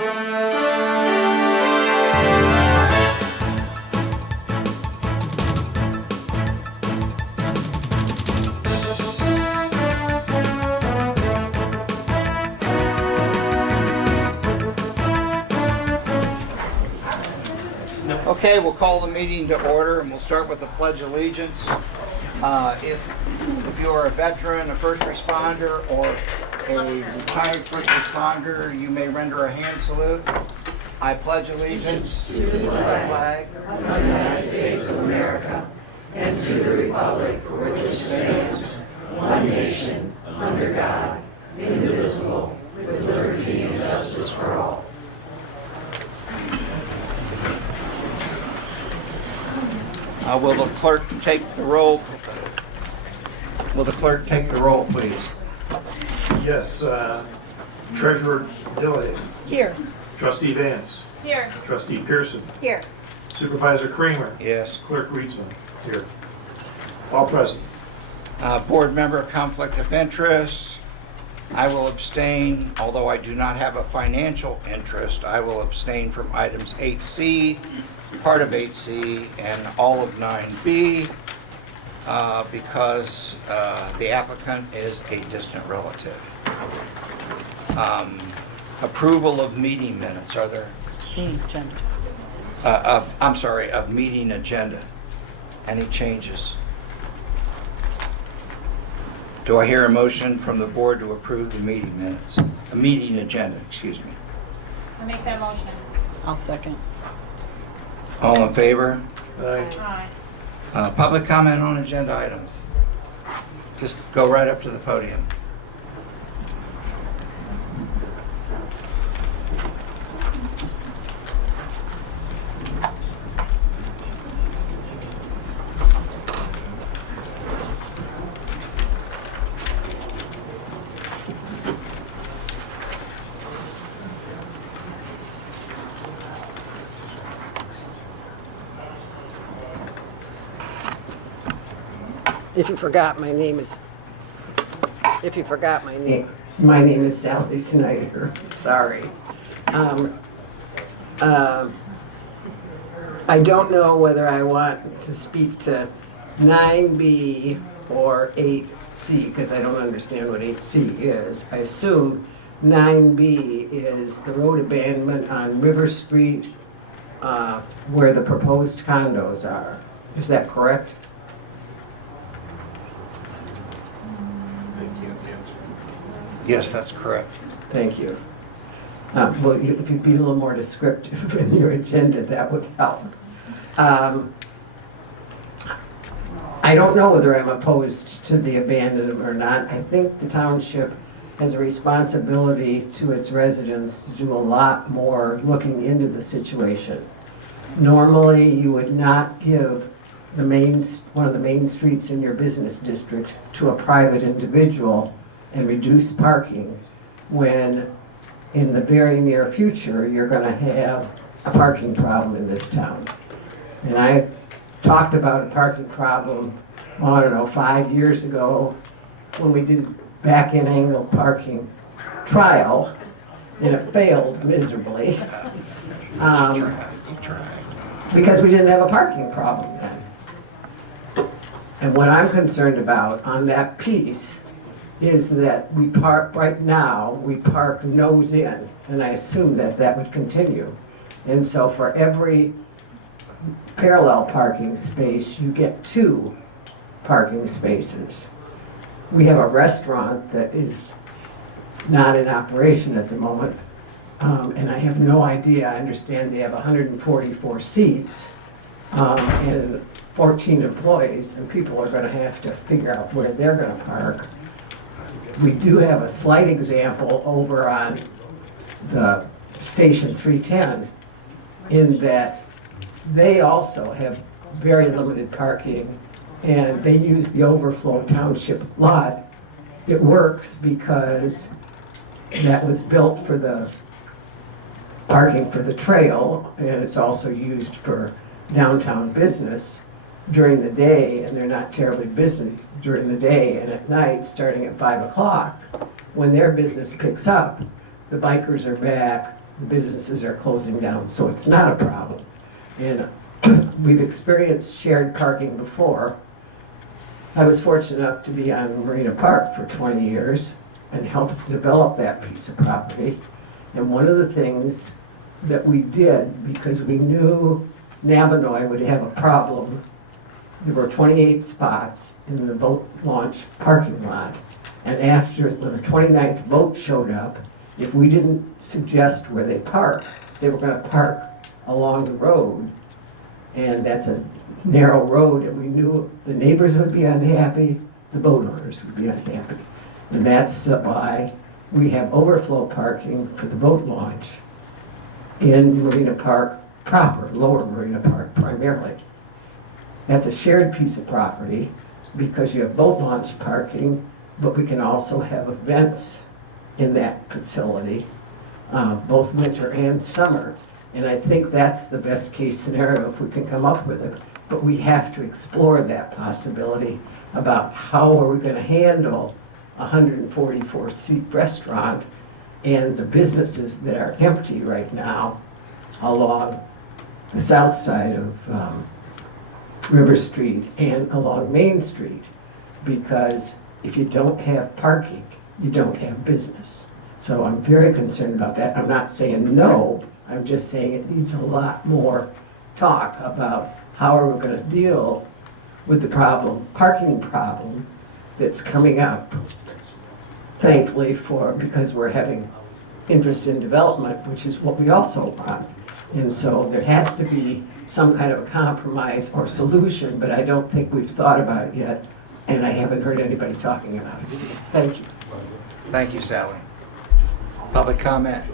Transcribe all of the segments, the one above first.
Okay, we'll call the meeting to order, and we'll start with the Pledge of Allegiance. If you are a veteran, a first responder, or a retired first responder, you may render a hand salute. I pledge allegiance to the flag of the United States of America and to the republic for which it stands, one nation, under God, indivisible, with liberty and justice for all. Will the clerk take the roll? Will the clerk take the roll, please? Yes. Treasurer Dillay. Here. Trustee Vance. Here. Trustee Pearson. Here. Supervisor Kramer. Yes. Clerk Reitzman. Here. All present. Board member conflict of interest. I will abstain, although I do not have a financial interest. I will abstain from items 8C, part of 8C, and all of 9B because the applicant is a distant relative. Approval of meeting minutes. Are there? Agenda. Of meeting agenda. Any changes? Do I hear a motion from the board to approve the meeting minutes? A meeting agenda, excuse me. I make that motion. I'll second. All in favor? Aye. Aye. Public comment on agenda items. Just go right up to the podium. If you forgot, my name is Sally Snyder. Sorry. I don't know whether I want to speak to 9B or 8C because I don't understand what 8C is. I assume 9B is the road abandonment on River Street where the proposed condos are. Is that correct? Yes, that's correct. Thank you. Well, if you'd be a little more descriptive in your agenda, that would help. I don't know whether I'm opposed to the abandonment or not. I think the township has a responsibility to its residents to do a lot more looking into the situation. Normally, you would not give one of the main streets in your business district to a private individual and reduce parking when in the very near future you're going to have a parking problem in this town. And I talked about a parking problem, I don't know, 5 years ago when we did back-in angle parking trial, and it failed miserably because we didn't have a parking problem then. And what I'm concerned about on that piece is that we park nose in, and I assume that would continue. And so for every parallel parking space, you get 2 parking spaces. We have a restaurant that is not in operation at the moment, and I have no idea. I understand they have 144 seats and 14 employees, and people are going to have to figure out where they're going to park. We do have a slight example over on the Station 310 in that they also have very limited parking and they use the overflow township lot. It works because that was built for the parking for the trail, and it's also used for downtown business during the day, and they're not terribly busy during the day. And at night, starting at 5 o'clock, when their business picks up, the bikers are back, the businesses are closing down, so it's not a problem. And we've experienced shared parking before. I was fortunate enough to be on Marina Park for 20 years and helped develop that piece of property. And one of the things that we did, because we knew Nabanoy would have a problem, there were 28 spots in the boat launch parking lot. And after when the 29th boat showed up, if we didn't suggest where they parked, they were going to park along the road. And that's a narrow road, and we knew the neighbors would be unhappy, the boat owners would be unhappy. And that's why we have overflow parking for the boat launch in Marina Park proper, Lower Marina Park primarily. That's a shared piece of property because you have boat launch parking, but we can also have events in that facility, both winter and summer. And I think that's the best case scenario if we can come up with it. But we have to explore that possibility about how are we going to handle a 144-seat restaurant and the businesses that are empty right now along the south side of River Street and along Main Street. Because if you don't have parking, you don't have business. So I'm very concerned about that. I'm not saying no, I'm just saying it needs a lot more talk about how are we going to deal with the parking problem that's coming up, thankfully, because we're having interest in development, which is what we also want. And so there has to be some kind of a compromise or solution, but I don't think we've thought about it yet, and I haven't heard anybody talking about it. Thank you. Thank you, Sally. Public comment.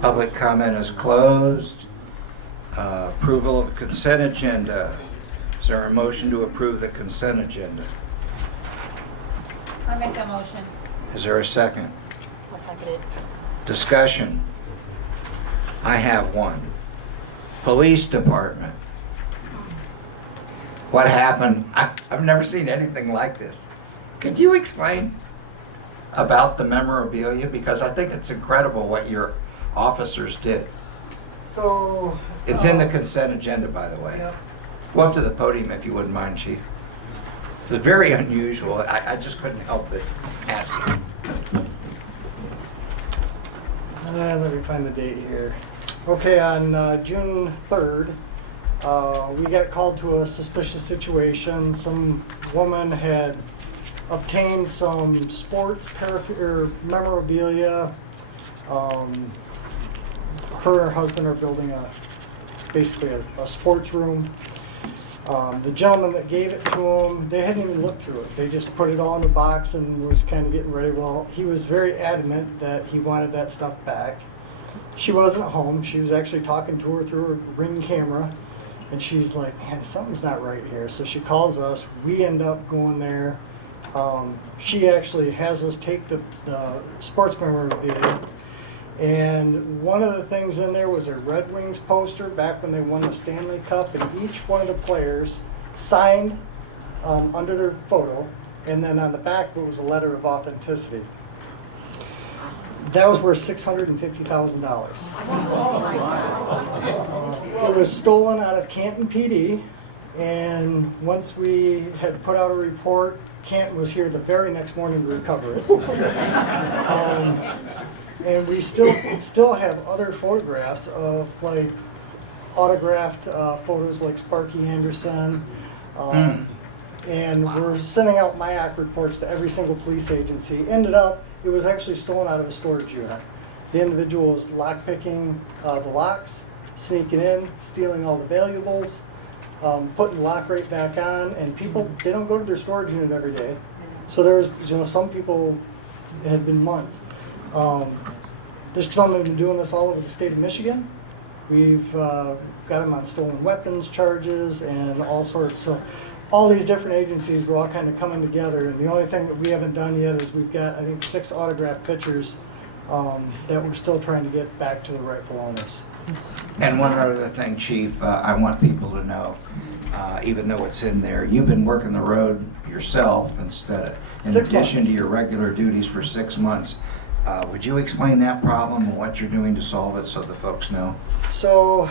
Public comment is closed. Approval of consent agenda. Is there a motion to approve the consent agenda? I make that motion. Is there a second? I'll second it. Discussion. I have one. Police Department. What happened? I've never seen anything like this. Could you explain about the memorabilia? Because I think it's incredible what your officers did. So. It's in the consent agenda, by the way. Yep. Go up to the podium if you wouldn't mind, Chief. It's very unusual. I just couldn't help but ask you. Let me find the date here. Okay, on June 3rd, we got called to a suspicious situation. Some woman had obtained some sports memorabilia. Her and her husband are building basically a sports room. The gentleman that gave it to them, they hadn't even looked through it. They just put it all in a box and was kind of getting ready. Well, he was very adamant that he wanted that stuff back. She wasn't home. She was actually talking to her through her Ring camera. And she's like, man, something's not right here. So she calls us. We end up going there. She actually has us take the sports memorabilia. And one of the things in there was a Red Wings poster back when they won the Stanley Cup, and each one of the players signed under their photo, and then on the back it was a letter of authenticity. That was worth $650,000. It was stolen out of Canton PD, and once we had put out a report, Canton was here the very next morning to recover it. And we still have other photographs of like autographed photos like Sparky Anderson. And we're sending out MIAC reports to every single police agency. Ended up, it was actually stolen out of a storage unit. The individual was lockpicking the locks, sneaking in, stealing all the valuables, putting the lock right back on. And people, they don't go to their storage unit every day. So there was, some people, it had been months. This gentleman has been doing this all over the state of Michigan. We've got him on stolen weapons charges and all sorts. So all these different agencies were all kind of coming together. And the only thing that we haven't done yet is we've got, I think, 6 autographed pictures that we're still trying to get back to the rightful owners. And one other thing, Chief, I want people to know, even though it's in there, you've been working the road yourself in 6 addition months. to your regular duties for 6 months. Would you explain that problem and what you're doing to solve it so the folks know? So,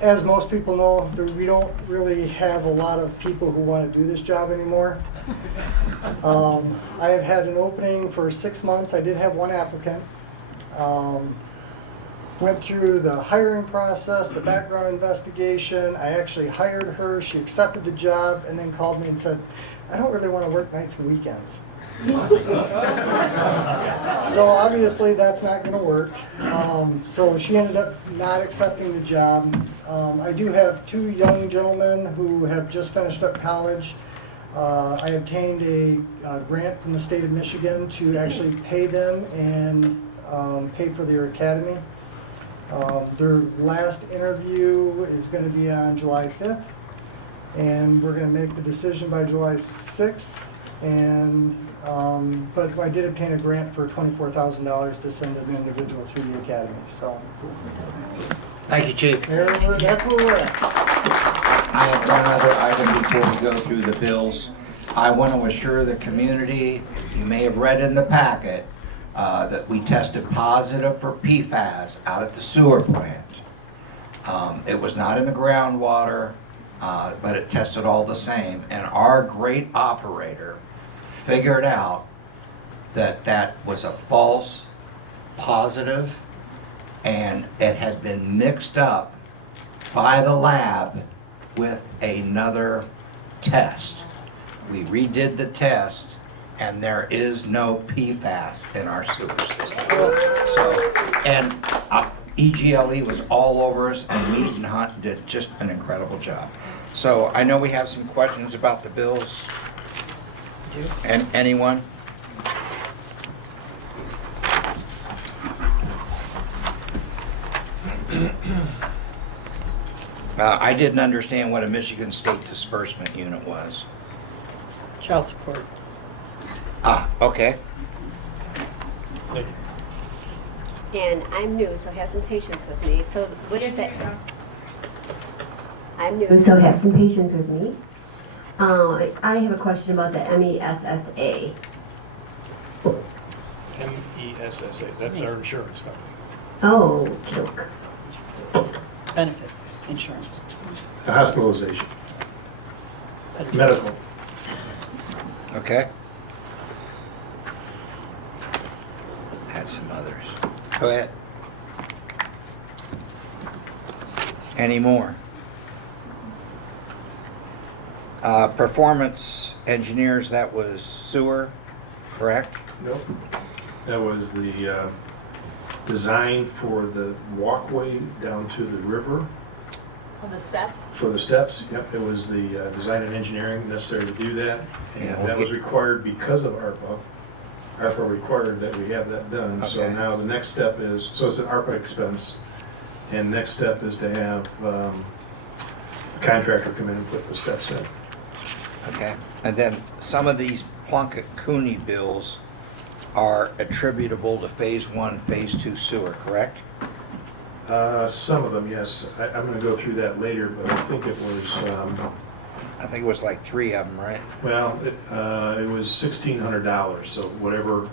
as most people know, we don't really have a lot of people who want to do this job anymore. I have had an opening for 6 months. I did have one applicant. Went through the hiring process, the background investigation. I actually hired her. She accepted the job and then called me and said, I don't really want to work nights and weekends. So obviously that's not going to work. So she ended up not accepting the job. I do have 2 young gentlemen who have just finished up college. I obtained a grant from the state of Michigan to actually pay them and pay for their academy. Their last interview is going to be on July 5th, and we're going to make the decision by July 6th. And but I did obtain a grant for $24,000 to send an individual through the academy. So Thank you, Chief. that's where we're at. I have one other item before we go through the bills. I want to assure the community, you may have read in the packet, that we tested positive for PFAS out at the sewer plant. It was not in the groundwater, but it tested all the same. And our great operator figured out that that was a false positive, and it had been mixed up by the lab with another test. We redid the test, and there is no PFAS in our sewer system. So, and EGLE was all over us, and Mead and Hunt did just an incredible job. So I know we have some questions about the bills. And anyone? I didn't understand what a Michigan State Disbursement Unit was. Child support. Okay. And I'm new, so have some patience with me. So what is that? I'm new, so have some patience with me. I have a question about the MESSA. MESSA, that's our insurance company. Oh, Benefits, insurance. The hospitalization, Better medical. Okay. Had some others. Go ahead. Any more? Performance engineers, that was sewer, correct? Nope. That was the design for the walkway down to the river. For the steps? For the steps, yep, it was the design and engineering necessary to do that. Yeah, And that was required because of ARPA. ARPA required that we have that done. So Okay. now the next step is, so it's an ARPA expense, and next step is to have a contractor come in and put the steps in. Okay. And then some of these Plunkett Cooney bills are attributable to Phase 1, Phase 2 sewer, correct? Some of them, yes. I'm going to go through that later, but I think it was, I think it was like 3 of them, right? well, it was $1,600. So whatever,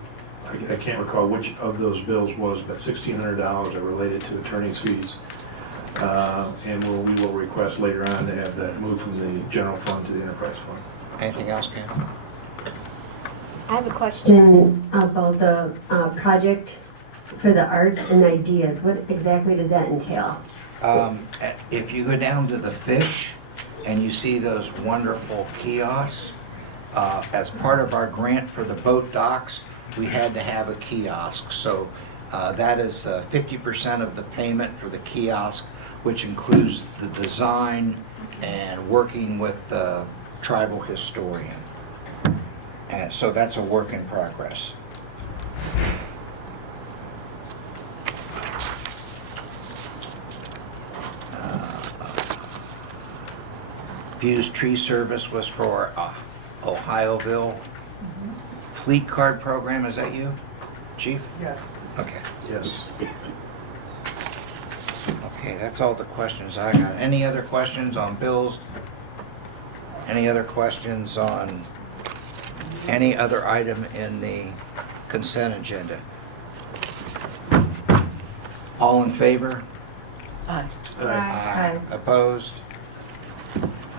I can't recall which of those bills was, but $1,600 are related to attorney's fees. And we will request later on to have that moved from the general fund to the enterprise fund. Anything else, Ken? I have a question about the project for the arts and ideas. What exactly does that entail? If you go down to the fish and you see those wonderful kiosks, as part of our grant for the boat docks, we had to have a kiosk. So that is 50% of the payment for the kiosk, which includes the design and working with the tribal historian. And so that's a work in progress. Views Tree Service was for Ohioville. Fleet card program, is that you, Chief? Yes. Okay. Yes. Okay, that's all the questions I got. Any other questions on bills? Any other questions on any other item in the consent agenda? All in favor? Aye. Aye. Opposed?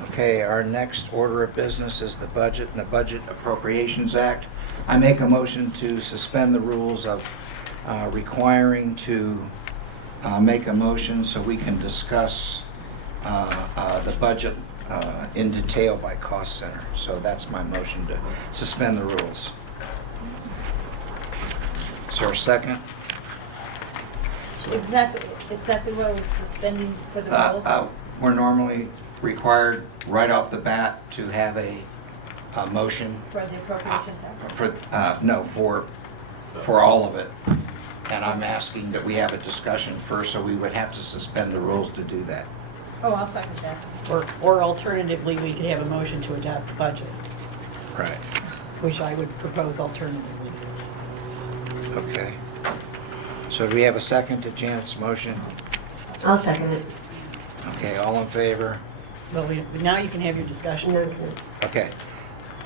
Okay, our next order of business is the budget and the Budget Appropriations Act. I make a motion to suspend the rules of requiring to make a motion so we can discuss the budget in detail by cost center. So that's my motion to suspend the rules. Is there a second? Exactly what I was suspending for the bills. We're normally required right off the bat to have a motion For the Appropriations Act. for all of it. And I'm asking that we have a discussion first, so we would have to suspend the rules to do that. Oh, I'll second that. Or alternatively, we could have a motion to adopt the budget, Right. which I would propose alternatively. Okay. So do we have a second to Janet's motion? I'll second it. Okay, all in favor? But now you can have your discussion. Okay.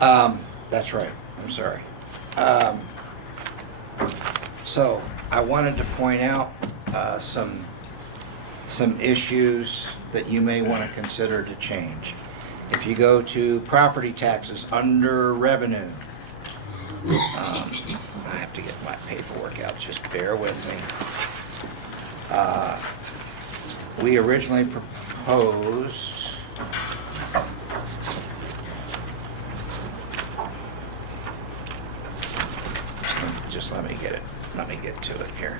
That's right, I'm sorry. So I wanted to point out some issues that you may want to consider to change. If you go to property taxes under revenue, I have to get my paperwork out, just bear with me. We originally proposed, just let me get to it here.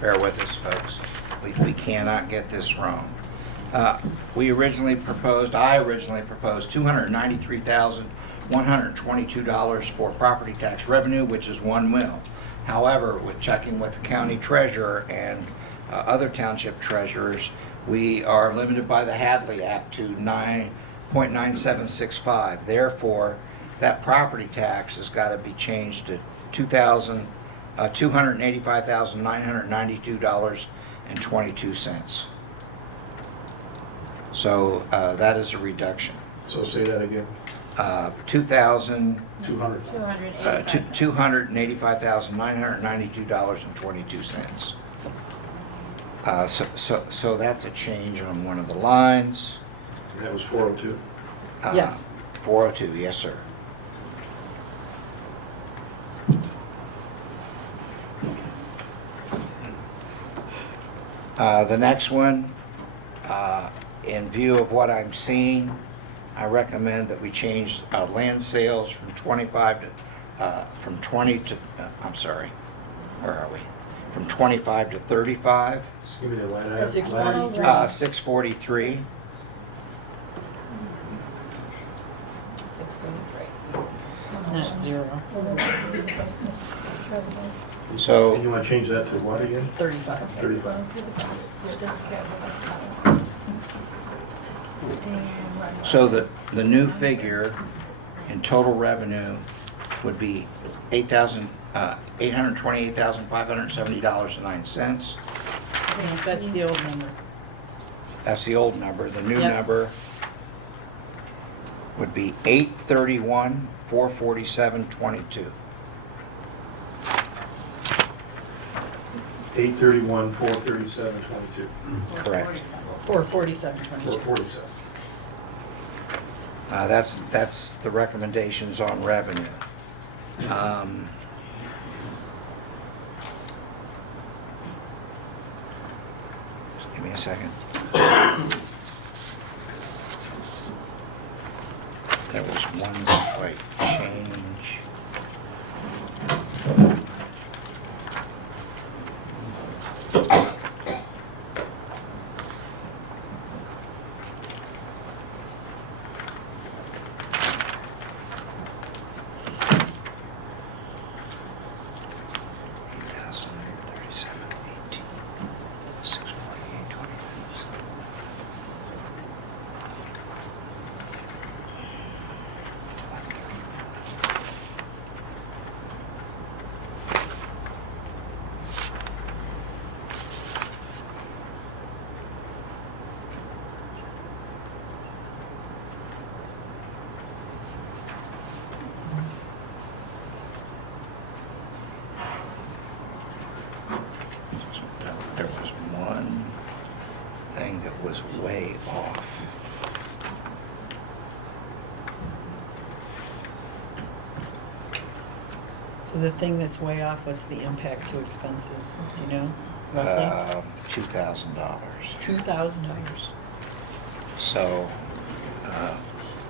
Bear with us, folks. We cannot get this wrong. I originally proposed $293,122 for property tax revenue, which is 1 mil. However, with checking with the county treasurer and other township treasurers, we are limited by the Hadley Appt to 9.9765. Therefore, that property tax has got to be changed to $285,992.22. So that is a reduction. So say that again. 2,000. 200. $285,992.22. So that's a change on one of the lines. That was 402. Yes. 402, yes, sir. The next one, in view of what I'm seeing, I recommend that we change land sales from 25 to, from 20 to, I'm sorry, where are we? From 25 to 35. Just give me the line item. 643. 643. 643. Not zero. So. And you want to change that to what again? 35. 35. So the new figure in total revenue would be $828,570.09. That's the old number. That's the old number. The new Yep. number would be $831,447.22. 831, 437, 22. Correct. 447.22. 447. That's the recommendations on revenue. Just give me a second. There was one slight change. So the thing that's way off, what's the impact to expenses? Do you know? Roughly? $2,000. $2,000. So, they're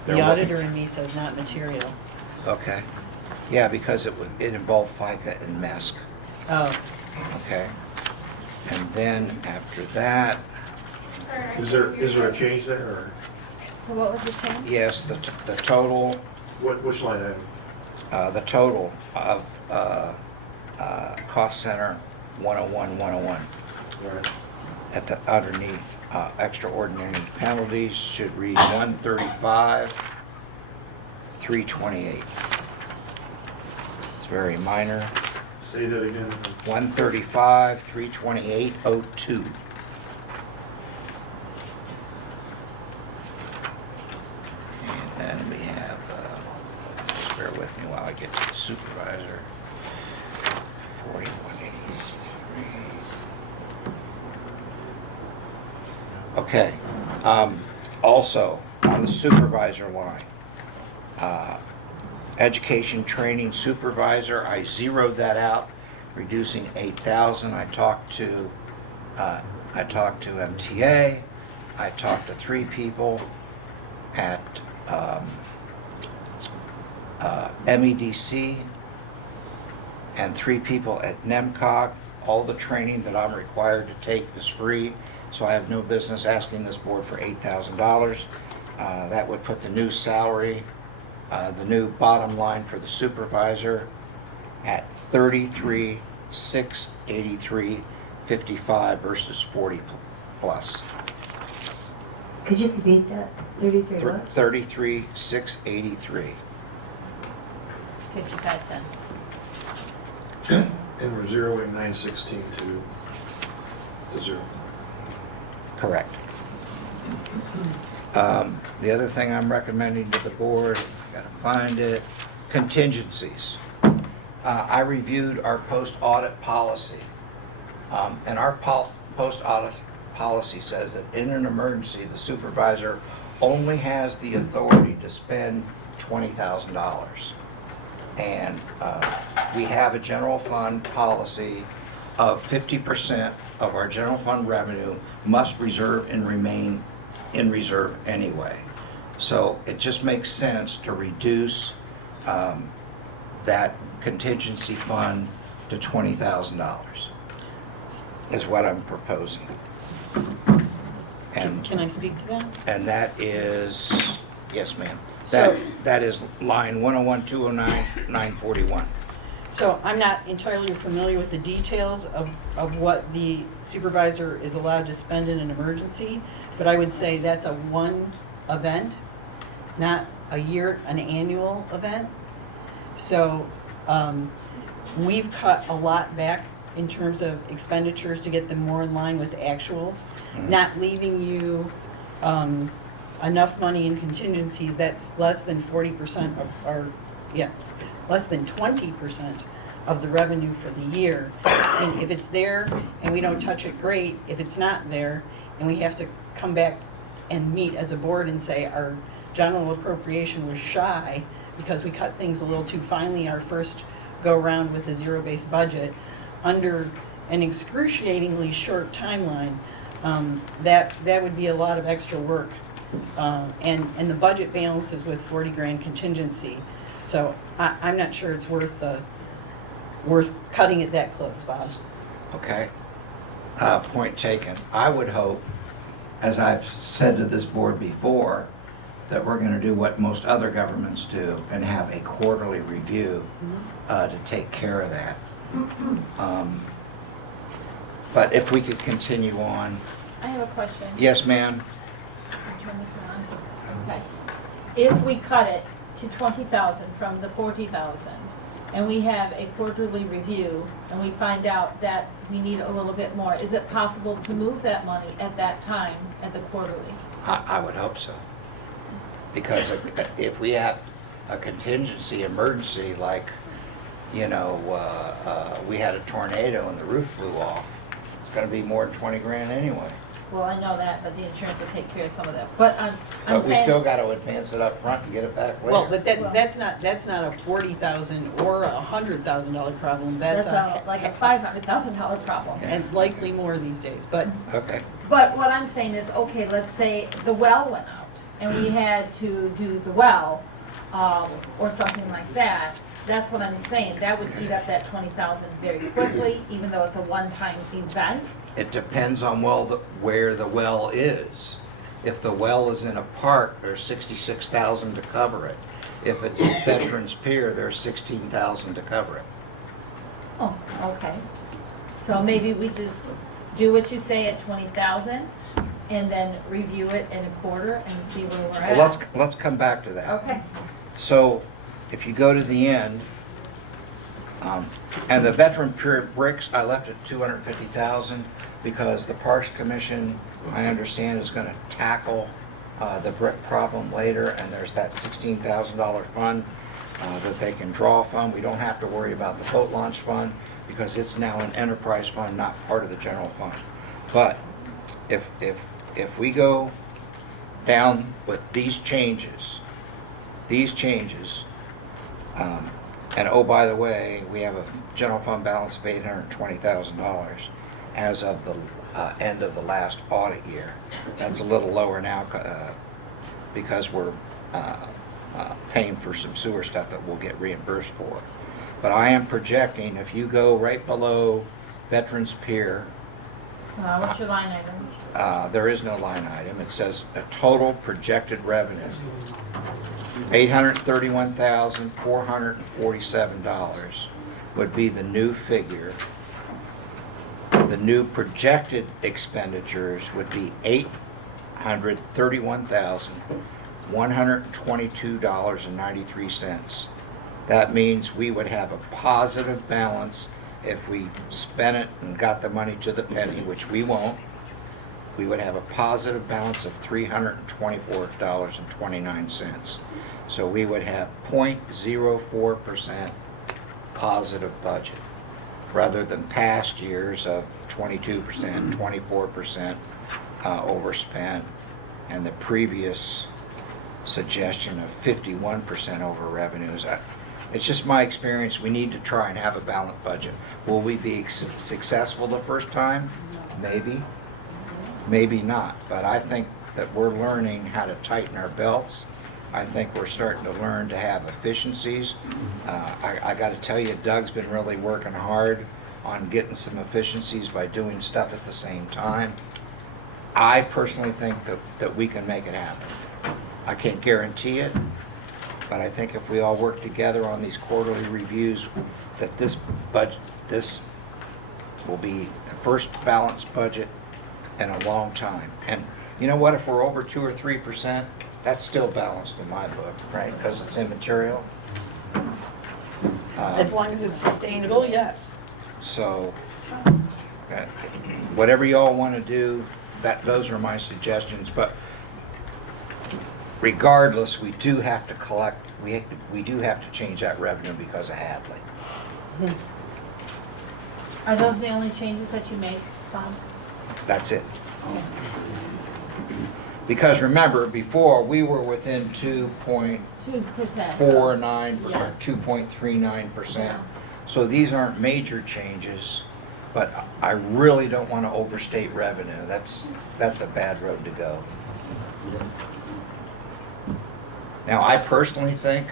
The looking- auditor in me says not material. Okay. Yeah, because it involved FICA and MESC. Oh, Okay. And then after that, Is there a change there, or So what was the change? yes, the total, which line item? the total of cost center 101. All right. At the underneath, extraordinary penalties should read 135, 328. It's very minor. Say that again. 135, 328.02. And then we have, just bear with me while I get to the supervisor. 4183. Okay. Also, on the supervisor line, education training supervisor, I zeroed that out, reducing 8,000. I talked to MTA. I talked to 3 people at MEDC and 3 people at NEMCOG. All the training that I'm required to take is free, so I have no business asking this board for $8,000. That would put the new salary, the new bottom line for the supervisor at 33,683.55 versus 40 plus. Could you repeat that? 33 what? 33,683. 55 cents. And we're zeroing 916 to 0. Correct. The other thing I'm recommending to the board, gotta find it, contingencies. I reviewed our post-audit policy, and our post-audit policy says that in an emergency, the supervisor only has the authority to spend $20,000. And we have a general fund policy of 50% of our general fund revenue must reserve and remain in reserve anyway. So it just makes sense to reduce that contingency fund to $20,000 is what I'm proposing. And can I speak to that? and that is, yes ma'am, So- that is line 101-209, 941. So I'm not entirely familiar with the details of what the supervisor is allowed to spend in an emergency, but I would say that's a one event, not a year, an annual event. So we've cut a lot back in terms of expenditures to get them more in line with actuals, not leaving you enough money in contingencies. That's less than 40% of our, less than 20% of the revenue for the year. And if it's there and we don't touch it, great. If it's not there and we have to come back and meet as a board and say our general appropriation was shy because we cut things a little too finely our first go around with a zero-based budget under an excruciatingly short timeline, that would be a lot of extra work. And the budget balances with 40 grand contingency. So I'm not sure it's worth cutting it that close, Bob. Okay. Point taken. I would hope, as I've said to this board before, that we're going to do what most other governments do and have a quarterly review to take care of that. But if we could continue on. I have a question. Yes, ma'am. Turn this on. Okay. If we cut it to 20,000 from the 40,000, and we have a quarterly review, and we find out that we need a little bit more, is it possible to move that money at that time at the quarterly? I would hope so. Because if we have a contingency emergency, like, we had a tornado and the roof blew off, it's going to be more than 20 grand anyway. Well, I know that, but the insurance will take care of some of that. But I'm But we saying. still got to advance it up front and get it back later. Well, but that's not a $40,000 or a $100,000 problem, that's Like a $500,000 problem. and likely more these days, but Okay. But what I'm saying is, okay, let's say the well went out and we had to do the well, or something like that. That's what I'm saying. That would eat up that 20,000 very quickly, even though it's a one-time event. It depends on where the well is. If the well is in a park, there's 66,000 to cover it. If it's at Veterans Pier, there's 16,000 to cover it. Oh, okay. So maybe we just do what you say at 20,000 and then review it in a quarter and see where we're at. Well, let's come back to that. Okay. So if you go to the end, and the veteran pier bricks, I left at 250,000 because the Parks Commission, I understand, is going to tackle the brick problem later, and there's that $16,000 fund that they can draw from. We don't have to worry about the boat launch fund because it's now an enterprise fund, not part of the general fund. But if we go down with these changes, and oh, by the way, we have a general fund balance of $820,000 as of the end of the last audit year. That's a little lower now because we're paying for some sewer stuff that we'll get reimbursed for. But I am projecting, if you go right below Veterans Pier, What's your line item? there is no line item. It says a total projected revenue, $831,447 would be the new figure. The new projected expenditures would be $831,122.93. That means we would have a positive balance if we spent it and got the money to the penny, which we won't. We would have a positive balance of $324.29. So we would have 0.04% positive budget, rather than past years of 22%, 24% overspent, and the previous suggestion of 51% over revenues. It's just my experience. We need to try and have a balanced budget. Will we be successful the first time? Maybe. Maybe not. But I think that we're learning how to tighten our belts. I think we're starting to learn to have efficiencies. I got to tell you, Doug's been really working hard on getting some efficiencies by doing stuff at the same time. I personally think that we can make it happen. I can't guarantee it, but I think if we all work together on these quarterly reviews, that this will be the first balanced budget in a long time. And you know what? If we're over 2 or 3%, that's still balanced in my book, right? Because it's immaterial. as long as it's sustainable, yes. So, whatever you all want to do, those are my suggestions. But regardless, we do have to collect. We do have to change that revenue because of Hadley. Are those the only changes that you made, Bob? That's it. Because remember, before we were within 2.49%, 2%. Yeah. 2.39%. Yeah. So these aren't major changes, but I really don't want to overstate revenue. That's a bad road to go. Now, I personally think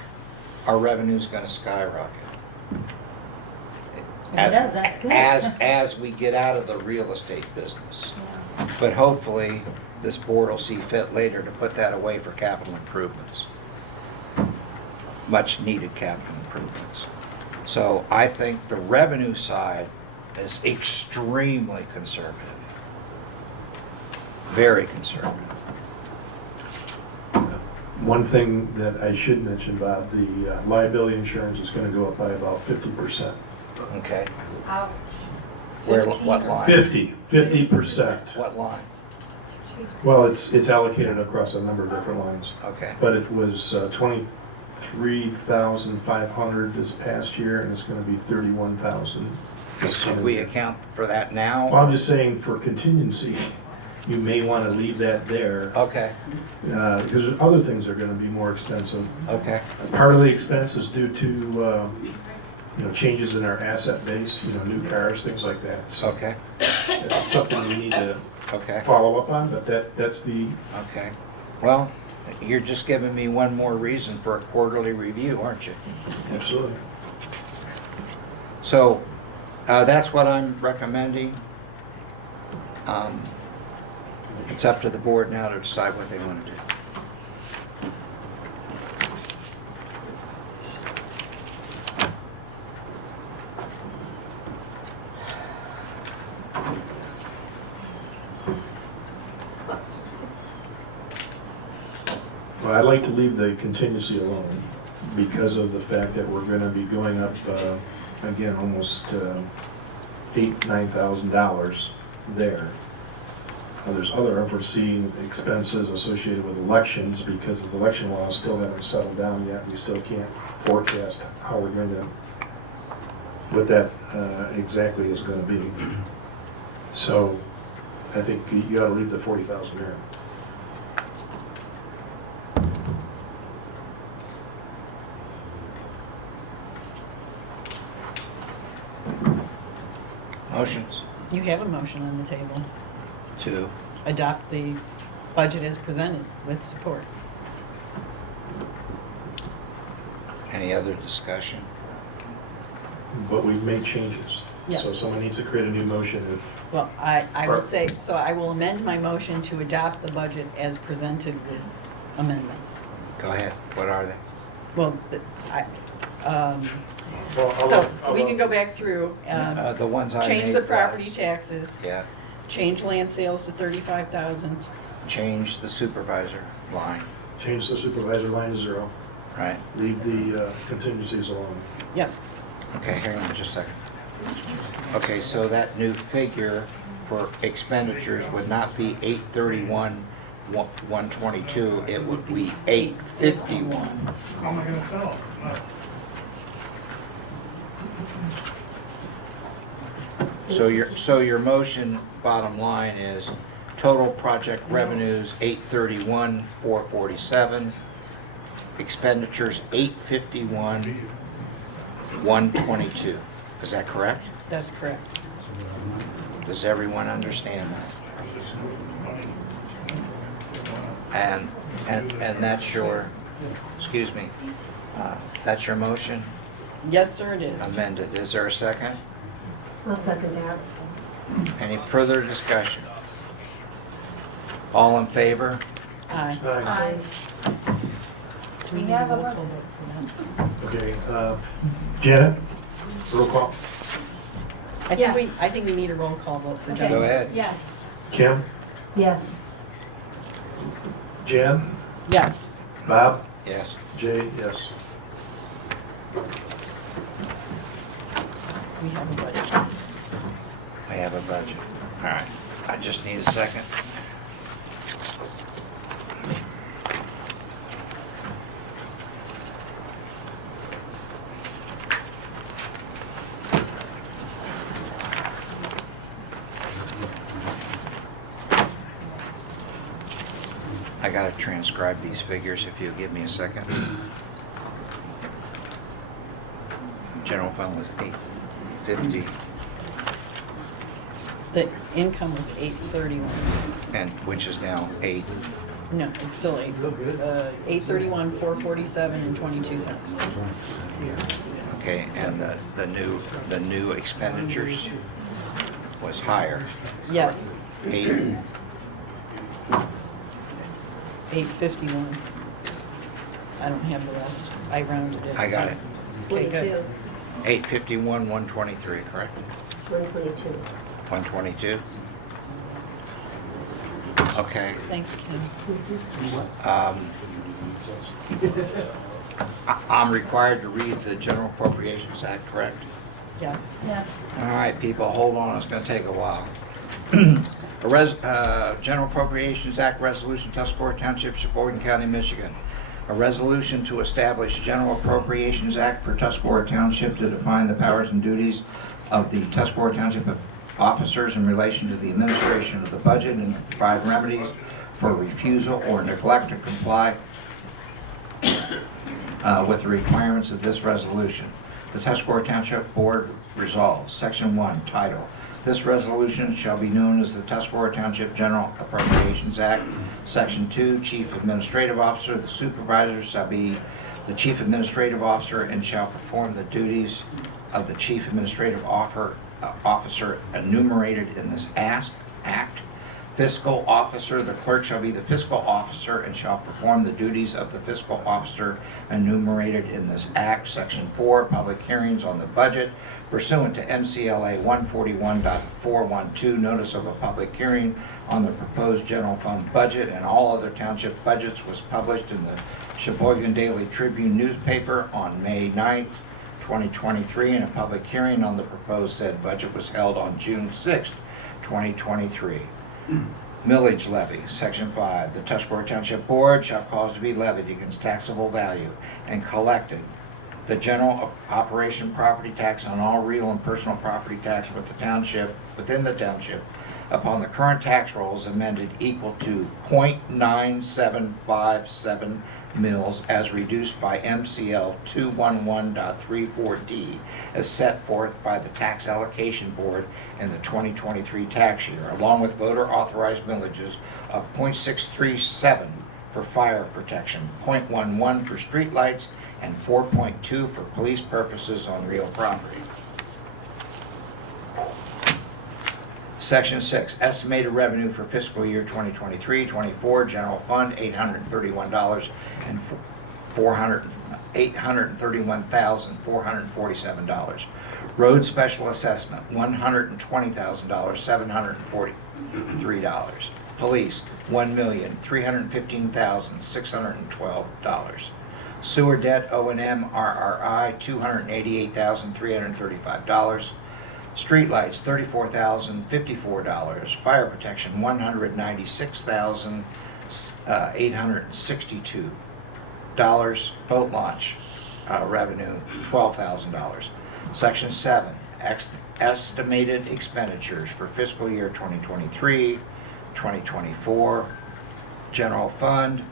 our revenue is going to skyrocket. If it does, that's good. As we get out of the real estate business. Yeah. But hopefully, this board will see fit later to put that away for capital improvements. Much needed capital improvements. So I think the revenue side is extremely conservative. Very conservative. One thing that I should mention, Bob, the liability insurance is going to go up by about 50%. Okay? Ouch. Where, 15 what or line? 50%. What line? Well, it's allocated across a number of different lines. Okay. But it was 23,500 this past year, and it's going to be 31,000. Should we account for that now? Well, I'm just saying for contingency, you may want to leave that there, Okay, because other things are going to be more expensive. okay, Part of the expense is due to, changes in our asset base, new cars, things like that. So okay, it's something we need to okay, follow up on, but that's the, okay. Well, you're just giving me one more reason for a quarterly review, aren't you? absolutely. So, that's what I'm recommending. It's up to the board now to decide what they want to do. Well, I'd like to leave the contingency alone because of the fact that we're going to be going up, again, almost $9,000 there. There's other unforeseen expenses associated with elections because the election laws still haven't settled down yet. We still can't forecast how we're going to, what that exactly is going to be. So I think you ought to leave the 40,000 there. Motions You have a motion on the table. to, Adopt the budget as presented with support. any other discussion? But we've made changes. Yes. So someone needs to create a new motion. Well, I will say, so I will amend my motion to adopt the budget as presented with amendments. Go ahead, what are they? Well, so we can go back through, The ones I change made the property was- taxes, Yeah, change land sales to 35,000. change the supervisor line, Change the supervisor line to 0. right? Leave the contingencies alone. Yep, Okay, hang on just a second. Okay, so that new figure for expenditures would not be 831, 122, it would be 851. How am I gonna tell? So your motion, bottom line is total project revenues 831, 447, expenditures 851, 122. Is that correct? that's correct. Does everyone understand that? And that's your, excuse me, that's your motion Yes, sir, it is. amended. Is there a second? I'll second that. Any further discussion? All in favor? Aye. Aye. Do we need have a roll vote. call vote for that? Okay, Janet, roll call. Yes. I think we need a roll call vote for Okay. John. Go ahead. Yes. Kim, Yes. Jan, Yes. Bob, Yes. Jay, yes. We have a budget. We have a budget. All right. I just need a second. I gotta transcribe these figures if you'll give me a second. General fund was 850, The income was 831. and which is now 8. No, it's still 831, 447 and 22 cents. Okay, and the new expenditures was higher, Yes, 8, 851. I don't have the rest. I rounded it. I got so- it. Okay, good. 851, 123, correct? 122. 122? Okay. Thanks, Kim. I'm required to read the General Appropriations Act, correct? Yes. Yes. All right, people, hold on, it's gonna take a while. General Appropriations Act Resolution, Tuscarora Township, Sheboygan County, Michigan. A resolution to establish General Appropriations Act for Tuscarora Township to define the powers and duties of the Tuscarora Township officers in relation to the administration of the budget and to provide remedies for refusal or neglect to comply with the requirements of this resolution. The Tuscarora Township Board resolves, Section 1, title, this resolution shall be known as the Tuscarora Township General Appropriations Act. Section 2, Chief Administrative Officer, the supervisor shall be the Chief Administrative Officer and shall perform the duties of the Chief Administrative Officer enumerated in this Act. Fiscal Officer, the clerk shall be the Fiscal Officer and shall perform the duties of the Fiscal Officer enumerated in this Act. Section 4, public hearings on the budget pursuant to MCLA 141.412, notice of a public hearing on the proposed general fund budget and all other township budgets was published in the Sheboygan Daily Tribune newspaper on May 9th, 2023, and a public hearing on the proposed said budget was held on June 6th, 2023. Millage levy, Section 5. The Tuscarora Township Board shall cause to be levied against taxable value and collected the general operation property tax on all real and personal property tax within the township upon the current tax rolls amended equal to 0.9757 mills as reduced by MCL 211.34D as set forth by the Tax Allocation Board in the 2023 tax year, along with voter authorized millages of 0.637 for fire protection, 0.11 for streetlights, and 4.2 for police purposes on real property. Section 6, estimated revenue for fiscal year 2023-24, general fund $831,447. Road special assessment $120,743. Police $1,315,612. Sewer debt O&M RRI $288,335. Streetlights $34,054. Fire protection $196,862. Boat launch revenue $12,000. Section 7, estimated expenditures for fiscal year 2023, 2024. General fund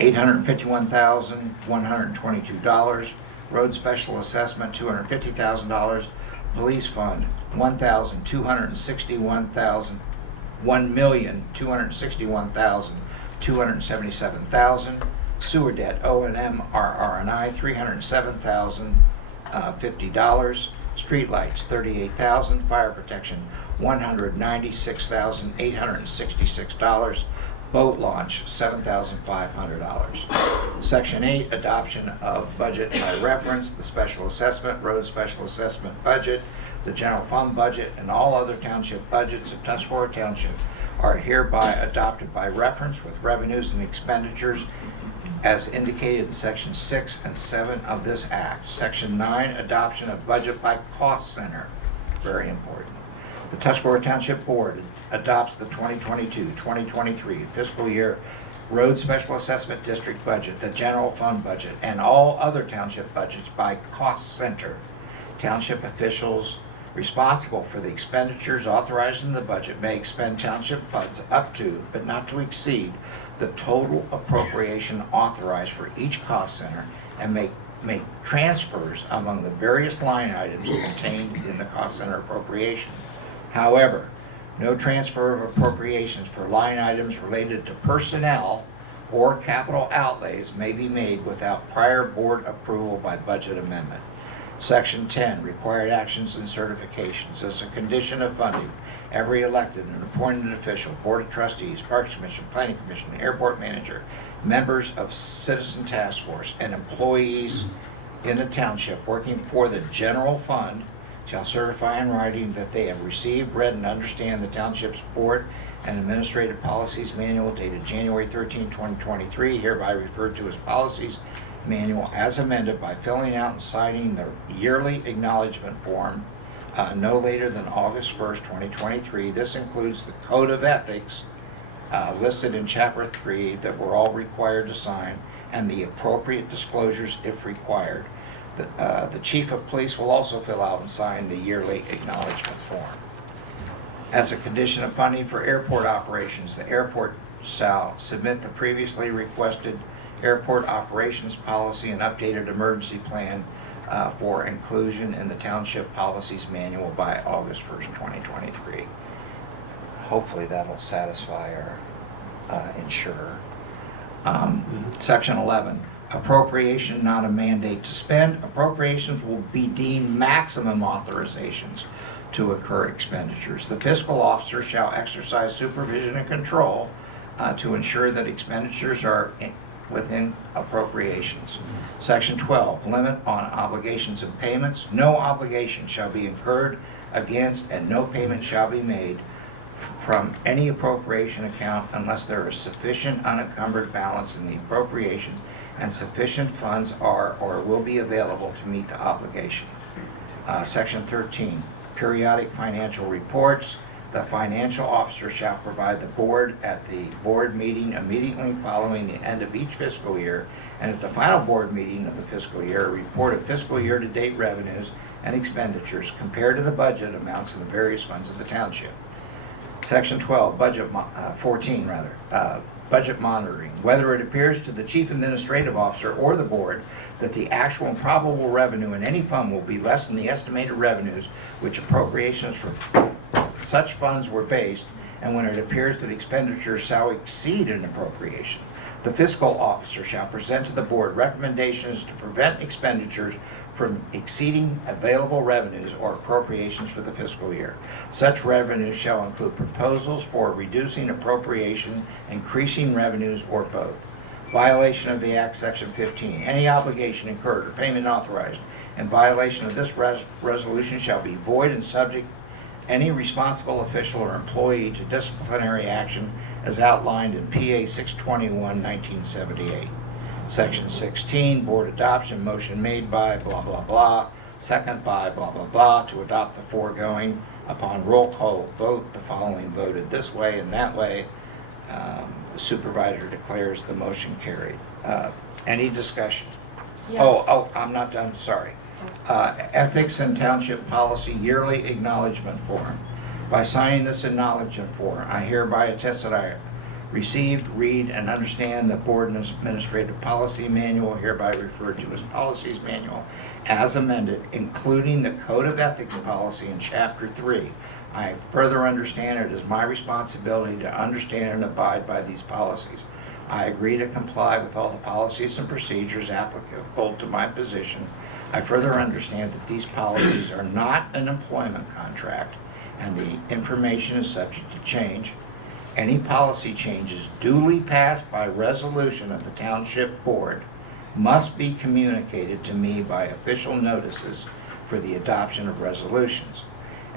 $851,122. Road special assessment $250,000. Police fund $1,261,277,000. Sewer debt O&M RRNI $307,050. Streetlights $38,000. Fire protection $196,866. Boat launch $7,500. Section 8, adoption of budget by reference, the special assessment, road special assessment budget, the general fund budget, and all other township budgets of Tuscarora Township are hereby adopted by reference with revenues and expenditures as indicated in Section 6 and 7 of this Act. Section 9, adoption of budget by cost center, very important. The Tuscarora Township Board adopts the 2022-2023 fiscal year road special assessment district budget, the general fund budget, and all other township budgets by cost center. Township officials responsible for the expenditures authorized in the budget may expend township funds up to, but not to exceed, the total appropriation authorized for each cost center and make transfers among the various line items contained in the cost center appropriation. However, no transfer of appropriations for line items related to personnel or capital outlays may be made without prior board approval by budget amendment. Section 10, required actions and certifications. As a condition of funding, every elected and appointed official, Board of Trustees, Parks Commission, Planning Commission, Airport Manager, members of Citizen Task Force, and employees in the township working for the general fund shall certify in writing that they have received, read, and understand the township's board and administrative policies manual dated January 13, 2023, hereby referred to as policies manual as amended by filling out and signing the yearly acknowledgement form no later than August 1st, 2023. This includes the Code of Ethics listed in Chapter 3 that we're all required to sign and the appropriate disclosures if required. The chief of police will also fill out and sign the yearly acknowledgement form. As a condition of funding for airport operations, the airport shall submit the previously requested airport operations policy and updated emergency plan for inclusion in the Township Policies Manual by August 1st, 2023. Hopefully that'll satisfy our insurer. Section 11, appropriation, not a mandate to spend. Appropriations will be deemed maximum authorizations to incur expenditures. The fiscal officer shall exercise supervision and control to ensure that expenditures are within appropriations. Section 12, limit on obligations and payments. No obligation shall be incurred against and no payment shall be made from any appropriation account unless there is sufficient unencumbered balance in the appropriation and sufficient funds are or will be available to meet the obligation. Section 13, periodic financial reports. The financial officer shall provide the board at the board meeting immediately following the end of each fiscal year and at the final board meeting of the fiscal year, a report of fiscal year-to-date revenues and expenditures compared to the budget amounts in the various funds of the township. Section 12, budget monitoring. Whether it appears to the chief administrative officer or the board that the actual and probable revenue in any fund will be less than the estimated revenues which appropriations for such funds were based, and when it appears that expenditures shall exceed an appropriation, the fiscal officer shall present to the board recommendations to prevent expenditures from exceeding available revenues or appropriations for the fiscal year. Such revenues shall include proposals for reducing appropriation, increasing revenues, or both. Violation of the Act, Section 15. Any obligation incurred or payment authorized in violation of this resolution shall be void and subject any responsible official or employee to disciplinary action as outlined in PA 621, 1978. Section 16, board adoption, motion made by blah, blah, blah, second by blah, blah, blah, to adopt the foregoing. Upon roll call vote, the following voted this way and that way. The supervisor declares the motion carried. Any discussion? Yes. Oh, I'm not done, sorry. Ethics and Township Policy Yearly Acknowledgement Form. By signing this acknowledgement form, I hereby attest that I received, read, and understand the Board and Administrative Policy Manual, hereby referred to as Policies Manual, as amended, including the Code of Ethics Policy in Chapter 3. I further understand it is my responsibility to understand and abide by these policies. I agree to comply with all the policies and procedures applicable to my position. I further understand that these policies are not an employment contract and the information is subject to change. Any policy changes duly passed by resolution of the Township Board must be communicated to me by official notices for the adoption of resolutions.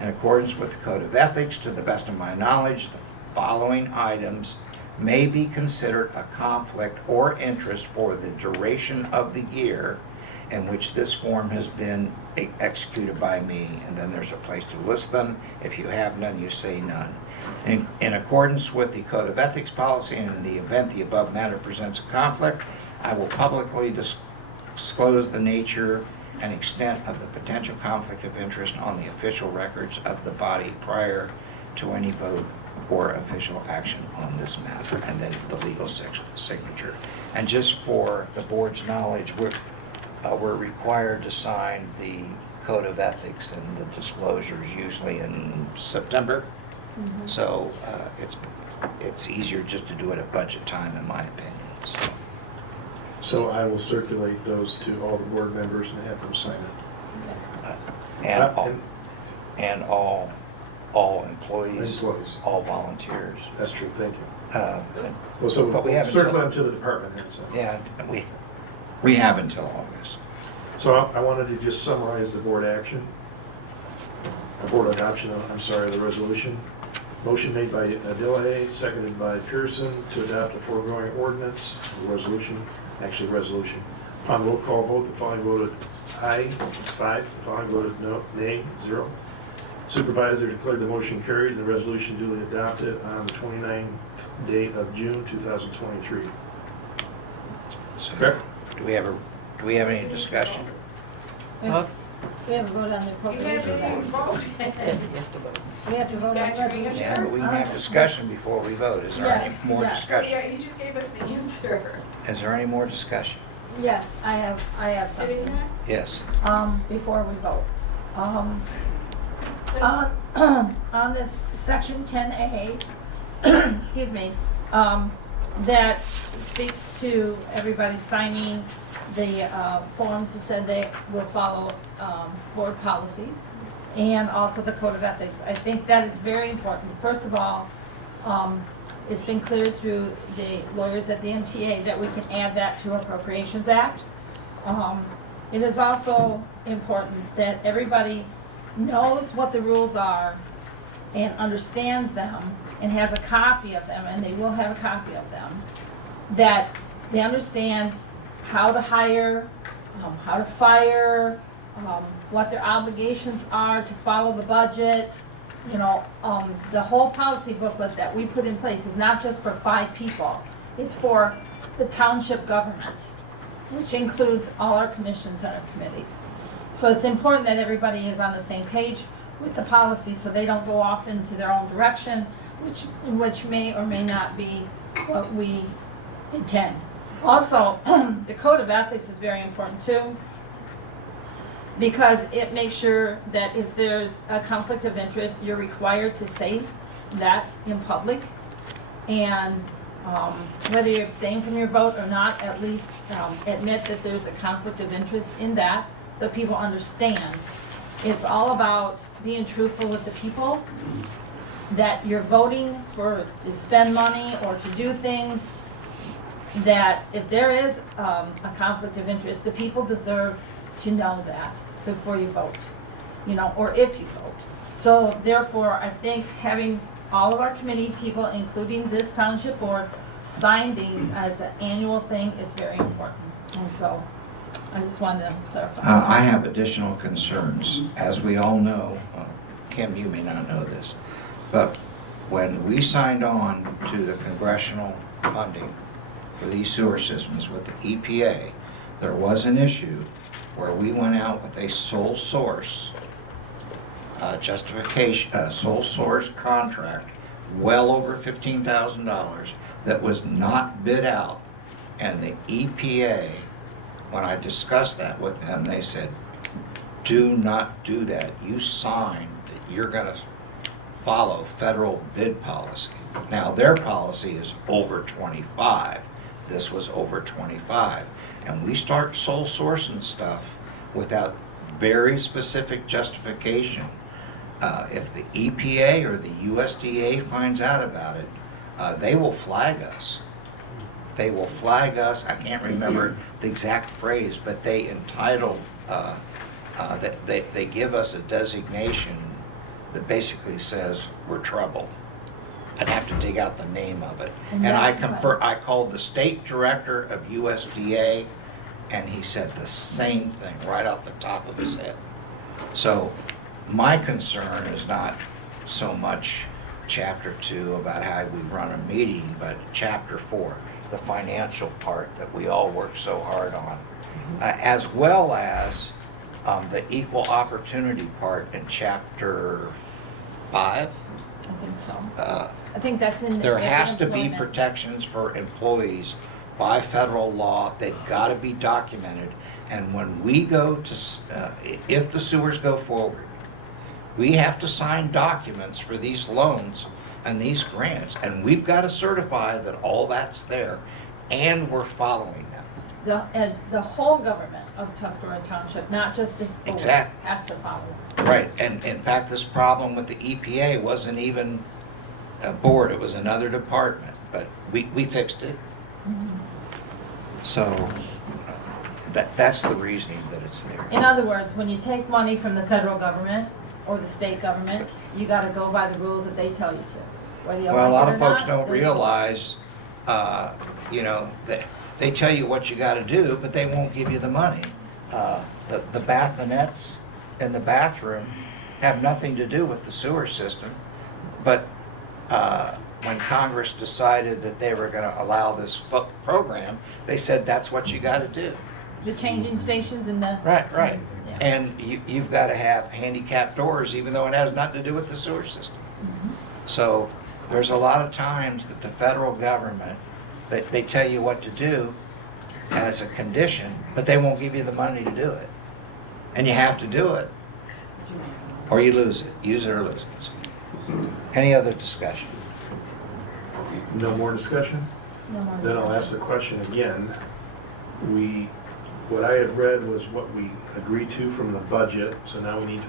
In accordance with the Code of Ethics, to the best of my knowledge, the following items may be considered a conflict or interest for the duration of the year in which this form has been executed by me, and then there's a place to list them. If you have none, you say none. In accordance with the Code of Ethics policy, and in the event the above matter presents a conflict, I will publicly disclose the nature and extent of the potential conflict of interest on the official records of the body prior to any vote or official action on this matter, and then the legal signature. And just for the board's knowledge, we're required to sign the Code of Ethics and the disclosures usually in September. Mm-hmm. So it's easier just to do it at budget time, in my opinion. So I will circulate those to all the board members and have them sign it. And all employees, Employees. all volunteers. That's true, thank you. But So we we'll have circulate until, them to the department heads. yeah, we have until August. So I wanted to just summarize the board action, board adoption, the resolution. Motion made by Dillahay, seconded by Pearson to adopt the foregoing ordinance, resolution. Upon roll call vote, the following voted aye, 5, the following voted no, nay, 0. Supervisor declared the motion carried and the resolution duly adopted on the 29th day of June 2023. So, Correct? do we have any discussion? Well, We have a vote on the appropriation act. you have to vote. We have to vote on the resolution. Yeah, but we can have discussion before we vote. Is there any Yes, more yes. discussion? Yeah, you just gave us the answer. Is there any more discussion? Yes, I have Sitting something. there? Yes. Before we vote. On this section 10A, excuse me, that speaks to everybody signing the forms that said they will follow board policies and also the code of ethics. I think that is very important. First of all, it's been cleared through the lawyers at the MTA that we can add that to Appropriations Act. It is also important that everybody knows what the rules are and understands them and has a copy of them, and they will have a copy of them, that they understand how to hire, how to fire, what their obligations are to follow the budget. You know, the whole policy booklet that we put in place is not just for 5 people. It's for the township government, which includes all our commissions and our committees. So it's important that everybody is on the same page with the policy so they don't go off into their own direction, which may or may not be what we intend. Also, the code of ethics is very important too, because it makes sure that if there's a conflict of interest, you're required to say that in public. And whether you abstain from your vote or not, at least admit that there's a conflict of interest in that, so people understand. It's all about being truthful with the people, that you're voting to spend money or to do things, that if there is a conflict of interest, the people deserve to know that before you vote, you know, or if you vote. So therefore, I think having all of our committee people, including this township board, sign these as an annual thing is very important. And so I just wanted to clarify. I have additional concerns. As we all know, Kim, you may not know this, but when we signed on to the congressional funding for these sewer systems with the EPA, there was an issue where we went out with a sole source justification, sole source contract, well over $15,000 that was not bid out. And the EPA, when I discussed that with them, they said, do not do that. You signed that you're gonna follow federal bid policy. Now, their policy is over 25. This was over 25. And we start sole sourcing stuff without very specific justification. If the EPA or the USDA finds out about it, they will flag us. They will flag us. I can't remember the exact phrase, but they entitled, they give us a designation that basically says we're troubled. I'd have to dig out the name of it. And I called the state director of USDA, and he said the same thing right off the top of his head. So my concern is not so much Chapter 2 about how we run a meeting, but Chapter 4, the financial part that we all work so hard on, as well as the equal opportunity part in Chapter 5. I think so. I think that's in There has to be employment. protections for employees by federal law. They've got to be documented. And when we go to, if the sewers go forward, we have to sign documents for these loans and these grants. And we've got to certify that all that's there and we're following them. The whole government of Tuscarora Township, not just this board, Exactly. has to follow. Right, and in fact, this problem with the EPA wasn't even a board, it was another department, but we fixed it. So, that's the reasoning that it's there. In other words, when you take money from the federal government or the state government, you gotta go by the rules that they tell you to. Whether you Well, a like lot it of or folks not, don't they- realize, you know, they tell you what you gotta do, but they won't give you the money. The bathonettes in the bathroom have nothing to do with the sewer system, but when Congress decided that they were gonna allow this program, they said that's what you gotta do. The changing stations in the. Right. Yeah. And you've got to have handicap doors, even though it has nothing to do with the sewer system. So there's a lot of times that the federal government, they tell you what to do as a condition, but they won't give you the money to do it. And you have to do it, or you lose it. Use it or lose it. So, any other discussion? No more discussion? No more Then I'll discussion. ask the question again. What I had read was what we agreed to from the budget, so now we need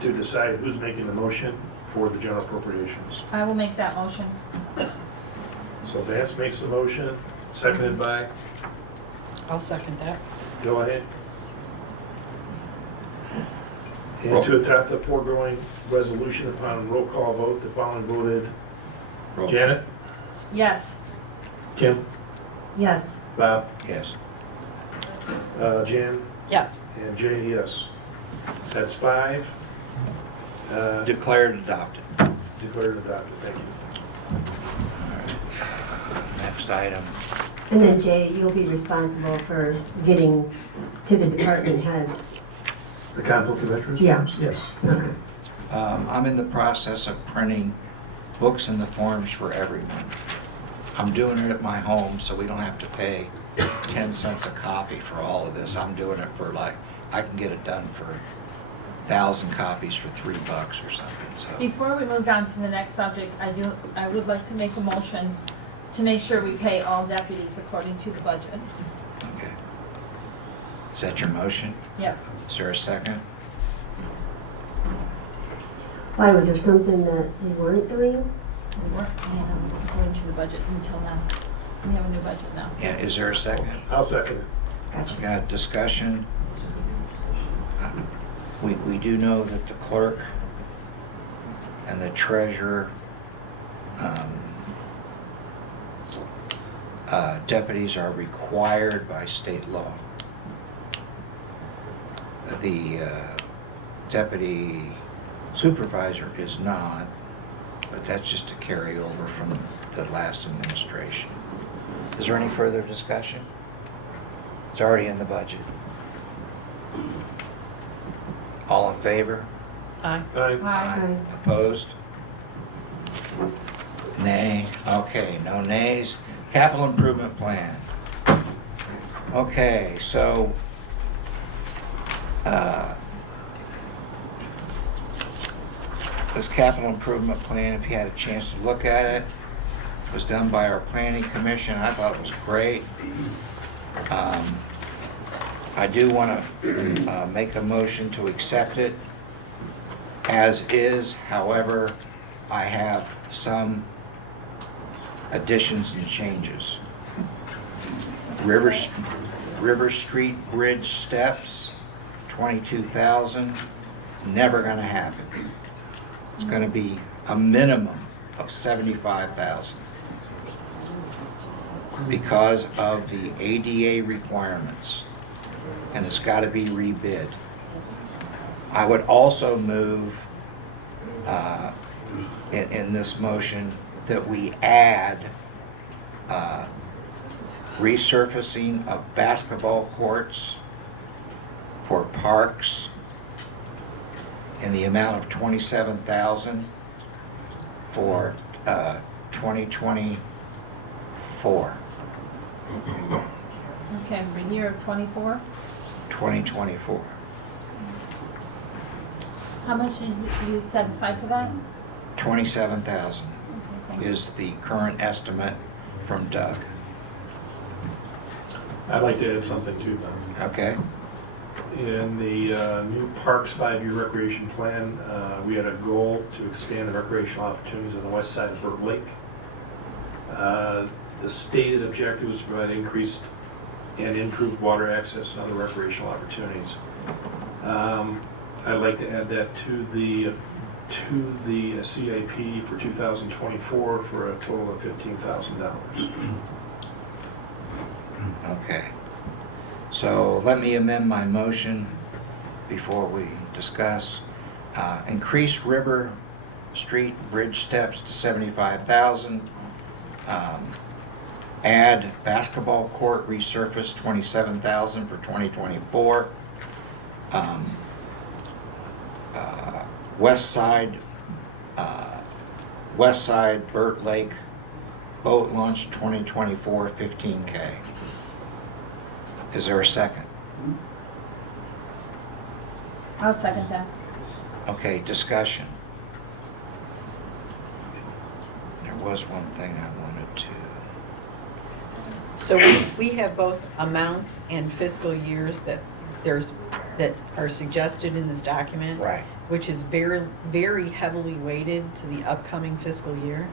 to decide who's making the motion for the general appropriations. I will make that motion. So Vance makes the motion, seconded by, I'll second that. go ahead. Roll. And to adopt the foregoing resolution upon roll call vote, the following voted: Roll. Janet, Yes. Kim, Yes. Bob, Yes. Jan, Yes. and Jay, yes. That's 5. Declared adopted. Declared adopted, thank you. Next item. And then Jay, you'll be responsible for getting to the department heads. The conflict of interest? Yeah. Yes. Okay. I'm in the process of printing books and the forms for everyone. I'm doing it at my home, so we don't have to pay 10 cents a copy for all of this. I'm doing it for I can get it done for 1,000 copies for $3 or something, so. Before we move on to the next subject, I would like to make a motion to make sure we pay all deputies according to the budget. Okay. Is that your motion? Yes. Is there a second? Why, was there something that you weren't doing? We weren't paying them according to the budget until now. We have a new budget now. Yeah, is there a second? I'll second it. Gotcha. Got discussion? We do know that the clerk and the treasurer, deputies are required by state law. The deputy supervisor is not, but that's just a carryover from the last administration. Is there any further discussion? It's already in the budget. All in favor? Aye. Aye. Aye. Opposed? Nay. Okay, no nays. Capital Improvement Plan. Okay, so this Capital Improvement Plan, if you had a chance to look at it, was done by our Planning Commission. I thought it was great. I do want to make a motion to accept it as is. However, I have some additions and changes. River Street Bridge steps, 22,000, never gonna happen. It's gonna be a minimum of 75,000 because of the ADA requirements, and it's gotta be rebid. I would also move in this motion that we add resurfacing of basketball courts for parks in the amount of 27,000 for 2024. Okay, for year 24. 2024. How much did you set aside for that? 27,000 Okay, thank you. is the current estimate from Doug. I'd like to add something too, Bob. Okay? In the new Parks 5-year recreation plan, we had a goal to expand the recreational opportunities on the west side of Bird Lake. The stated objective was to provide increased and improved water access and other recreational opportunities. I'd like to add that to the CIP for 2024 for a total of $15,000. Okay. So let me amend my motion before we discuss. Increase River Street Bridge steps to 75,000. Add basketball court resurface 27,000 for 2024. West Side Burt Lake Boat Launch 2024, 15K. Is there a second? I'll second that. Okay, discussion. There was one thing I wanted to, So we have both amounts and fiscal years that are suggested in this document. right, Which is very, very heavily weighted to the upcoming fiscal year.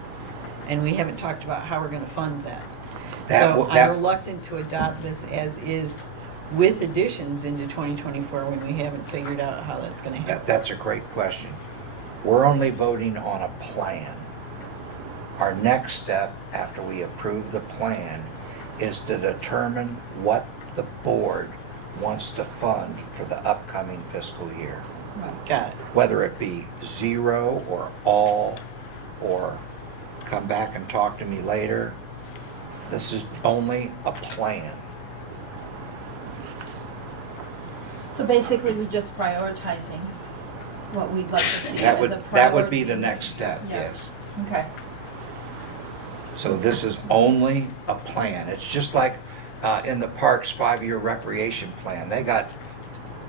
And we haven't talked about how we're gonna fund that. So I'm reluctant to adopt this as is with additions into 2024 when we haven't figured out how that's gonna happen. that's a great question. We're only voting on a plan. Our next step, after we approve the plan, is to determine what the board wants to fund for the upcoming fiscal year. Got it. Whether it be zero or all, or come back and talk to me later. This is only a plan. So basically, we're just prioritizing what we'd like to see as a priority. That would be the next step, Yeah. yes. Okay. So this is only a plan. It's just like in the parks 5-year recreation plan. They got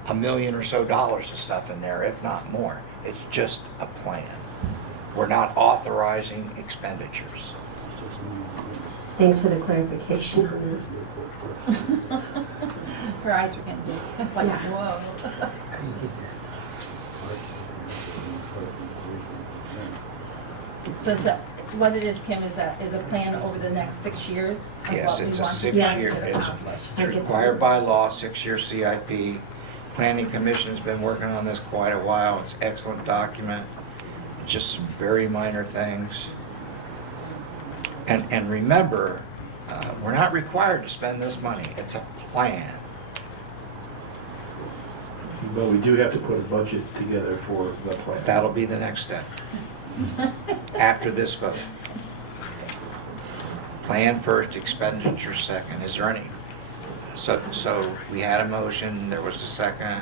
$1 million or so of stuff in there, if not more. It's just a plan. We're not authorizing expenditures. Thanks for the clarification on that. Her eyes were getting big, like, Yeah. whoa. So it's what it is, Kim, is a plan over the next 6 years? Of Yes, what we it's a want to 6-year, get it's accomplished. I get required that. by law, 6-year CIP. Planning Commission's been working on this quite a while. It's an excellent document. Just some very minor things. And remember, we're not required to spend this money. It's a plan. But we do have to put a budget together for the plan. That'll be the next step, after this vote. Plan first, expenditure second. Is there any? So we had a motion, there was a second.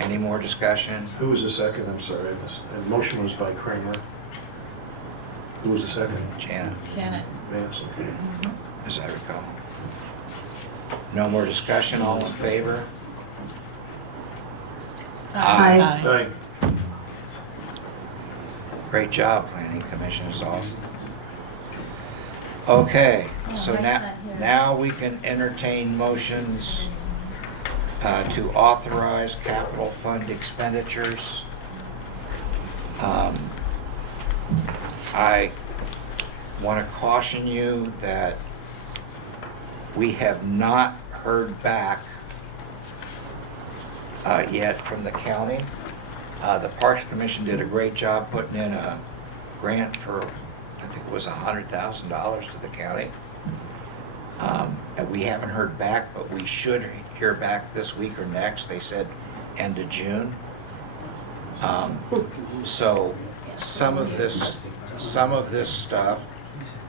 Any more discussion? Who was the second? I'm sorry, I missed. The motion was by Kramer. Who was the second? Janet, Janet. Vance, okay. as I recall. No more discussion, all in favor? Aye. Aye. Great job, Planning Commission, is awesome. Okay, so Mike's now, not here. now we can entertain motions to authorize capital fund expenditures. I want to caution you that we have not heard back yet from the county. The Parks Commission did a great job putting in a grant for, I think it was $100,000 to the county. And we haven't heard back, but we should hear back this week or next. They said end of June. So some of this stuff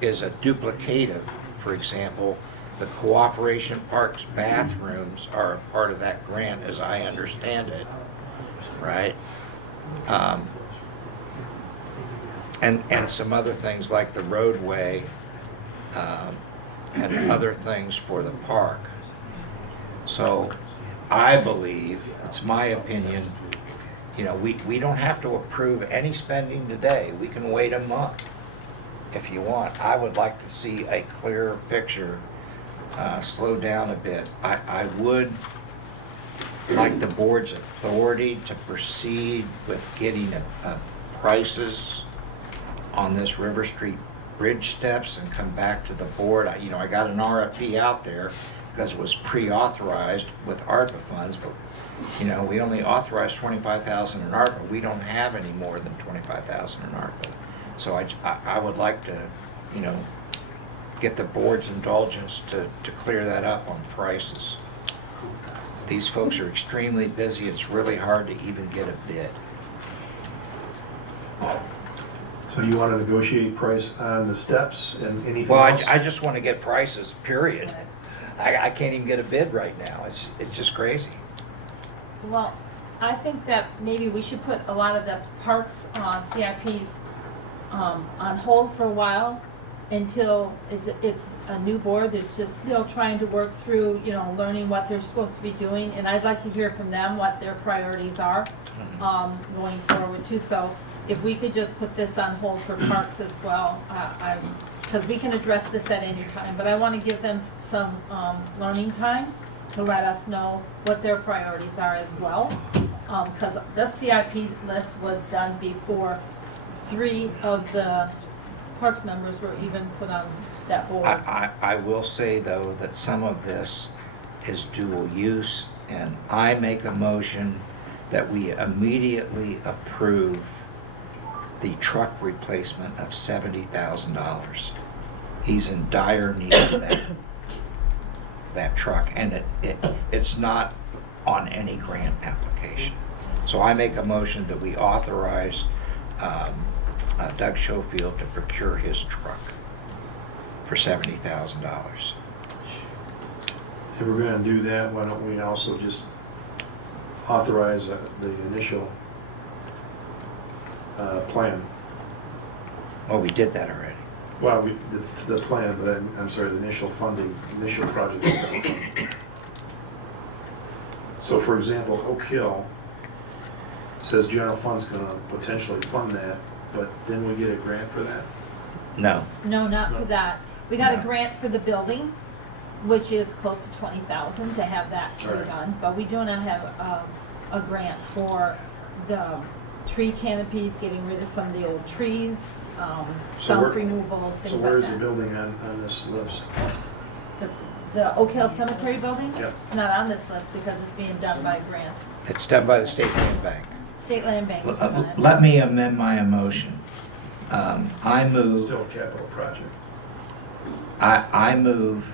is a duplicative. For example, the Cooperation Parks bathrooms are a part of that grant, as I understand it, right? And some other things like the roadway, and other things for the park. So I believe, it's my opinion, we don't have to approve any spending today. We can wait a month if you want. I would like to see a clearer picture, slow down a bit. I would like the board's authority to proceed with getting prices on this River Street bridge steps and come back to the board. I got an RFP out there because it was pre-authorized with ARPA funds, but we only authorized $25,000 in ARPA. We don't have any more than $25,000 in ARPA. So I would like to, get the board's indulgence to clear that up on prices. These folks are extremely busy. It's really hard to even get a bid. So you want to negotiate price on the steps and anything Well, else? I just want to get prices, period. I can't even get a bid right now. It's just crazy. Well, I think that maybe we should put a lot of the parks, CIPs, on hold for a while until it's a new board that's just still trying to work through, you know, learning what they're supposed to be doing. And I'd like to hear from them what their priorities are, going forward too. So if we could just put this on hold for parks as well, because we can address this at any time, but I want to give them some learning time to let us know what their priorities are as well. Because the CIP list was done before 3 of the parks members were even put on that board. I will say, though, that some of this is dual use, and I make a motion that we immediately approve the truck replacement of $70,000. He's in dire need of that truck, and it's not on any grant application. So I make a motion that we authorize Doug Schofield to procure his truck for $70,000. If we're gonna do that, why don't we also just authorize the initial plan? Well, we did that already. Well, the plan, but I'm sorry, the initial funding, initial project. So for example, Oak Hill says general fund's gonna potentially fund that, but didn't we get a grant for that? No. No, not for No. that. We got a No. grant for the building, which is close to 20,000 to have that Right. redone, but we do not have a grant for the tree canopies, getting rid of some of the old trees, stump where- removals, So things where's like the that. building on this list? The Oak Hill Cemetery building? Yep. It's not on this list because it's being done by grant. It's done by the State Land Bank. State Land Bank is doing it. Let me amend my motion. I move, Still a capital project. I move,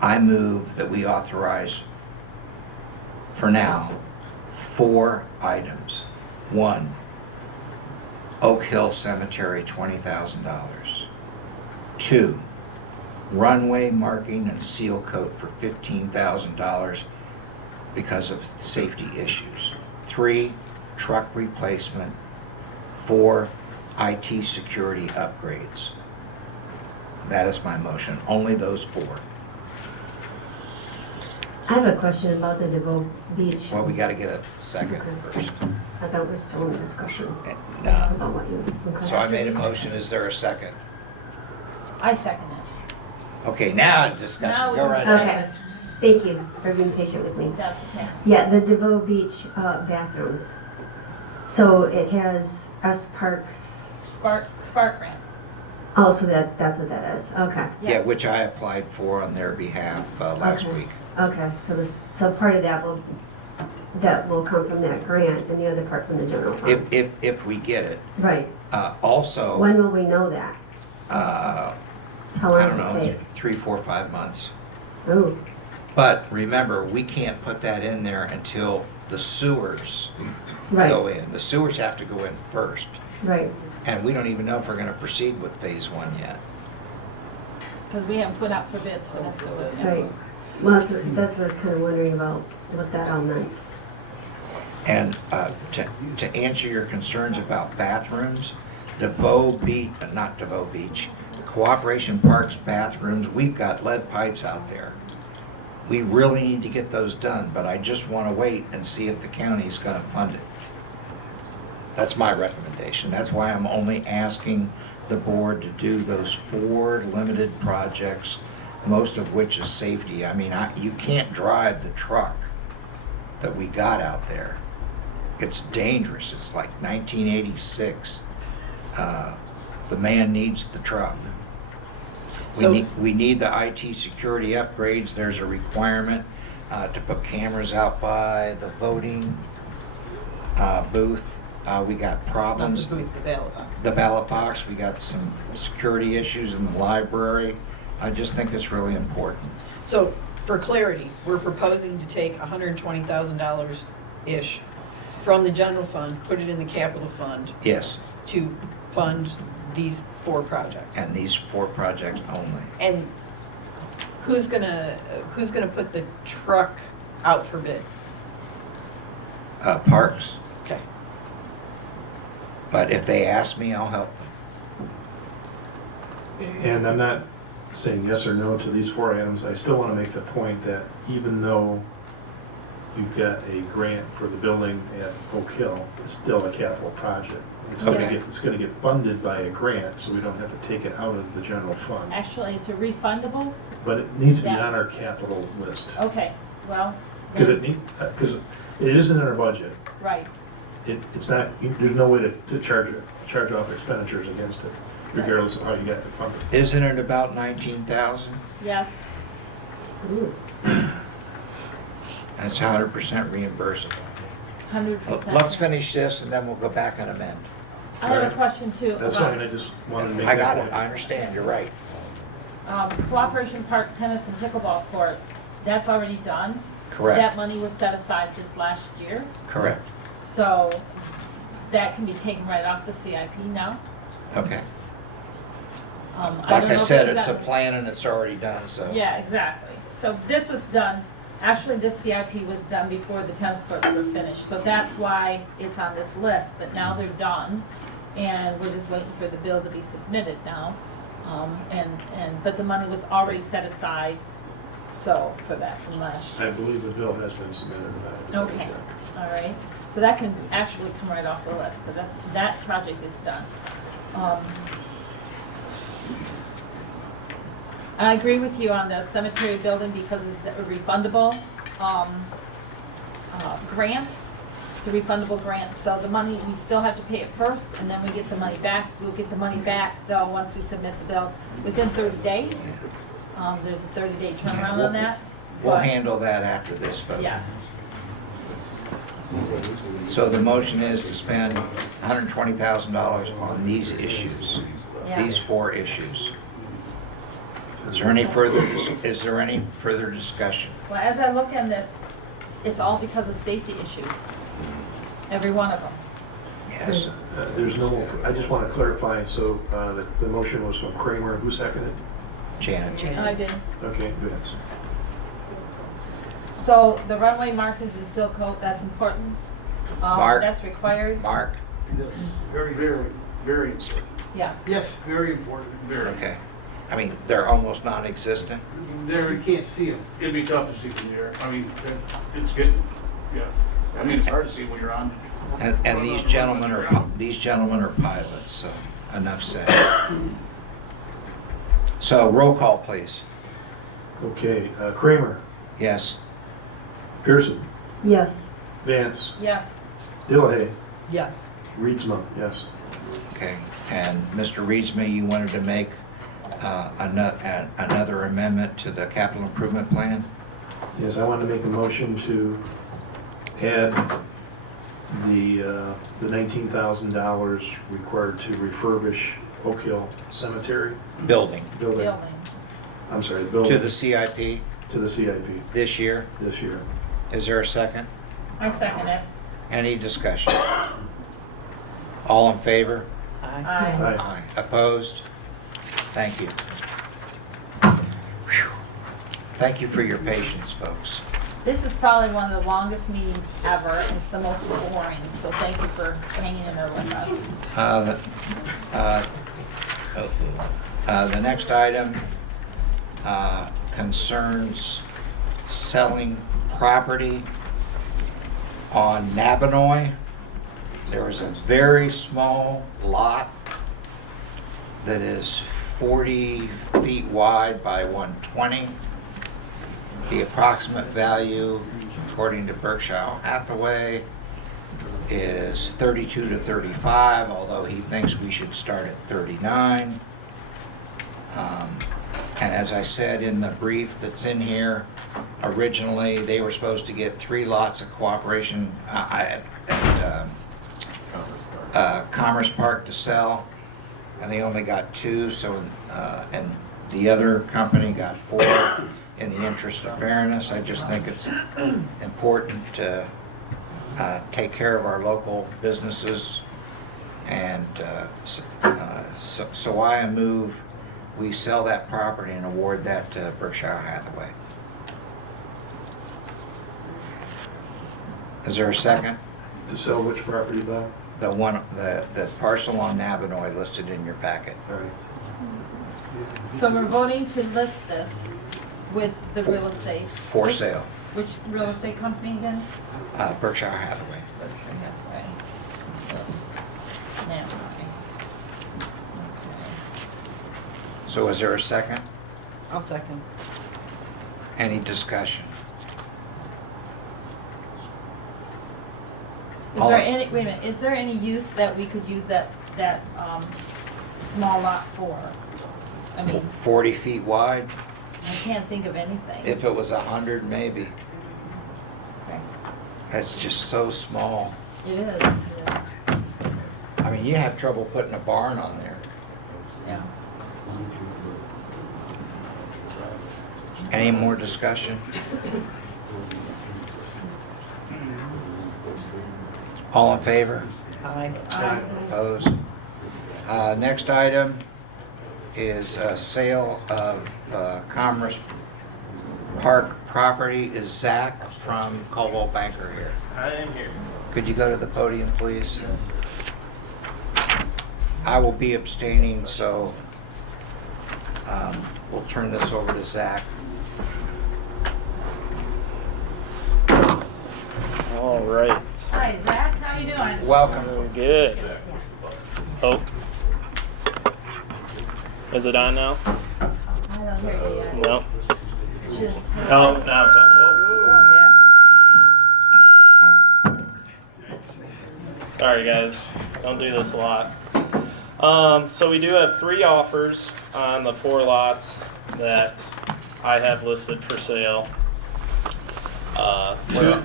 I move that we authorize, for now, 4 items. 1, Oak Hill Cemetery, $20,000. 2, runway marking and seal coat for $15,000 because of safety issues. 3, truck replacement. 4, IT security upgrades. That is my motion, only those 4. I have a question about the DeVoe Beach. Well, we gotta get a second first. I thought we're still in discussion No. about what you. okay. So I made a motion, is there a second? I second it. Okay, now discussion, Now go we'll right discuss ahead. Okay. it. Thank you for being patient with me. That's okay. Yeah, the DeVoe Beach bathrooms. So it has S Parks, Spark grant. oh, so that's what that is, okay. Yeah, Yes. which I applied for on their behalf last Okay. week. Okay, so part of that will come from that grant and the other part from the general fund? If we get it. Right, Also, when will we know that? I How long don't does know, it take? 3, 4, 5 months. Ooh, But remember, we can't put that in there until the sewers go right, in. The sewers have to go in first. right. And we don't even know if we're gonna proceed with phase 1 yet. Because we haven't put out for bids for this, so. Right. Well, that's what I was kind of wondering about, what that all meant. And to answer your concerns about bathrooms, DeVoe Beach, not DeVoe Beach, Cooperation Park's bathrooms, we've got lead pipes out there. We really need to get those done, but I just want to wait and see if the county's going to fund it. That's my recommendation. That's why I'm only asking the board to do those 4 limited projects, most of which is safety. I mean, you can't drive the truck that we got out there. It's dangerous. It's like 1986. The man needs the truck. So- We need the IT security upgrades. There's a requirement to put cameras out by the voting booth. We got problems. Not the booth, the ballot box. The ballot box, we got some security issues in the library. I just think it's really important. So, for clarity, we're proposing to take $120,000-ish from the general fund, put it in the capital fund Yes, to fund these 4 projects. and these 4 projects only. And who's gonna put the truck out for bid? Parks, Okay. but if they ask me, I'll help them. And I'm not saying yes or no to these 4 items. I still want to make the point that even though you've got a grant for the building at Oak Hill, it's still a capital project. Okay. It's gonna get funded by a grant, so we don't have to take it out of the general fund. Actually, it's a refundable? But it needs to be Yes. on our capital list. Okay, well. Because then- it isn't in our budget. Right, It's not, there's no way to charge off expenditures against it, regardless of how you got it funded. Isn't it about 19,000? yes. That's 100% reimbursable. 100%. Let's finish this and then we'll go back and amend. I have a question too. That's about, fine, I just wanted to make I that got it, point. I understand, you're right. Cooperation Park Tennis and Pickleball Court, that's already done. That Correct, money was set aside this last year, correct. so that can be taken right off the CIP now. Okay. don't Like know I if said, you it's a got- plan and it's already done, so. Yeah, exactly. So this was done, actually this CIP was done before the tennis courts were finished, so that's why it's on this list, but now they're done. And we're just waiting for the bill to be submitted now. But the money was already set aside, so, for that from last I year. believe the bill has been submitted about it. Okay, all right. So that can actually come right off the list, because that project is done. I agree with you on the cemetery building because it's a refundable grant. It's a refundable grant, so the money, we still have to pay it first, and then we get the money back. We'll get the money back, though, once we submit the bills, within 30 days. There's a 30-day turnaround on that. We'll but- handle that after this vote. Yes, So the motion is to spend $120,000 on these issues, Yeah. these 4 issues. Is there any further discussion? well, as I look at this, it's all because of safety issues. Every one of them. Yes. There's no, I just want to clarify, so the motion was from Kramer, who seconded? Janet? I did. Okay, good. So the runway markings and seal coat, that's important. Mark. That's required, Mark? Very, very, very, yes. yes, very important, very. Okay. I mean, they're almost non-existent. There, you can't see them. It'd be tough to see from here. I mean, it's getting, yeah. I mean, it's hard to see when you're on. And these gentlemen are pilots, so enough said. So roll call, please. Okay, Kramer, Yes. Pearson, Yes. Vance, Yes, Dillahay, Yes. Reedsma, yes. Okay. And Mr. Reedsma, you wanted to make another amendment to the capital improvement plan? Yes, I wanted to make a motion to add the $19,000 required to refurbish Oak Hill Cemetery Building. building. building. I'm sorry, To building the CIP to the CIP this year. this year. Is there a second? I second it. Any discussion? All in favor? Aye. Aye. Aye. Opposed? Thank you. Whew. Thank you for your patience, folks. This is probably one of the longest meetings ever, and it's the most boring, so thank you for hanging in there with us. The next item concerns selling property on Nabinoy. There is a very small lot that is 40 feet wide by 120. The approximate value, according to Berkshire Hathaway, is 32 to 35, although he thinks we should start at 39. And as I said in the brief that's in here, originally they were supposed to get 3 lots of cooperation at Commerce Park to sell, and they only got 2. So, and the other company got 4. In the interest of fairness, I just think it's important to take care of our local businesses, and so I move we sell that property and award that to Berkshire Hathaway. Is there a second? To sell which property, Bob? The parcel on Navinoy listed in your packet. All right. So we're voting to list this with the real estate. For sale. Which real estate company again? Berkshire Hathaway. Now, So is there a second? I'll second. Any discussion? is there any, wait a minute, is there any use that we could use that small lot for? I mean, 40 feet wide? I can't think of anything. If it was 100, maybe. Okay. That's just so small. It is, I mean, you have trouble putting a barn on there. yeah. Any more discussion? All in favor? Aye. Opposed? Next item is sale of Commerce Park property. Is Zach from Caldwell Banker here? I am here. Could you go to the podium, please? I will be abstaining, so we'll turn this over to Zach. All right. Hi, Zach, how you doing? Welcome. Good. Oh. Is it on now? I don't hear you yet. No. Should- Oh, now it's on. Whoa. Sorry, guys. Don't do this a lot. So we do have 3 offers on the 4 lots that I have listed for sale.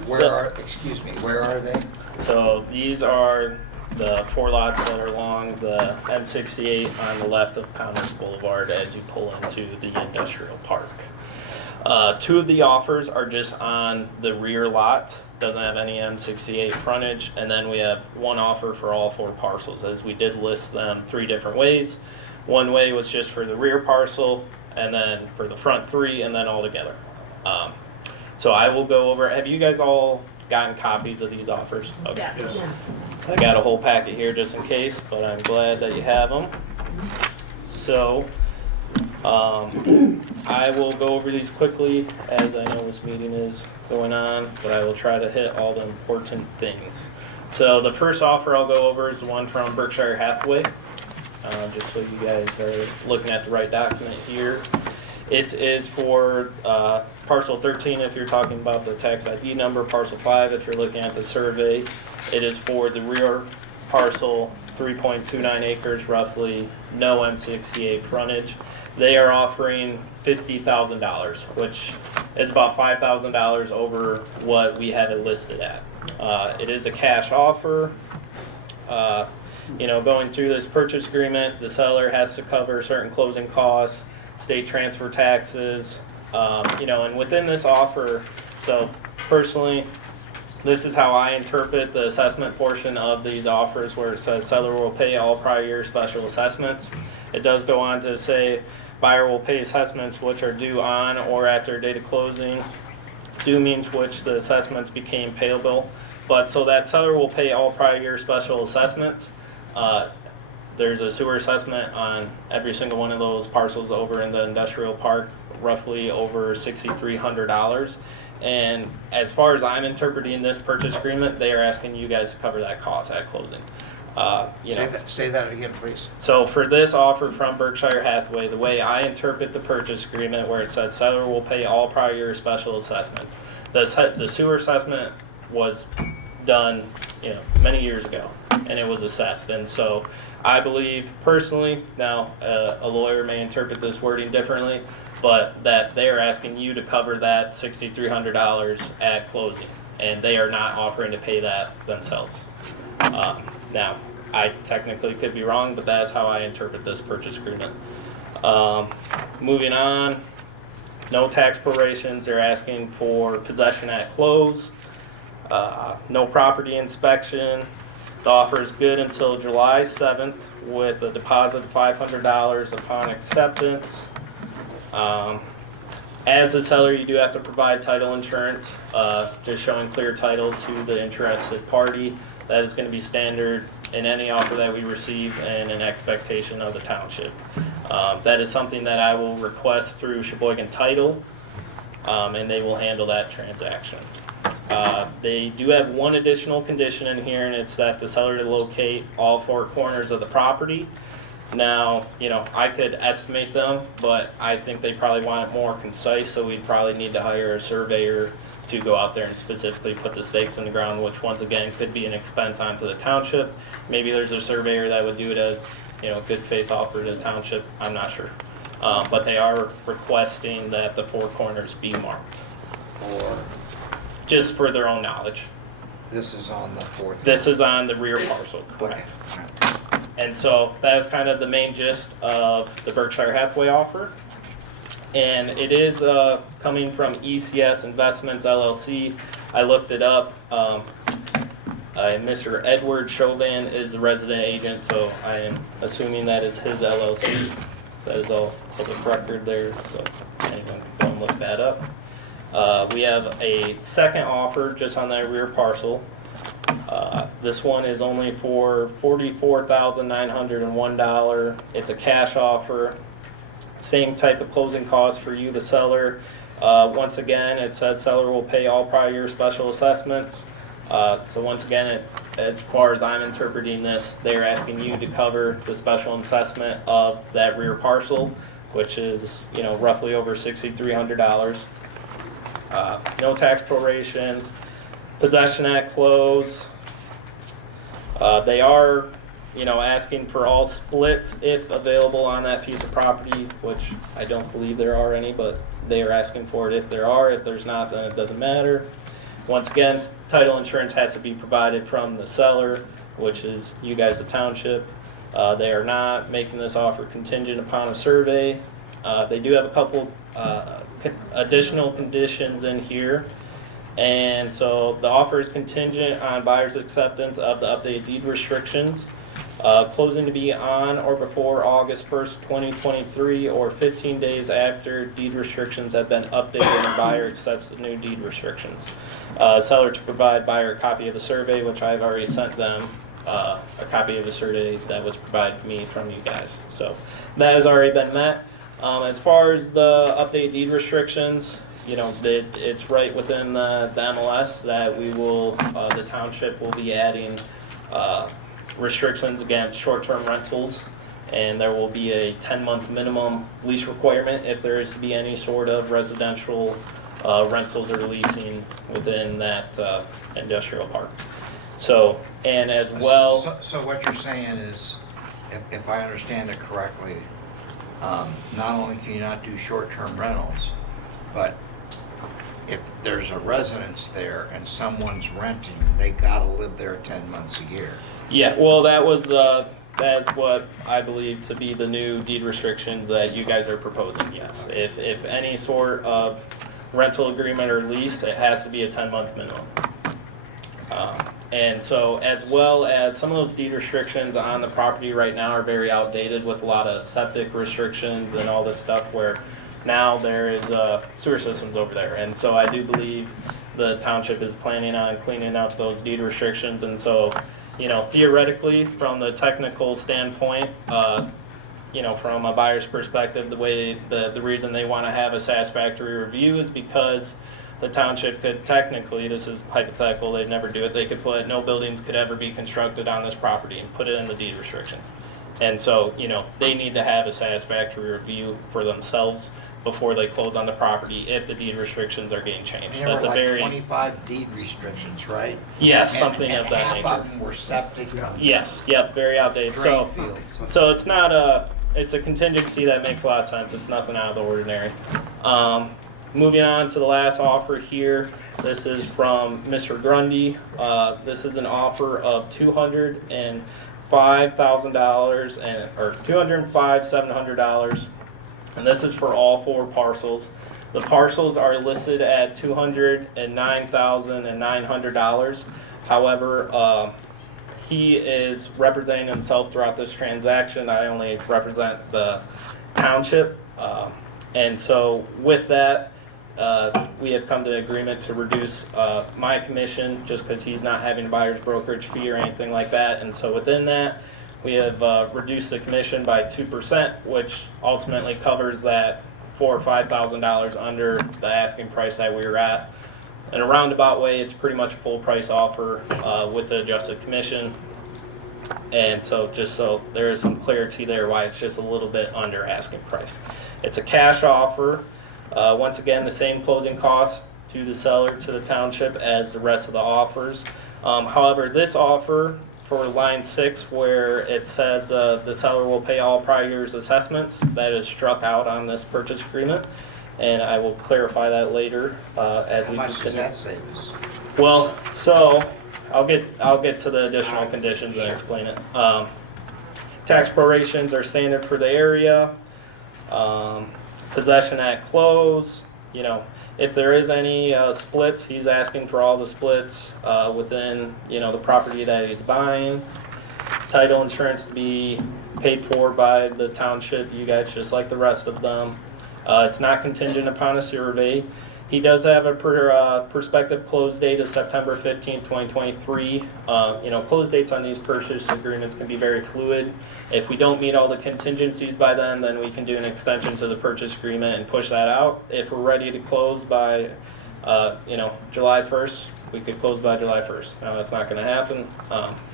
Where are they? So these are the 4 lots that are along the M68 on the left of Commerce Boulevard as you pull into the industrial park. 2 of the offers are just on the rear lot, doesn't have any M68 frontage, and then we have 1 offer for all 4 parcels, as we did list them 3 different ways. One way was just for the rear parcel, and then for the front 3, and then all together. So I will go over, have you guys all gotten copies of these offers? Okay. Yes. Yeah. I got a whole packet here just in case, but I'm glad that you have them. So, I will go over these quickly as I know this meeting is going on, but I will try to hit all the important things. So the first offer I'll go over is the one from Berkshire Hathaway, just so you guys are looking at the right document here. It is for parcel 13 if you're talking about the tax ID number, parcel 5 if you're looking at the survey. It is for the rear parcel, 3.29 acres roughly, no M68 frontage. They are offering $50,000, which is about $5,000 over what we had it listed at. It is a cash offer. Going through this purchase agreement, the seller has to cover certain closing costs, state transfer taxes, and within this offer, so personally, this is how I interpret the assessment portion of these offers where it says seller will pay all prior year special assessments. It does go on to say buyer will pay assessments which are due on or after date of closing. Due means which the assessments became payable. But so that seller will pay all prior year special assessments. There's a sewer assessment on every single one of those parcels over in the industrial park, roughly over $6,300. And as far as I'm interpreting this purchase agreement, they are asking you guys to cover that cost at closing. Say that again, please. So for this offer from Berkshire Hathaway, the way I interpret the purchase agreement where it says seller will pay all prior year special assessments, the sewer assessment was done many years ago and it was assessed. And so I believe personally, now a lawyer may interpret this wording differently, but that they are asking you to cover that $6,300 at closing, and they are not offering to pay that themselves. Now, I technically could be wrong, but that's how I interpret this purchase agreement. Moving on, no tax prorations. They're asking for possession at close, no property inspection. The offer is good until July 7th with a deposit of $500 upon acceptance. As a seller, you do have to provide title insurance, just showing clear title to the interested party. That is going to be standard in any offer that we receive and an expectation of the township. That is something that I will request through Sheboygan Title, and they will handle that transaction. They do have one additional condition in here, and it's that the seller to locate all four corners of the property. Now, I could estimate them, but I think they probably want it more concise, so we'd probably need to hire a surveyor to go out there and specifically put the stakes in the ground, which once again could be an expense onto the township. Maybe there's a surveyor that would do it as, good faith offer to the township. I'm not sure. But they are requesting that the four corners be marked, Or just for their own knowledge. this is on the 4th. This is on the rear parcel, correct? And so that is kind of the main gist of the Berkshire Hathaway offer. And it is coming from ECS Investments LLC. I looked it up. Mr. Edward Chauvin is the resident agent, so I am assuming that is his LLC. That is all public record there, so anyone can go and look that up. We have a second offer just on that rear parcel. This one is only for $44,901. It's a cash offer. Same type of closing costs for you, the seller. Once again, it says seller will pay all prior year special assessments. So once again, as far as I'm interpreting this, they're asking you to cover the special assessment of that rear parcel, which is roughly over $6,300. No tax prorations, possession at close. They are, asking for all splits if available on that piece of property, which I don't believe there are any, but they are asking for it if there are. If there's not, then it doesn't matter. Once again, title insurance has to be provided from the seller, which is you guys, the township. They are not making this offer contingent upon a survey. They do have a couple additional conditions in here. And so the offer is contingent on buyer's acceptance of the updated deed restrictions. Closing to be on or before August 1st, 2023, or 15 days after deed restrictions have been updated and buyer accepts the new deed restrictions. Seller to provide buyer a copy of the survey, which I've already sent them a copy of the survey that was provided to me from you guys. So that has already been met. As far as the updated deed restrictions, it's right within the MLS that we will, the township will be adding restrictions against short-term rentals, and there will be a 10-month minimum lease requirement if there is to be any sort of residential rentals or leasing within that industrial park. So, and as well... So what you're saying is, if I understand it correctly, not only can you not do short-term rentals, but if there's a residence there and someone's renting, they gotta live there 10 months a year. Yeah, well, that's what I believe to be the new deed restrictions that you guys are proposing, yes. If any sort of rental agreement or lease, it has to be a 10-month minimum. And so, as well as some of those deed restrictions on the property right now are very outdated with a lot of septic restrictions and all this stuff where now there is sewer systems over there. And so I do believe the township is planning on cleaning up those deed restrictions. And so, theoretically, from the technical standpoint, from a buyer's perspective, the reason they want to have a satisfactory review is because the township could technically, this is hypothetical, they'd never do it, they could put no buildings could ever be constructed on this property and put it in the deed restrictions. And so, they need to have a satisfactory review for themselves before they close on the property if the deed restrictions are getting changed. There were like 25 deed restrictions, right? Yes, something of that nature. Half of them were septic. Yes, yep, very outdated. Drain fields. So it's not it's a contingency that makes a lot of sense. It's nothing out of the ordinary. Moving on to the last offer here. This is from Mr. Grundy. This is an offer of $205,000 or $205,700. And this is for all four parcels. The parcels are listed at $209,900. However, he is representing himself throughout this transaction. I only represent the township. And so with that, we have come to an agreement to reduce my commission just because he's not having a buyer's brokerage fee or anything like that. And so within that, we have reduced the commission by 2%, which ultimately covers that $4,000 or $5,000 under the asking price that we were at. In a roundabout way, it's pretty much a full price offer with the adjusted commission. And so just so there is some clarity there why it's just a little bit under asking price. It's a cash offer. Once again, the same closing costs to the seller, to the township, as the rest of the offers. However, this offer for line 6, where it says the seller will pay all prior year's assessments, that is struck out on this purchase agreement. And I will clarify that later as we continue. How much does that save us? Well, so I'll get to the additional conditions and explain it. Tax prorations are standard for the area. Possession at close. You know, if there is any splits, he's asking for all the splits within, you know, the property that he's buying. Title insurance to be paid for by the township, you guys, just like the rest of them. It's not contingent upon a survey. He does have a prospective close date of September 15, 2023. You know, close dates on these purchase agreements can be very fluid. If we don't meet all the contingencies by then we can do an extension to the purchase agreement and push that out. If we're ready to close by, you know, July 1st, we could close by July 1st. Now, that's not going to happen,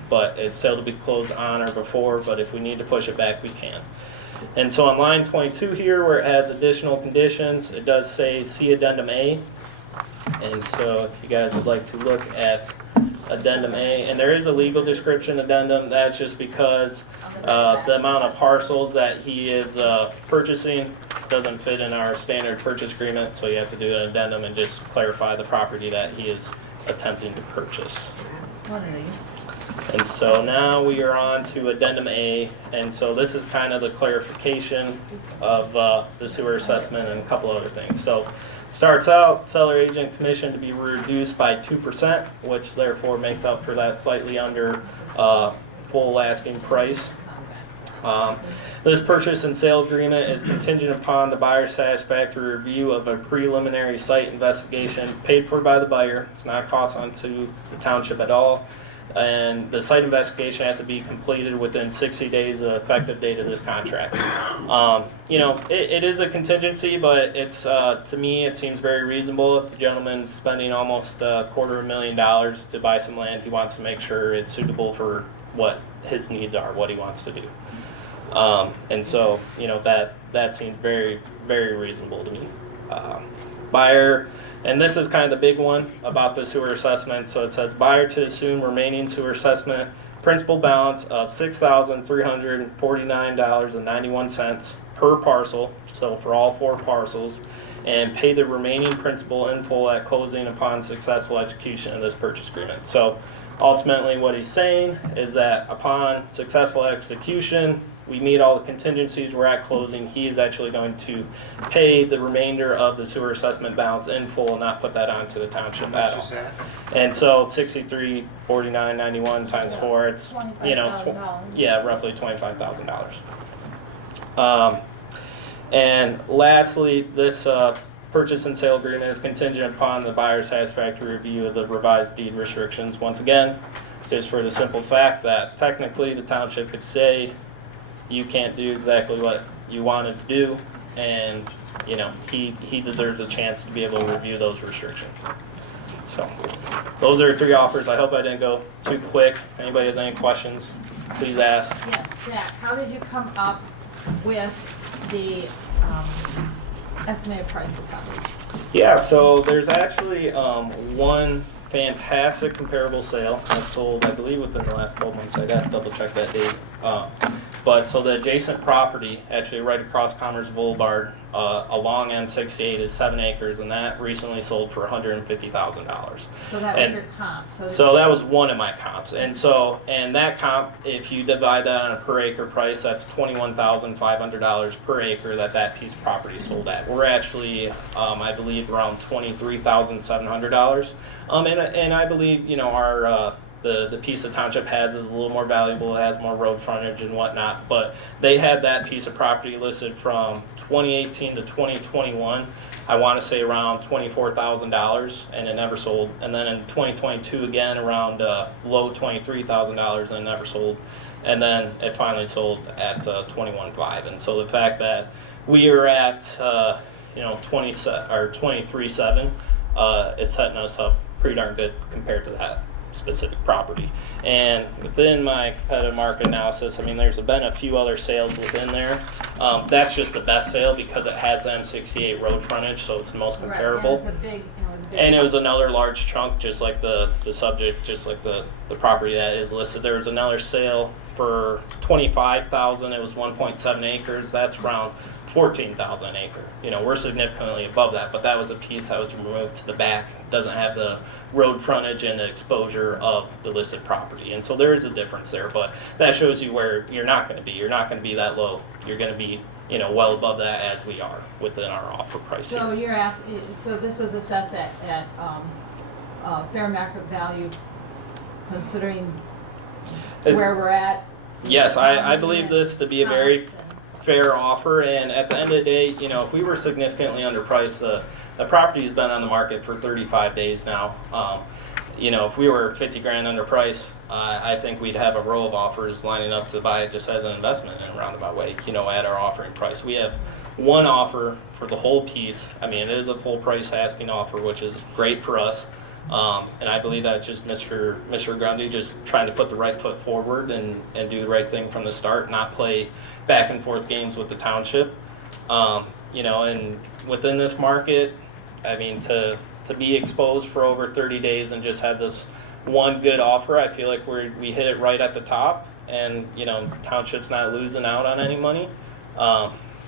but it's still to be closed on or before, but if we need to push it back, we can. And so on line 22 here, where it has additional conditions, it does say see Addendum A. And so if you guys would like to look at Addendum A, and there is a legal description addendum, that's just because the amount of parcels that he is purchasing doesn't fit in our standard purchase agreement, so you have to do an addendum and just clarify the property that he is attempting to purchase. One of these. And so now we are on to Addendum A, and so this is kind of the clarification of the sewer assessment and a couple other things. So starts out, seller agent commission to be reduced by 2%, which therefore makes up for that slightly under full asking price. This purchase and sale agreement is contingent upon the buyer's satisfactory review of a preliminary site investigation paid for by the buyer. It's not a cost onto the township at all. And the site investigation has to be completed within 60 days of the effective date of this contract. You know, it is a contingency, but it's to me it seems very reasonable. If the gentleman's spending almost $250,000 to buy some land, he wants to make sure it's suitable for what his needs are, what he wants to do. And so, you know, that seems very, very reasonable to me. Buyer. And this is kind of the big one about the sewer assessment. So it says buyer to assume remaining sewer assessment principal balance of $6,349.91 per parcel, so for all 4 parcels, and pay the remaining principal in full at closing upon successful execution of this purchase agreement. So ultimately what he's saying is that upon successful execution, we meet all the contingencies, we're at closing, he is actually going to pay the remainder of the sewer assessment balance in full and not put that onto the township at all. How much is that? And so $63,49.91 times 4, it's, you know, roughly $25,000. And lastly, this purchase and sale agreement is contingent upon the buyer's satisfactory review of the revised deed restrictions. Once again, just for the simple fact that technically the township could say, you can't do exactly what you wanted to do, and you know he deserves a chance to be able to review those restrictions. So those are 3 offers. I hope I didn't go too quick. If anybody has any questions, please ask. Yes, Jack, how did you come up with the estimated price of property? Yeah, so there's actually one fantastic comparable sale that sold, I believe, within the last 12 months. I got to double check that date. But so the adjacent property, actually right across Commerce Boulevard, along M68 is 7 acres, and that recently sold for $150,000. So that was your comp. So that was one of my comps. And that comp, if you divide that on a per acre price, that's $21,500 per acre that piece of property sold at. We're actually, I believe, around $23,700. And I believe, you know, our the piece the township has is a little more valuable. It has more road frontage and whatnot. But they had that piece of property listed from 2018 to 2021. I want to say around $24,000, and it never sold. And then in 2022 again, around low $23,000, and it never sold. And then it finally sold at $21,500. And so the fact that we are at 23.7 is setting us up pretty darn good compared to that specific property. And within my competitive market analysis, I mean, there's been a few other sales within there. That's just the best sale because it has M68 road frontage, so it's the most comparable. Right, and it was another large chunk, just like the subject, just like the property that is listed. There was another sale for $25,000. It was 1.7 acres. That's around 14,000 an acre. You know, we're significantly above that, but that was a piece that was removed to the back. It doesn't have the road frontage and the exposure of the listed property. And so there is a difference there, but that shows you where you're not going to be. You're not going to be that low. You're going to be, you know, well above that as we are within our offer price. So here. you're asking, so this was assessed at fair market value, considering where we're at? Yes, I believe this to be a very fair offer, and at the end of the day, you know, if we were significantly underpriced, the property's been on the market for 35 days now. You know, if we were 50 grand underpriced, I think we'd have a row of offers lining up to buy it just as an investment in a roundabout way, you know, at our offering price. We have one offer for the whole piece. I mean, it is a full price asking offer, which is great for us. And I believe that's just Mr. Grundy just trying to put the right foot forward and do the right thing from the start, not play back and forth games with the township. You know, and within this market, I mean, to be exposed for over 30 days and just have this one good offer, I feel like we hit it right at the top, and, you know, township's not losing out on any money.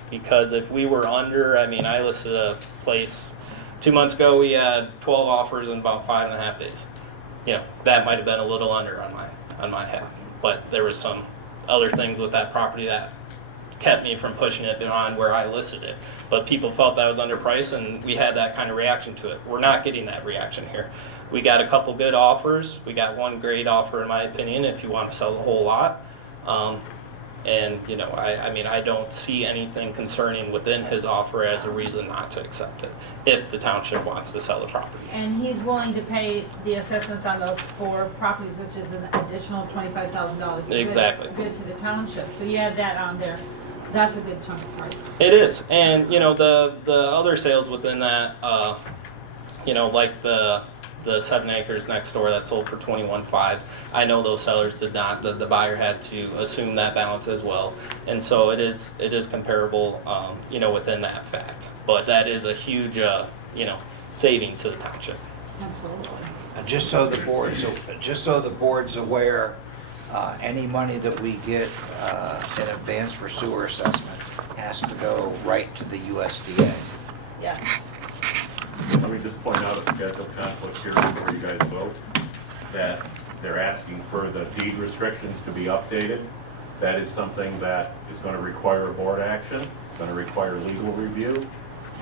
Because if we were under, I mean, I listed a place 2 months ago, we had 12 offers in about 5.5 days. You know, that might have been a little under on my half, but there was some other things with that property that kept me from pushing it beyond where I listed it. But people felt that was underpriced, and we had that kind of reaction to it. We're not getting that reaction here. We got a couple good offers. We got one great offer, in my opinion, if you want to sell the whole lot. And, you know, I mean, I don't see anything concerning within his offer as a reason not to accept it if the township wants to sell the property. And he's willing to pay the assessments on those 4 properties, which is an additional $25,000. Exactly. Good to the township. So you have that on there. That's a good chunk of price. It is. And, you know, the other sales within that, you know, like the 7 acres next door that sold for $21,500. I know those sellers did not. The buyer had to assume that balance as well, and so it is comparable, you know, within that fact. But that is a huge, you know, saving to the township. Absolutely. Just so the board's aware, any money that we get in advance for sewer assessment has to go right to the USDA. Yeah. Let me just point out a schedule conflict here before you guys vote, that they're asking for the deed restrictions to be updated. That is something that is going to require board action, it's going to require legal review.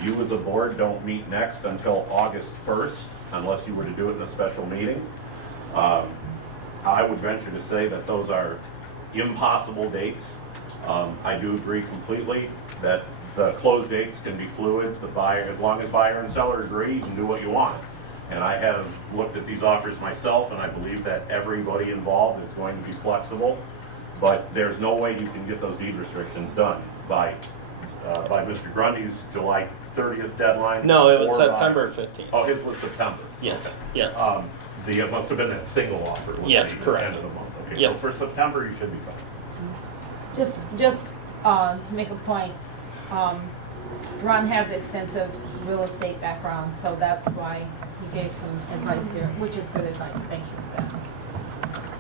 You as a board don't meet next until August 1st, unless you were to do it in a special meeting. I would venture to say that those are impossible dates. I do agree completely that the close dates can be fluid. The buyer, as long as buyer and seller agree, you can do what you want. And I have looked at these offers myself, and I believe that everybody involved is going to be flexible. But there's no way you can get those deed restrictions done by Mr. Grundy's July 30th deadline. No, it was or September 15th. Oh, his was September. Yes. Okay. Yeah. It must have been that single offer. Was Yes, the correct. End of the month. Okay. Yep. So for September, you should be fine. Just to make a point, Ron has extensive real estate background, so that's why he gave some advice here, which is good advice. Thank you for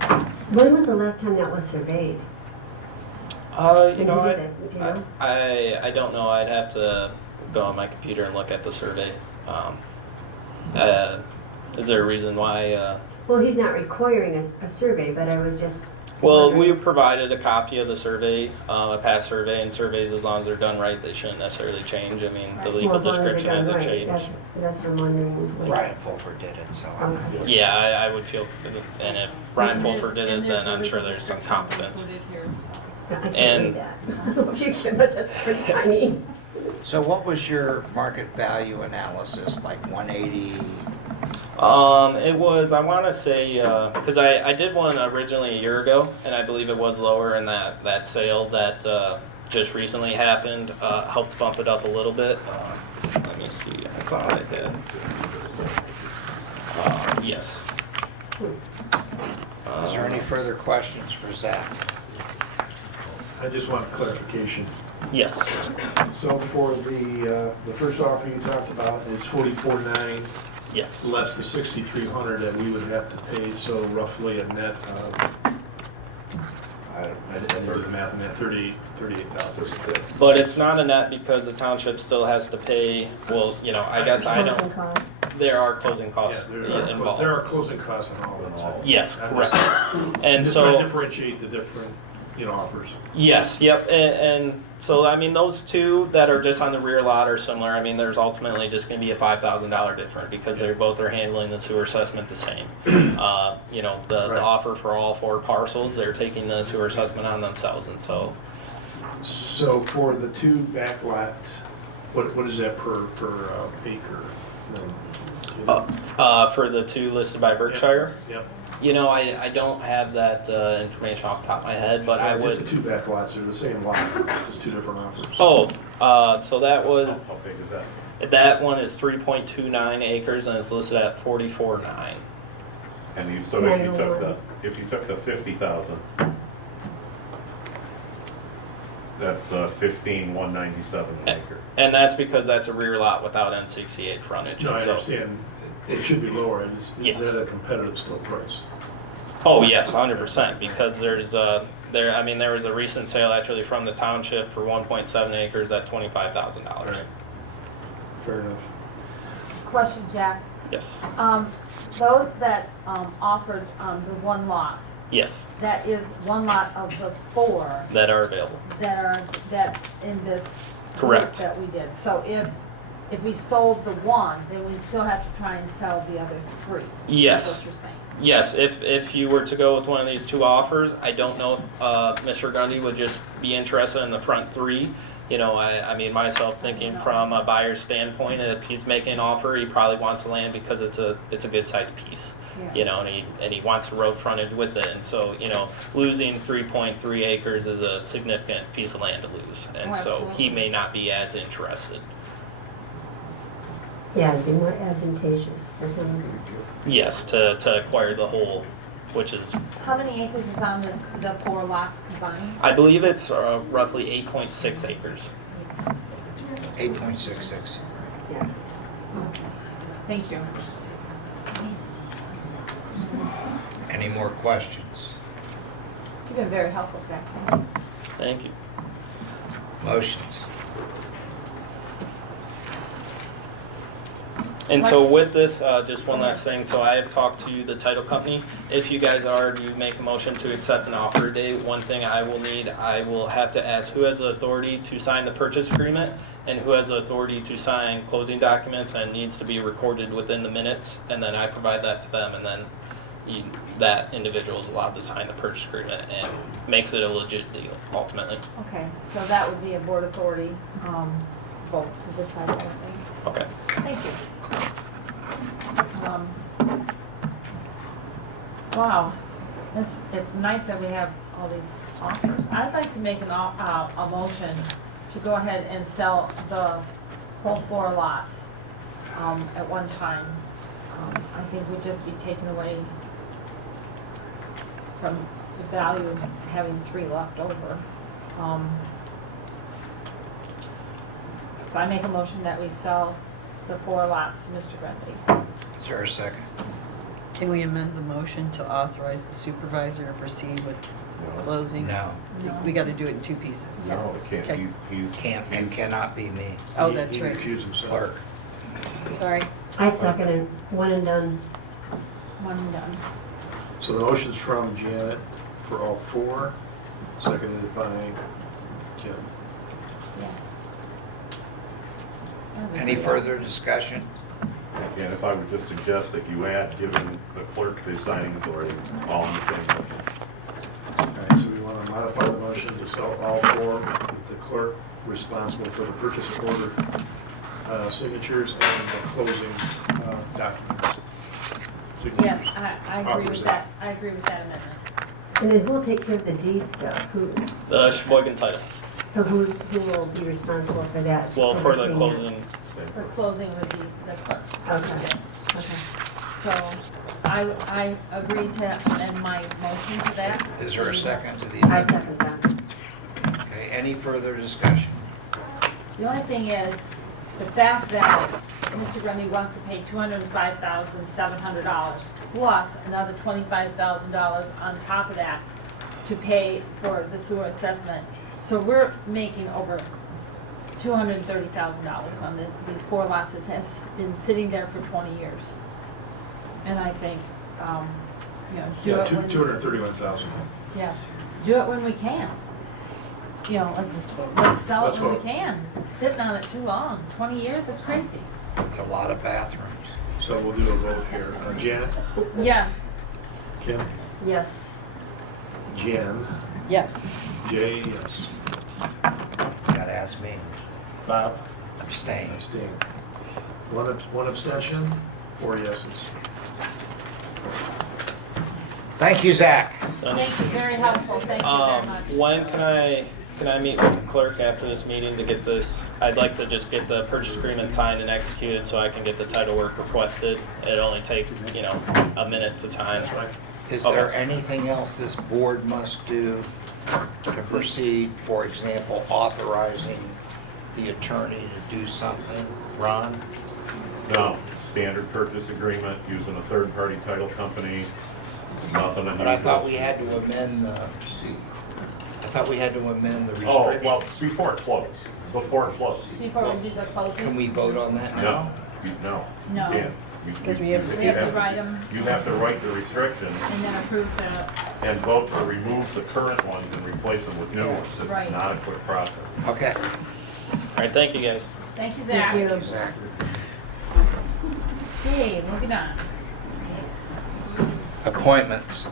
that. When was the last time that was surveyed? You know, Who did it? Do you know? I don't know. I'd have to go on my computer and look at the survey. Is there a reason why? Well, he's not requiring a survey, but I was just Well, we provided a copy of the survey, a past survey, and surveys, as long as they're done right, they shouldn't necessarily change. I mean, the Well, legal as long as they're description done hasn't right, changed. That's what I'm wondering. like- Brian Fulford did it, so I'm not. Okay. Yeah, I would feel, and if Brian And there's- Fulford did it, and there's then I'm a sure legal there's some description confidence. included here, so. I can't And- read that. I don't know if you can, but that's pretty tiny. So what was your market value analysis, like 180? It was, I want to say, because I did one originally a year ago, and I believe it was lower, and that sale that just recently happened helped bump it up a little bit. Let me see, I thought I did. Yes. Is there any further questions for Zach? I just want clarification. Yes. So for the first offer you talked about, it's 44.9 Yes. less the 6,300 that we would have to pay, so roughly a net of, I didn't do the math on that, 38,000. But it's not a net because the township still has to pay, well, you know, I guess I Closing don't, costs. there are closing Yeah, costs there involved. are closing costs on all of them. Yes, I'm correct. just- And just trying to so, differentiate the different, offers. yes, yep, and so, I mean, those two that are just on the rear lot are similar. I mean, there's ultimately just gonna be a $5,000 difference because they're both are handling the sewer assessment the same. You know, the Right. offer for all 4 parcels, they're taking the sewer assessment on themselves, and so, So for the 2 back lots, what is that per acre? for the 2 listed by Berkshire, Yep. you know, I don't have that information off the top of my head, but I Just would. the 2 back lots, they're the same lot, just 2 different offers. Oh, so that was, How big is that? that one is 3.29 acres and it's listed at 44.9. And you, so if you took the 50,000, that's 15,197 an acre. And that's because that's a rear lot without N68 frontage. No, and I so- understand, it should be lower, Yes. is that a competitive still price? Oh, yes, 100%, because there was a recent sale actually from the township for 1.7 acres at $25,000. Right. Fair enough. Question, Jack. Yes, Those that offered the one lot, yes, that is one lot of the 4 that are available. that in this group Correct. that we did. So if we sold the one, then we'd still have to try and sell the other 3. Yes. Is what you're saying. Yes, if you were to go with one of these 2 offers, I don't know if Mr. Gundy would just be interested in the front 3. You know, I mean, myself thinking from a buyer's standpoint, if he's making an offer, he probably wants the land because it's a good sized piece. Yeah. You know, and he wants the road frontage with it, and so, you know, losing 3.3 acres is a significant piece of land to lose, and Oh, so absolutely. he may not be as interested. Yeah, it'd be more advantageous for him. Yes, to acquire the whole, which is, How many acres is on the 4 lots combined? I believe it's roughly 8.6 acres. 8.66. Yeah. Thank you. Any more questions? You've been very helpful, Zach. Thank you. Motions? And so with this, just one last thing, so I have talked to the title company. If you guys you make a motion to accept an offer today, one thing I will have to ask who has the authority to sign the purchase agreement and who has the authority to sign closing documents, and it needs to be recorded within the minutes, and then I provide that to them, and then that individual is allowed to sign the purchase agreement and makes it a legit deal ultimately. Okay, so that would be a board authority vote to decide that thing. Okay. Thank you. Wow, it's nice that we have all these offers. I'd like to make a motion to go ahead and sell the whole 4 lots at one time. I think we'd just be taken away from the value of having 3 left over. So I make a motion that we sell the 4 lots to Mr. Grundy. Is there a second? Can we amend the motion to authorize the supervisor to proceed with closing? No. We got to do it in 2 pieces. No, it can't, Okay. he's. Can't and cannot be me. Oh, that's He right. recused himself. Clerk. Sorry. I second it, one and done. One and done. So the motion's from Janet, for all four, seconded by Kim. Yes. That was a Any good further discussion? And if I would just suggest that you add, giving the clerk the signing authority, all in the same motion. All right, so we want to modify the motion to sell all four with the clerk responsible for the purchase order signatures and the closing documents. Yes, I agree with that. I agree with that amendment. And then who will take care of the deed stuff? Who, The Sheboygan title. so who will be responsible for that? Well, for the overseeing closing, For closing would be the clerk. that? Okay, okay. So I agreed to amend my motion to that. Is there a second to the I amendment? second that. Okay, any further discussion? The only thing is, the fact that Mr. Grundy wants to pay $205,700 plus another $25,000 on top of that to pay for the sewer assessment. So we're making over $230,000 on these four lots that have been sitting there for 20 years. And I think, do Yeah, it when... 231,000. Yes, do it when we can. Let's sell it Let's when we vote. can. Sitting on it too long, 20 years, that's crazy. It's a lot of bathrooms. So we'll do a vote here. Janet? Yes. Kim? Yes. Jen? Yes. Jay, yes. Gotta ask me. Bob? Abstain. Abstain. One abstention, 4 yeses. Thank you, Zach. Thank you, very helpful, thank you very much. When can I meet with the clerk after this meeting to get this? I'd like to just get the purchase agreement signed and executed so I can get the title work requested. It'll only take, a minute to sign. That's right. Is Okay. there anything else this board must do to proceed? For example, authorizing the attorney to do something? Ron? No, standard purchase agreement, using a third-party title company, nothing unusual. But I thought we had to amend the restrictions. Oh, well, before it closed, Before we do the closing? Can we vote on that No, now? no. No. You can't. Because we haven't We seen have to write them You have to write the restrictions and then approve the, and vote to remove the current ones and replace them with new ones. Right. It's not a quick process. Okay. All right, thank you guys. thank you, Zach. Thank you. Zach. Okay, moving on. Appointments.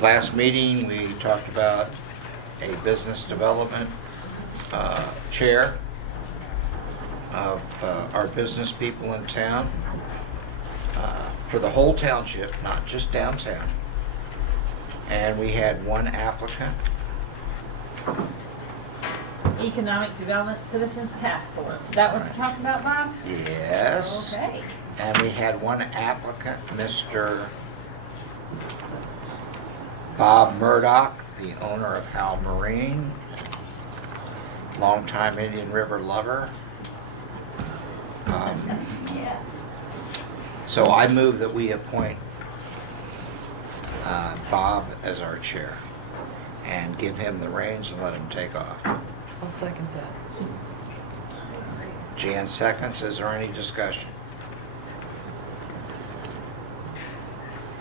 Last meeting, we talked about a business development chair of our business people in town for the whole township, not just downtown. And we had one applicant. Economic Development Citizens Task Force. Is that what you're talking about, Bob? Yes. Okay. And we had one applicant, Mr. Bob Murdock, the owner of Hal Marine, longtime Indian River lover. Yeah. So I move that we appoint Bob as our chair and give him the reins and let him take off. I'll second that. Jan seconds. Is there any discussion?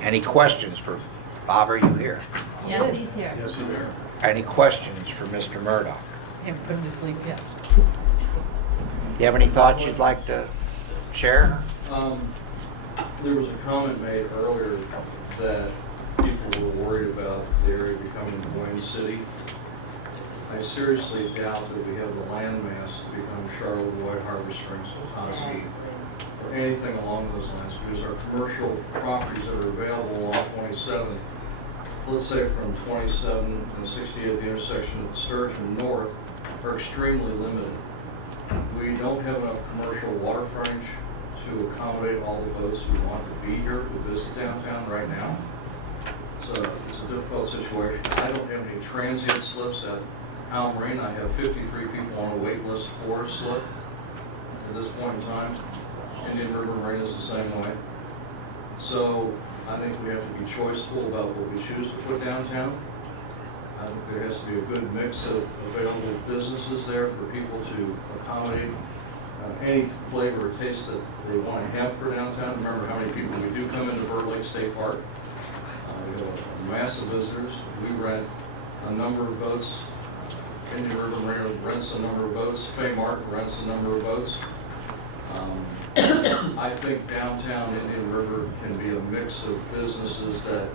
Any questions for Bob? Are you here? Yes, he's here. Yes, you are. Any questions for Mr. Murdock? Haven't put him to sleep yet. You have any thoughts you'd like to share? There was a comment made earlier that people were worried about the area becoming Wayne City. I seriously doubt that we have the land mass to become Charlotte, White Harbor Springs, Petoskey, or anything along those lines, because our commercial properties that are available on 27, let's say from 27 and 68, the intersection of the Sturgeon North, are extremely limited. We don't have enough commercial water frontage to accommodate all of those who want to be here to visit downtown right now. It's a difficult situation. I don't have any transient slips at Hal Marine. I have 53 people on a wait list for a slip at this point in time. Indian River Marine is the same way. So I think we have to be choiceful about what we choose to put downtown. I think there has to be a good mix of available businesses there for people to accommodate any flavor or taste that they want to have for downtown. Remember how many people we do come into Bird Lake State Park. We have a massive visitors. We rent a number of boats. Indian River Marina rents a number of boats. Fay Martin rents a number of boats. I think downtown Indian River can be a mix of businesses that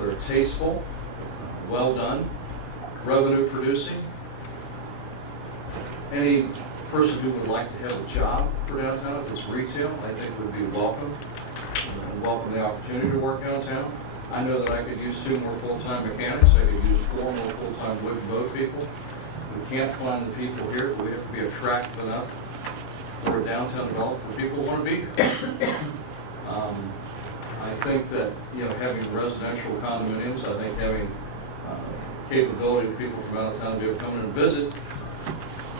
are tasteful, well done, revenue producing. Any person who would like to have a job for downtown, if it's retail, I think would be welcome. And welcome the opportunity to work downtown. I know that I could use 2 more full-time mechanics. I could use 4 more full-time wood and boat people. We can't find the people here, but we have to be attractive enough for a downtown development where people want to be here. I think that, having residential condominiums, I think having capability of people from out of town to be able to come in and visit,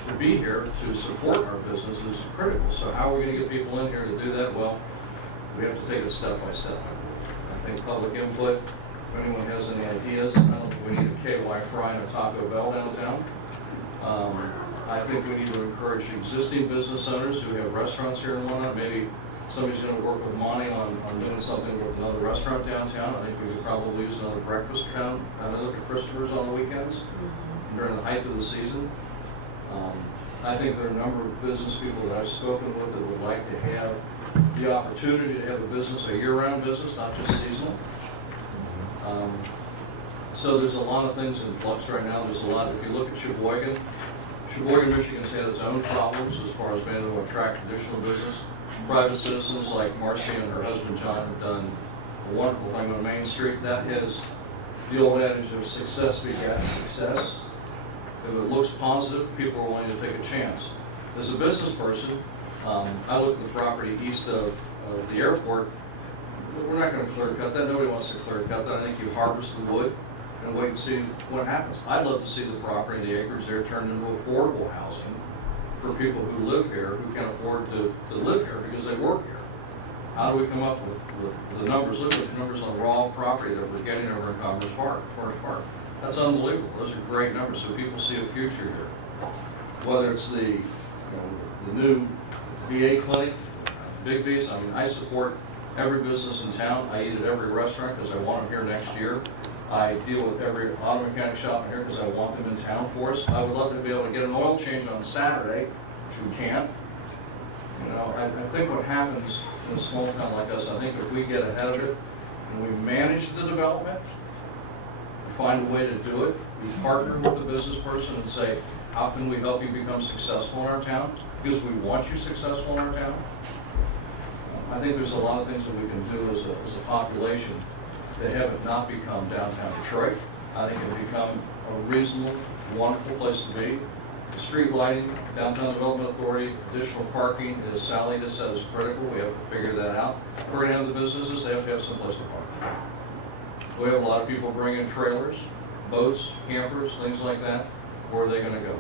to be here to support our business is critical. So how are we going to get people in here to do that? Well, we have to take it step by step. I think public input, if anyone has any ideas, I don't think we need a KY Fry and a Taco Bell downtown. I think we need to encourage existing business owners who have restaurants here and whatnot. Maybe somebody's going to work with Monty on doing something with another restaurant downtown. I think we could probably use another breakfast account, another Christopher's on the weekends during the height of the season. I think there are a number of business people that I've spoken with that would like to have the opportunity to have a business, a year-round business, not just seasonal. So there's a lot of things in flux right now. There's a lot, if you look at Sheboygan, Michigan's had its own problems as far as being able to attract additional business. Private citizens like Marcy and her husband John have done a wonderful thing on Main Street. That has the old adage of success begets success. If it looks positive, people are willing to take a chance. As a business person, I look at the property east of the airport. We're not going to clear cut that. Nobody wants to clear cut that. I think you harvest the wood and wait and see what happens. I'd love to see the property and the acres there turned into affordable housing for people who live here, who can afford to live here because they work here. How do we come up with the numbers? Look at the numbers on raw property that we're getting over in Forest Park. That's unbelievable. Those are great numbers, so people see a future here. Whether it's the new VA clinic, Big B's, I mean, I support every business in town. I eat at every restaurant because I want them here next year. I deal with every auto mechanic shop in here because I want them in town for us. I would love to be able to get an oil change on Saturday, which we can't. I think what happens in a small town like us, I think if we get ahead of it and we manage the development, find a way to do it, we partner with the business person and say, how can we help you become successful in our town? Because we want you successful in our town. I think there's a lot of things that we can do as a population to have it not become downtown Detroit. I think it will become a reasonable, wonderful place to be. Street lighting, Downtown Development Authority, additional parking, as Sally just said, is critical. We have to figure that out. If we're going to have the businesses, they have to have some place to park. We have a lot of people bring in trailers, boats, campers, things like that. Where are they going to go?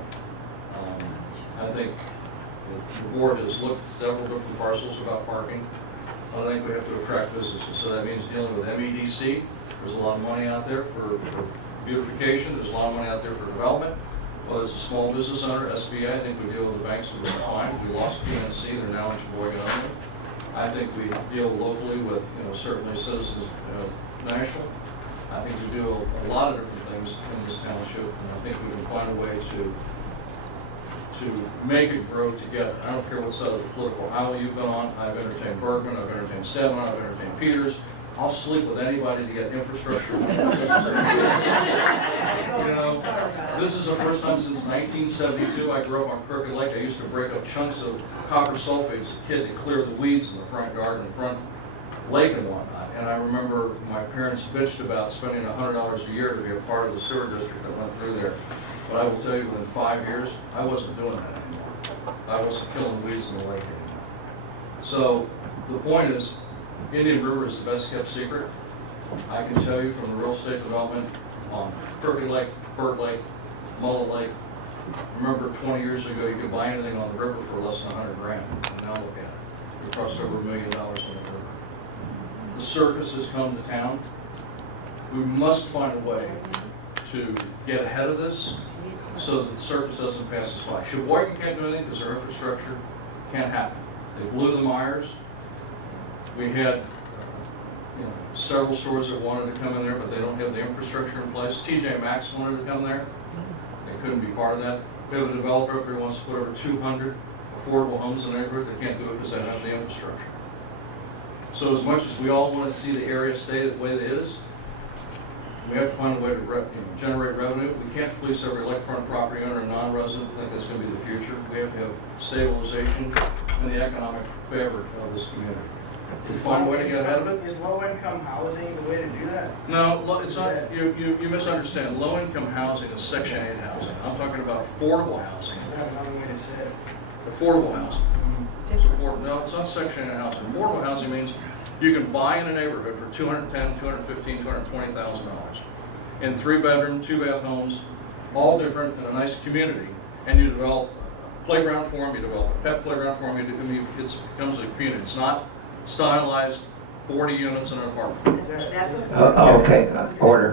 I think the board has looked at several different parcels about parking. I think we have to attract businesses, so that means dealing with MEDC. There's a lot of money out there for beautification. There's a lot of money out there for development. Whether it's a small business owner, SBA, I think we deal with the banks that we're fine. We lost PNC, they're now in Sheboygan only. I think we deal locally with, certainly Citizens National. I think we do a lot of different things in this township, and I think we can find a way to make it grow together. I don't care what side of the political aisle you've been on. I've entertained Bergman, I've entertained Stedman, I've entertained Peters. I'll sleep with anybody to get infrastructure. This is the first time since 1972. I grew up on Crooked Lake. I used to break up chunks of copper sulfate as a kid to clear the weeds in the front garden, the front lake and whatnot. And I remember my parents bitched about spending $100 a year to be a part of the sewer district that went through there. But I will tell you, within 5 years, I wasn't doing that anymore. I wasn't killing weeds in the lake anymore. So the point is, Indian River is the best kept secret. I can tell you from the real estate development on Crooked Lake, Bird Lake, Mullet Lake. Remember 20 years ago, you could buy anything on the river for less than $100 grand. And now look at it. It costs over $1 million on the river. The circus has come to town. We must find a way to get ahead of this so that the circus doesn't pass us by. Sheboygan can't do anything because their infrastructure Can't happen. They blew the Myers. We had several stores that wanted to come in there, but they don't have the infrastructure in place. TJ Maxx wanted to come there. They couldn't be part of that. We have a developer up there who wants to put over 200 affordable homes in the neighborhood. They can't do it because they don't have the infrastructure. So as much as we all want to see the area stay the way it is, we have to find a way to generate revenue. We can't police every lakefront property owner and non-resident. I think that's going to be the future. We have to have stabilization in the economic fabric of this community. Find a way to get ahead of it. Is low-income housing the way to do that? No, it's not. You misunderstand. Low-income housing is Section 8 housing. I'm talking about affordable housing. Is that another way to say it? Affordable housing. It's affordable. No, it's not Section 8 housing. Affordable housing means you can buy in a neighborhood for $210,000, $215,000, $220,000 in 3-bedroom, 2-bath homes, all different in a nice community, and you develop a playground for them, you develop a pet playground for them, it becomes a community. It's not stylized 40 units in an apartment. Okay, order.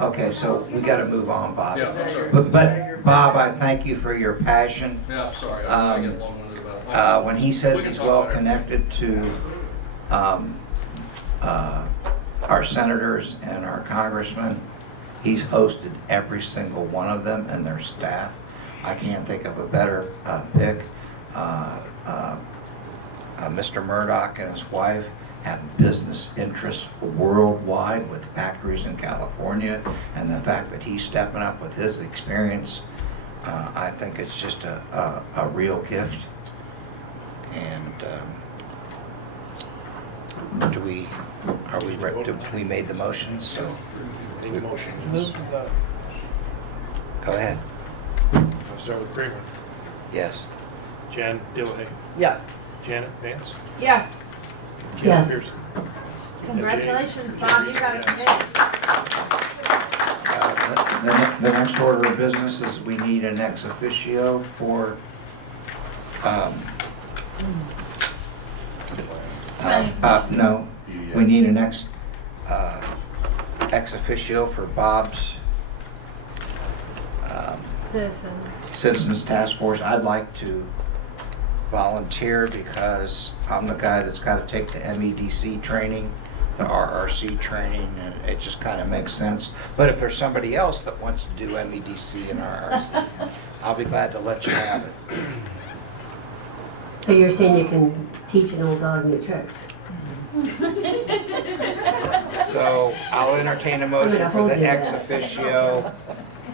Okay, so we got to move on, Bob. Yeah, I'm sorry. But Bob, I thank you for your passion. Yeah, sorry, I get long-winded about it. When he says We can he's talk well about it. connected to our senators and our congressmen, he's hosted every single one of them and their staff. I can't think of a better pick. Mr. Murdock and his wife have business interests worldwide with factories in California, and the fact that he's stepping up with his experience, I think it's just a real gift. And we made the motions, so Move to vote. go ahead. I'll start with Kramer. Yes. Jan Dillahey. Yes. Janet Vance. Yes. Kim Yes. Pearson. Congratulations, Bob, you got a committee. The next order of business is we need an ex officio for no, we need an ex officio for Bob's Citizens Task Force. I'd like to volunteer because I'm the guy that's got to take the MEDC training, the RRC training, and it just kind of makes sense. But if there's somebody else that wants to do MEDC and RRC, I'll be glad to let you have it. So you're saying you can teach an old dog new tricks? So I'll entertain a motion gonna for hold the you to ex that. officio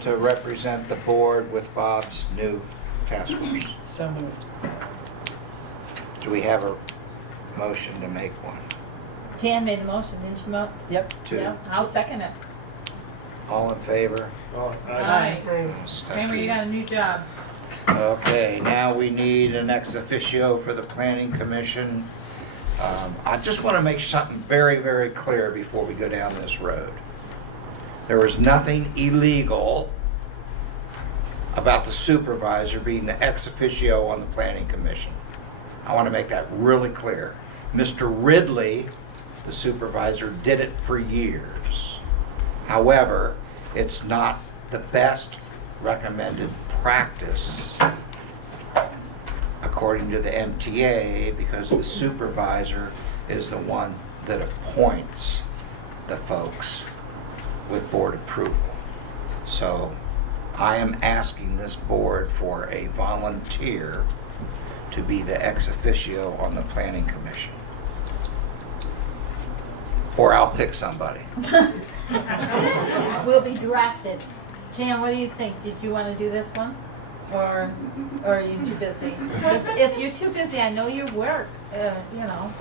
to represent the board with Bob's new task force. So moved. Do we have a motion to make one? Jan made the motion, didn't she, Mo? Yep. Two. Yeah, I'll second it. All in favor? Aye. Stucky. Kramer, you got a new job. Okay, now we need an ex officio for the planning commission. I just want to make something very, very clear before we go down this road. There was nothing illegal about the supervisor being the ex officio on the planning commission. I want to make that really clear. Mr. Ridley, the supervisor, did it for years. However, it's not the best recommended practice according to the MTA, because the supervisor is the one that appoints the folks with board approval. So I am asking this board for a volunteer to be the ex officio on the planning commission. Or I'll pick somebody. Will be drafted. Jan, what do you think? Did you want to do this one? Or are you too busy? If you're too busy, I know you work, you know.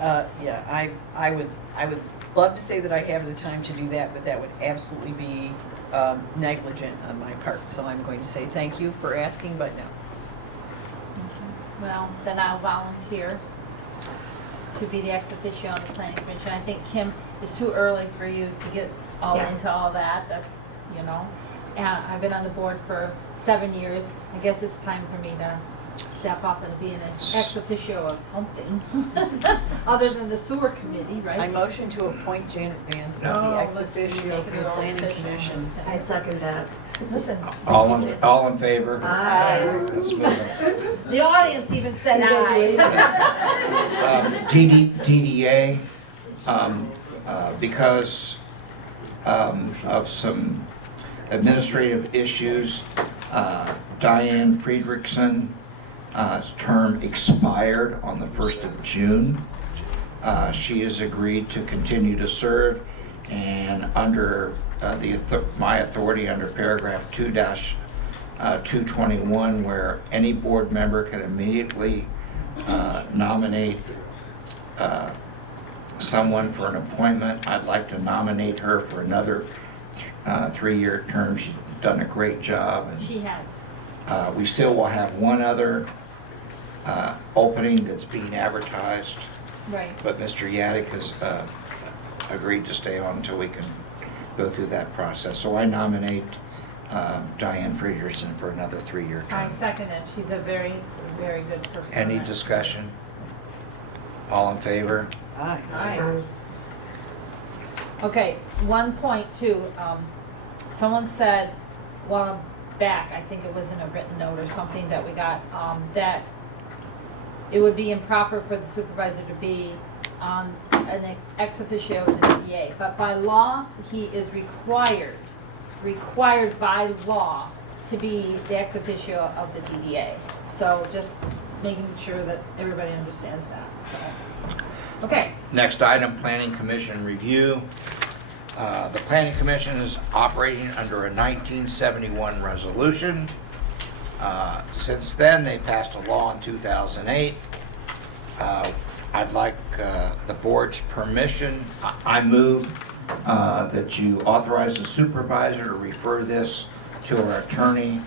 Yeah, I would love to say that I have the time to do that, but that would absolutely be negligent on my part. So I'm going to say thank you for asking, but no. Well, then I'll volunteer to be the ex officio on the planning commission. I think, Kim, it's too early for you to get all Yeah. into all that. That's, you know. I've been on the board for 7 years. I guess it's time for me to step up and be an ex officio of something, other than the sewer committee, right? I motion to appoint Janet Vance as Oh, the ex let's officio make for it the all planning official. commission. I second that. Listen. All in favor? Aye. Let's move on. The audience even said aye. DDA, because of some administrative issues, Diane Friedrichsen's term expired on the 1st of June. She has agreed to continue to serve, and under my authority under paragraph 2-221, where any board member can immediately nominate someone for an appointment, I'd like to nominate her for another 3-year term. She's done a great job. And She has. we still will have one other opening that's being advertised, Right. but Mr. Yadick has agreed to stay on until we can go through that process. So I nominate Diane Friederson for another 3-year I term. second it. She's a very, very good person. Any discussion? All in favor? Aye. Aye. Okay, 1.2, someone said, while back, I think it was in a written note or something that we got, that it would be improper for the supervisor to be on an ex officio in the DDA. But by law, he is required by law to be the ex officio of the DDA. So just making sure that everybody understands that, so. Okay. Next item, Planning Commission review. The Planning Commission is operating under a 1971 resolution. Since then, they passed a law in 2008. I'd like the board's permission. I move that you authorize the supervisor to refer this to our attorney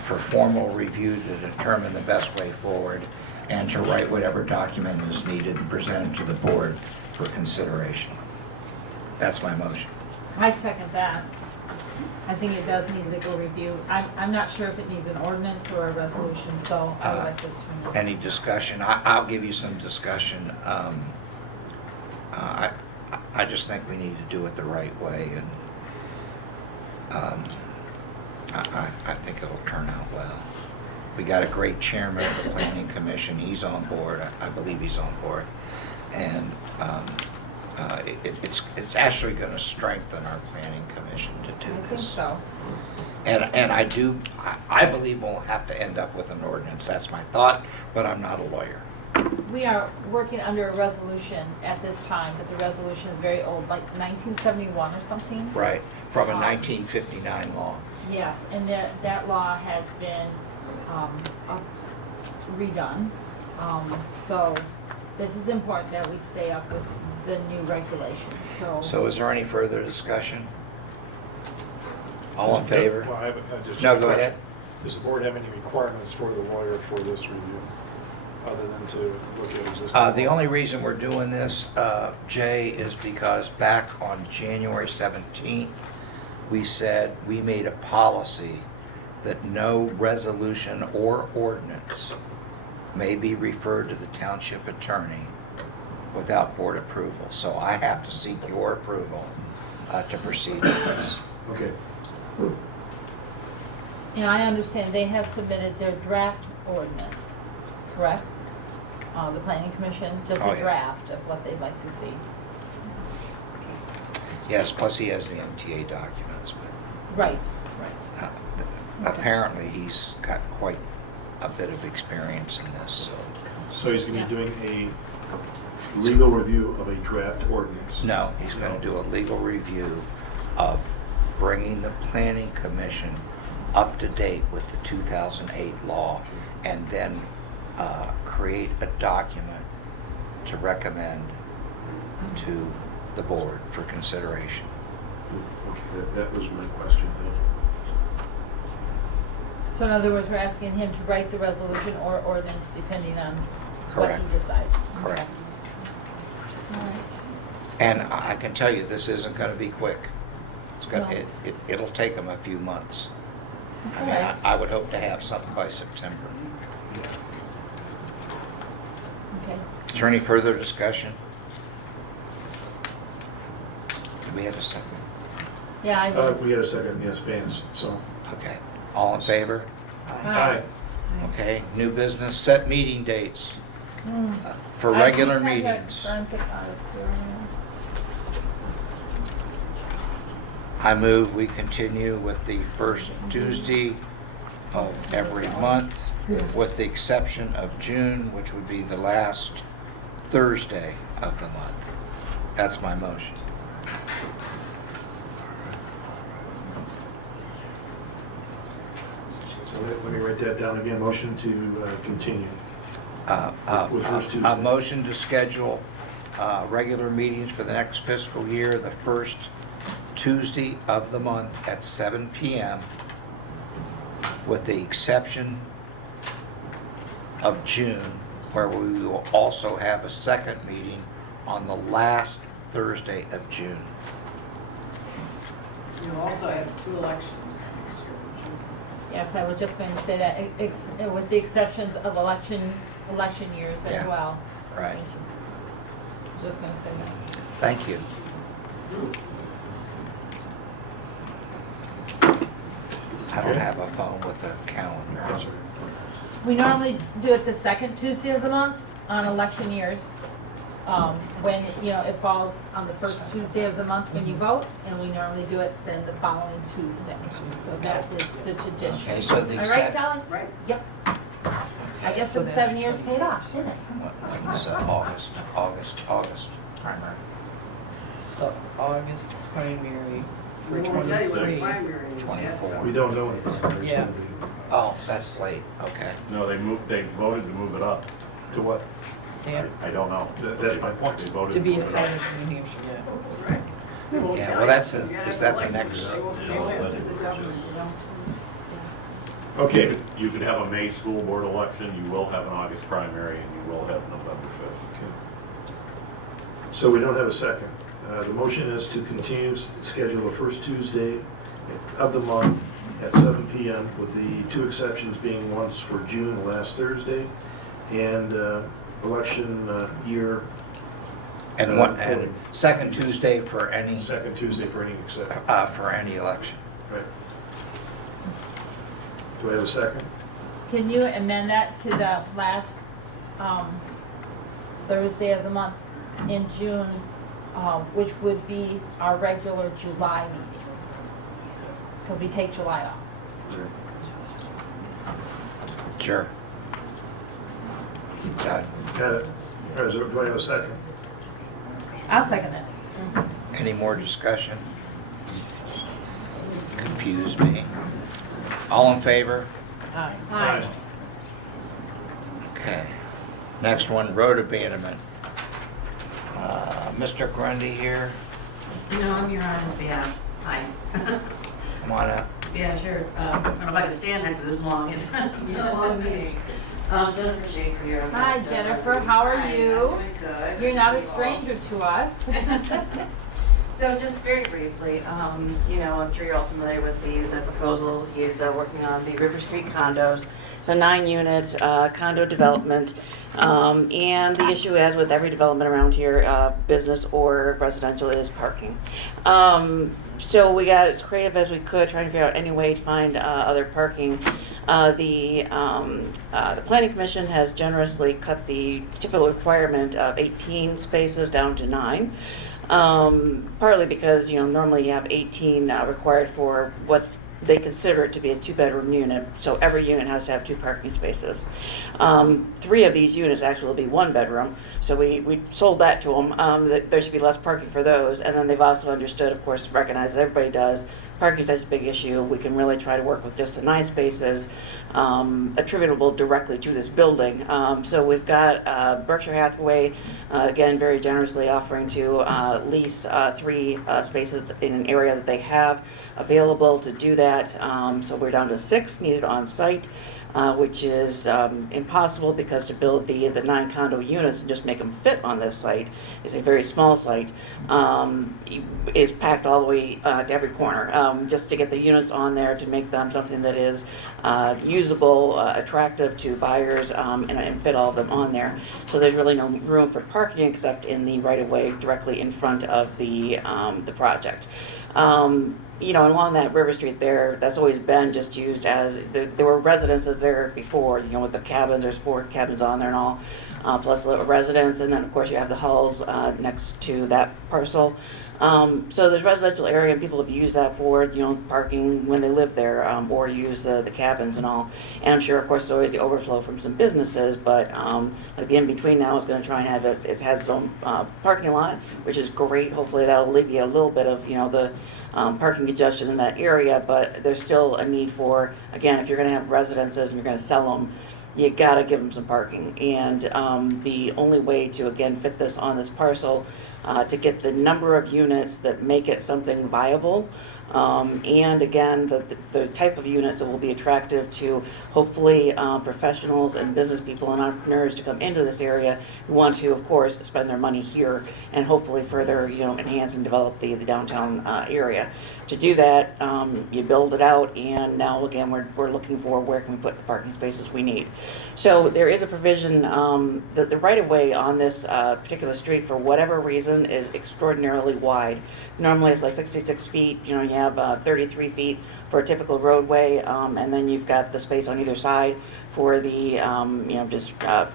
for formal review to determine the best way forward, and to write whatever document is needed and present it to the board for consideration. That's my motion. I second that. I think it does need legal review. I'm not sure if it needs an ordinance or a resolution, so I would like to. Any discussion? I'll give you some discussion. I just think we need to do it the right way, and I think it'll turn out well. We got a great chairman of the Planning Commission. He's on board. I believe he's on board. And it's actually going to strengthen our Planning Commission to do this. I think so. And I believe we'll have to end up with an ordinance. That's my thought, but I'm not a lawyer. We are working under a resolution at this time, but the resolution is very old, like 1971 or something. Right, from a 1959 law. Yes, and that law has been redone. So this is important that we stay up with the new regulations, So is there any further discussion? All in favor? Well, I have just No, a go question. ahead. Does the board have any requirements for the lawyer for this review, other than to look at existing? The only reason we're doing this, Jay, is because back on January 17th, we said we made a policy that no resolution or ordinance may be referred to the township attorney without board approval. So I have to seek your approval to proceed with this. Okay. and I understand they have submitted their draft ordinance, correct? The planning commission, just Oh, a yeah. draft of what they'd like to see. Yes, plus he has the MTA documents, but Right. apparently he's got quite a bit of experience in this, so. So he's going to Yeah. be doing a legal review of a draft ordinance? No, he's going to do a legal review of bringing the planning commission up to date with the 2008 law, and then create a document to recommend to the board for consideration. Okay, that was my question. Thank you. So in other words, we're asking him to write the resolution or ordinance depending on what Correct. he decides. Correct. All right. And I can tell you, this isn't going to be quick. It's going No. it'll take them a few months. That's I all mean, right. I would hope to have something by September. Okay. Is there any further discussion? Do we have a second? Yeah, I did. We got a second, yes, Vance, so. Okay, all in favor? Aye. Okay, new business, set meeting dates Hmm. for I regular think I got meetings. forensic audits here. I move we continue with the first Tuesday of every month, with the exception of June, which would be the last Thursday of the month. That's my motion. So let me write that down again, motion to continue. With first A Tuesday. motion to schedule regular meetings for the next fiscal year, the first Tuesday of the month at 7 PM, with the exception of June, where we will also have a second meeting on the last Thursday of June. You also have 2 elections. Yes, I was just going to say that, with the exceptions of election years as Yeah. well. Right. Thank you. I was just going to say that. Thank you. I don't have a phone with a calendar. That's right. We normally do it the second Tuesday of the month on election years. When, it falls on the first Tuesday of the month when you vote, and we normally do it then the following Tuesday. So that is the tradition. Okay, so the Am I right, except, Sally? Right. Yep. I guess So the that's 7 years paid off, didn't it? when's August primary? The August primary for We won't tell you what the 23. primary is yet. 24. We don't know what the primary is Yeah. gonna be. Oh, that's late, okay. No, they voted to move it up. To what? Yeah, I don't know. That's my point. They voted to be move it up. ahead of New Hampshire, yeah. Right. They won't Yeah, tell well, you. that's You gotta is that the elect next? them. They won't say it to the government, Okay, You could have a May school board election, you will have an August primary, and you will have November 5th. so we don't have a second. The motion is to continue, schedule the first Tuesday of the month at 7 PM, with the 2 exceptions being once for June, the last Thursday, and election year, And and second Tuesday for any, second Tuesday for any exception. for any election. Right. Do I have a second? Can you amend that to the last Thursday of the month in June, which would be our regular July meeting? Because we take July off. Sure. Done. Got it. All right, do I have a second? I'll second it. Any more discussion? Confuse me. All in favor? Aye. Okay. Next one, road abandonment. Mr. Grundy here, No, I'm your honor, yeah, hi. come on up. Yeah, sure. I don't know if I can stand there for this long, it's been a long meeting. Jennifer Schaefer here. I'm Hi, with, Jennifer. How are Hi, you? I'm doing good. You're not a You all? stranger to us. So just very briefly, I'm sure you're all familiar with the proposals. He's working on the River Street condos. It's a 9-unit condo development. And the issue, as with every development around here, business or residential, is parking. So we got as creative as we could, trying to figure out any way to find other parking. The Planning Commission has generously cut the typical requirement of 18 spaces down to 9. Partly because, normally you have 18 required for what's they consider it to be a 2-bedroom unit, so every unit has to have 2 parking spaces. 3 of these units actually will be 1 bedroom, so we sold that to them, that there should be less parking for those, and then they've also understood, of course, recognized everybody does, parking is such a big issue, we can really try to work with just the 9 spaces attributable directly to this building. So we've got Berkshire Hathaway, again, very generously offering to lease 3 spaces in an area that they have available to do that. So we're down to 6 needed on site, which is impossible because to build the 9 condo units and just make them fit on this site is a very small site. Is packed all the way to every corner, just to get the units on there to make them something that is usable, attractive to buyers, and fit all of them on there. So there's really no room for parking except in the right-of-way directly in front of the project. you know, along that River Street there, that's always been just used as, there were residences there before, you know, with the cabins, there's 4 cabins on there and all, plus a residence, and then of course you have the hulls next to that parcel. So there's residential area, and people have used that for, you know, parking when they live there, or use the cabins and all. And I'm sure, of course, there's always the overflow from some businesses, but like the in-between now is going to try and have it has its own parking lot, which is great. Hopefully that'll alleviate a little bit of, you know, the parking congestion in that area, but there's still a need for, again, if you're going to have residences and you're going to sell them, you got to give them some parking. And the only way to, again, fit this on this parcel, to get the number of units that make it something viable, and again, the type of units that will be attractive to hopefully professionals and business people and entrepreneurs to come into this area who want to, of course, spend their money here and hopefully further, you know, enhance and develop the downtown area. To do that, you build it out, and now again we're looking for where can we put the parking spaces we need. So there is a provision that the right-of-way on this particular street, for whatever reason, is extraordinarily wide. Normally it's like 66 feet. You know, you have 33 feet for a typical roadway, and then you've got the space on either side for the you know, just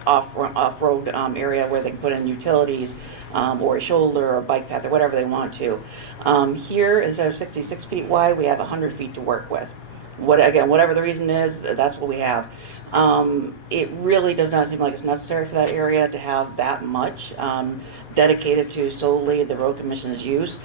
off-road area where they can put in utilities, or a shoulder or a bike path or whatever they want to. Here, instead of 66 feet wide, we have 100 feet to work with. Again, whatever the reason is, that's what we have. It really does not seem like it's necessary for that area to have that much dedicated to solely the road commission's use.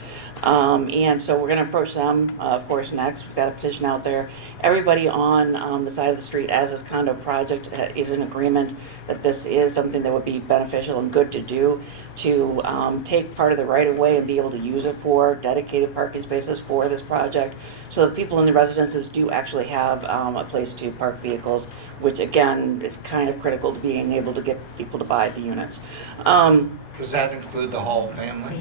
And so we're going to approach them, of course, next. We've got a petition out there. Everybody on the side of the street, as this condo project is in agreement that this is something that would be beneficial and good to do, to take part of the right-of-way and be able to use it for dedicated parking spaces for this project, so that people in the residences do actually have a place to park vehicles, which again is kind of critical to being able to get people to buy the units. Does that include the Hall family?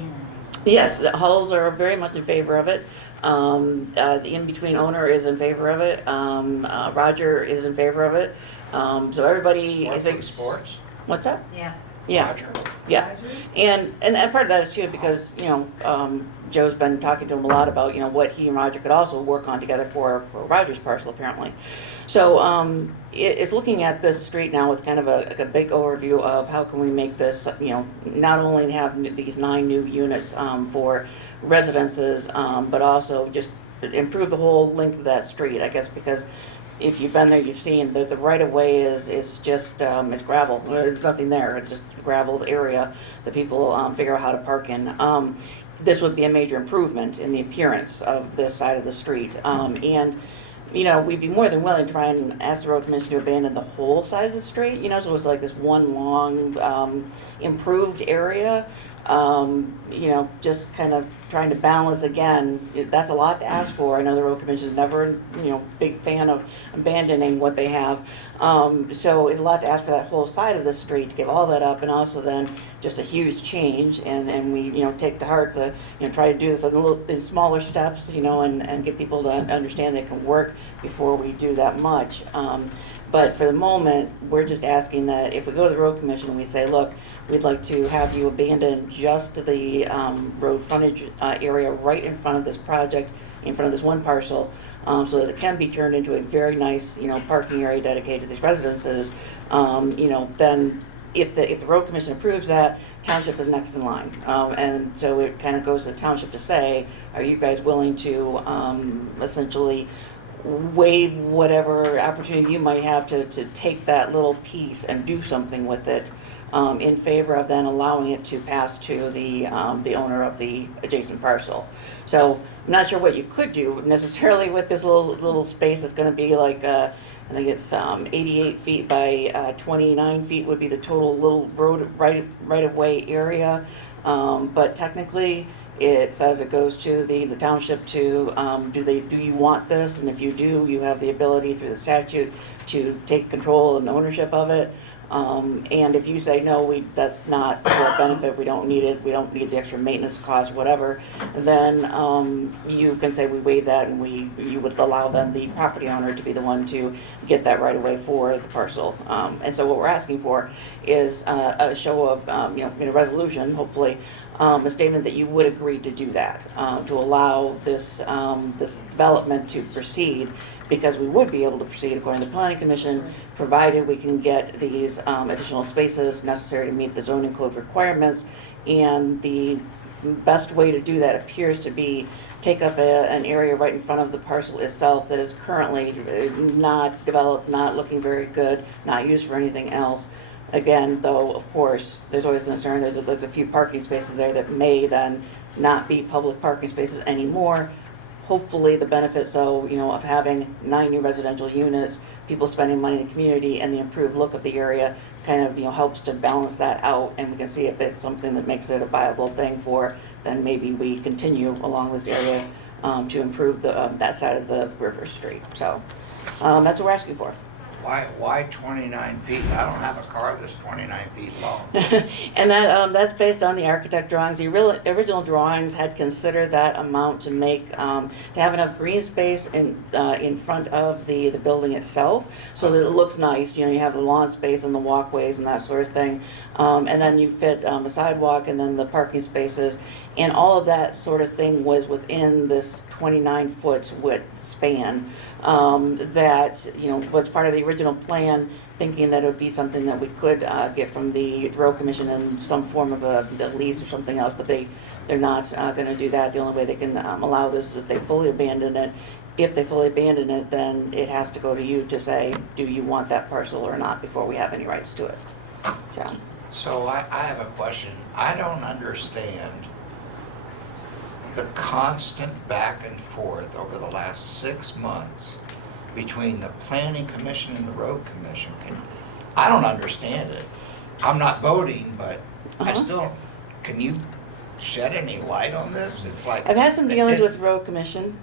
Yes, the Hulls are very much in favor of it. The in-between owner is in favor of it. Roger is in favor of it. So everybody, I think. Sports? What's that? Yeah. Yeah. Roger. Yeah. And part of that is too because, you know, Joe's been talking to him a lot about, you know, what he and Roger could also work on together for Roger's parcel, apparently. So it's looking at this street now with kind of a big overview of how can we make this, you know, not only have these 9 new units for residences, but also just improve the whole length of that street, I guess, because if you've been there, you've seen that the right-of-way is just, it's gravel. There's nothing there. It's just a gravel area that people figure out how to park in. This would be a major improvement in the appearance of this side of the street. And, you know, we'd be more than willing to try and ask the road commission to abandon the whole side of the street, you know, so it's like this one long improved area. You know, just kind of trying to balance again. That's a lot to ask for. I know the road commission is never, you know, big fan of abandoning what they have. So it's a lot to ask for that whole side of the street to give all that up, and also then just a huge change. And we, you know, take to heart the, you know, try to do this in smaller steps, you know, and get people to understand they can work before we do that much. But for the moment, we're just asking that if we go to the road commission and we say, look, we'd like to have you abandon just the road frontage area right in front of this project, in front of this one parcel, so that it can be turned into a very nice, you know, parking area dedicated to these residences. You know, then if the road commission approves that, township is next in line, and so it kind of goes to the township to say, are you guys willing to essentially waive whatever opportunity you might have to take that little piece and do something with it, in favor of then allowing it to pass to the owner of the adjacent parcel. So I'm not sure what you could do necessarily with this little space. It's going to be like I think it's 88 feet by 29 feet would be the total little road right of way area. But technically, it says it goes to the township to do you want this, and if you do, you have the ability through the statute to take control and ownership of it. And if you say no, that's not for a benefit, we don't need it, we don't need the extra maintenance cost, whatever, then you can say we waive that, and you would allow then the property owner to be the one to get that right away for the parcel. And so what we're asking for is a show of, you know, in a resolution, hopefully, a statement that you would agree to do that, to allow this, this development to proceed, because we would be able to proceed according to the Planning Commission, provided we can get these additional spaces necessary to meet the zoning code requirements. And the best way to do that appears to be take up an area right in front of the parcel itself that is currently not developed, not looking very good, not used for anything else. Again, though, of course, there's always concern, there's a few parking spaces there that may then not be public parking spaces anymore. Hopefully, the benefits, though, you know, of having 9 new residential units, people spending money in the community, and the improved look of the area kind of, you know, helps to balance that out, and we can see if it's something that makes it a viable thing for, then maybe we continue along this area to improve the, that side of the River Street. So that's what we're asking for. Why 29 feet? I don't have a car that's 29 feet long. And that that's based on the architect drawings. The original drawings had considered that amount to make to have enough green space in front of the building itself, so that it looks nice. You know, you have the lawn space and the walkways and that sort of thing, and then you fit a sidewalk and then the parking spaces, and all of that sort of thing was within this 29-foot width span. That, you know, was part of the original plan, thinking that it would be something that we could get from the Road Commission in some form of a lease or something else, but they're not going to do that. The only way they can allow this is if they fully abandon it. If they fully abandon it, then it has to go to you to say, do you want that parcel or not, before we have any rights to it. John? So I have a question. I don't understand the constant back and forth over the last 6 months between the Planning Commission and the Road Commission. I don't understand it. I'm not voting, but I still, can you shed any light on this? It's like, I've had some dealings with the Road Commission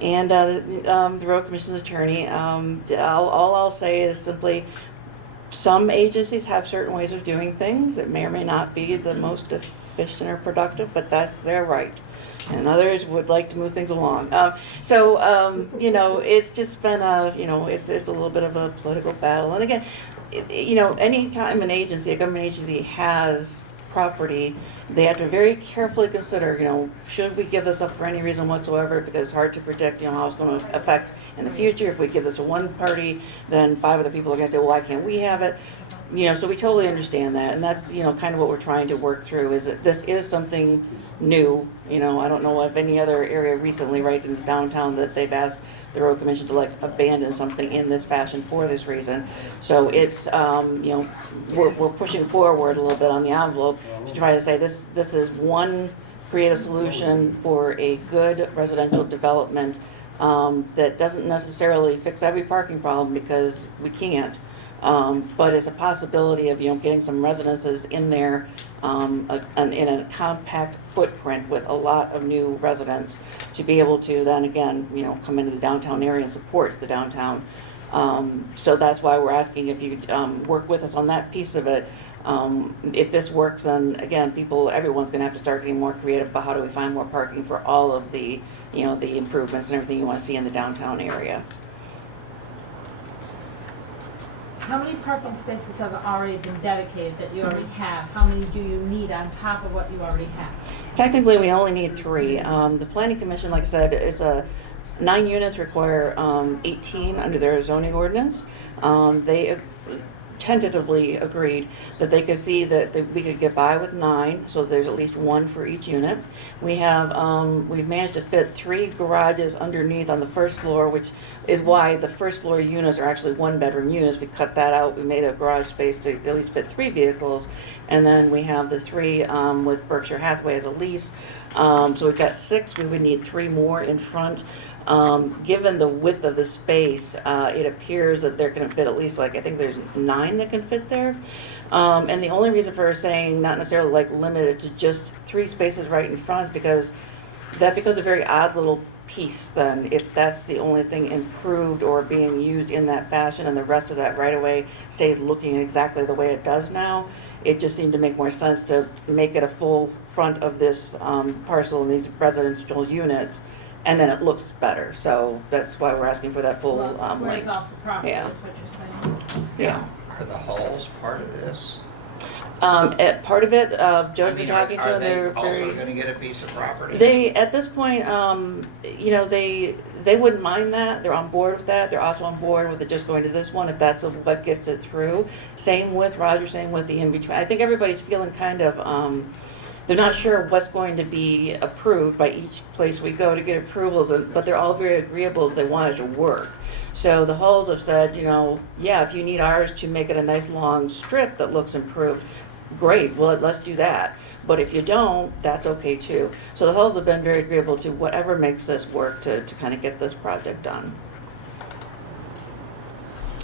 and the Road Commission's attorney. All I'll say is simply, some agencies have certain ways of doing things. It may or may not be the most efficient or productive, but that's their right. And others would like to move things along. You know, it's just been it's a little bit of a political battle. And again, you know, any time a government agency has property, they have to very carefully consider, you know, should we give this up for any reason whatsoever, because it's hard to predict, you know, how it's going to affect in the future. If we give this to one party, then 5 other people are going to say, well, why can't we have it? You know, so we totally understand that, and that's, you know, kind of what we're trying to work through, is that this is something new. You know, I don't know of any other area recently, right, in this downtown, that they've asked the Road Commission to like abandon something in this fashion for this reason. So it's, you know, we're pushing forward a little bit on the envelope to try to say this is one creative solution for a good residential development that doesn't necessarily fix every parking problem, because we can't. But it's a possibility of, you know, getting some residences in there in a compact footprint with a lot of new residents to be able to then again, you know, come into the downtown area and support the downtown. So that's why we're asking if you work with us on that piece of it. If this works, then again, everyone's going to have to start getting more creative about how do we find more parking for all of the, you know, the improvements and everything you want to see in the downtown area. How many parking spaces have already been dedicated that you already have? How many do you need on top of what you already have? Technically, we only need 3. The Planning Commission, like I said, is 9 units require 18 under their zoning ordinance. They tentatively agreed that they could see that we could get by with 9, so there's at least 1 for each unit. We have we've managed to fit 3 garages underneath on the first floor, which is why the first floor units are actually 1-bedroom units. We cut that out. We made a garage space to at least fit 3 vehicles, and then we have the 3 with Berkshire Hathaway as a lease. So we've got 6. We would need 3 more in front. Given the width of the space, it appears that they're going to fit at least, like, I think there's 9 that can fit there. And the only reason for saying not necessarily like limited to just 3 spaces right in front, because that becomes a very odd little piece then, if that's the only thing improved or being used in that fashion and the rest of that right away stays looking exactly the way it does now. It just seemed to make more sense to make it a full front of this parcel and these residential units, and then it looks better. So that's why we're asking for that full Squares off the property, yeah. is what you're saying. Yeah. are the halls part of this? Part of it, Joe's been Are talking to them, they're they also very, gonna get a piece of property? they, at this point, you know, they wouldn't mind that, they're on board with that, they're also on board with it just going to this one, if that's what gets it through. Same with Roger, same with the in-between. I think everybody's feeling kind of, they're not sure what's going to be approved by each place we go to get approvals, but they're all very agreeable, they want it to work. So the Hulls have said, you know, yeah, if you need ours to make it a nice long strip that looks improved, great, well, let's do that. But if you don't, that's okay too. So the Hulls have been very agreeable to whatever makes this work to kind of get this project done.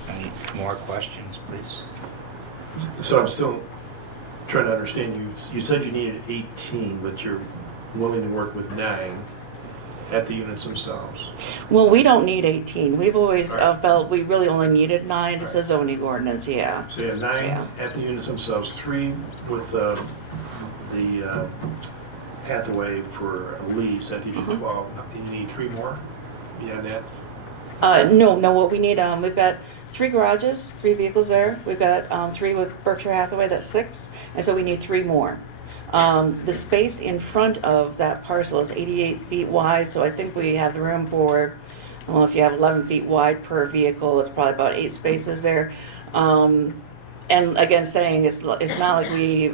Any more questions, please? So I'm still trying to understand, you said you needed 18, but you're willing to work with 9 at the units themselves. Well, we don't need 18. We've always Right. felt we really only needed 9. It's a Right. zoning ordinance, yeah. So you have 9 Yeah. at the units themselves, 3 with the Hathaway for a lease, that gives you 12. You need 3 more beyond that? No, what we need, we've got 3 garages, 3 vehicles there. We've got 3 with Berkshire Hathaway, that's 6. And so we need 3 more. The space in front of that parcel is 88 feet wide, so I think we have the room for, well, if you have 11 feet wide per vehicle, it's probably about 8 spaces there. And again, saying it's not like we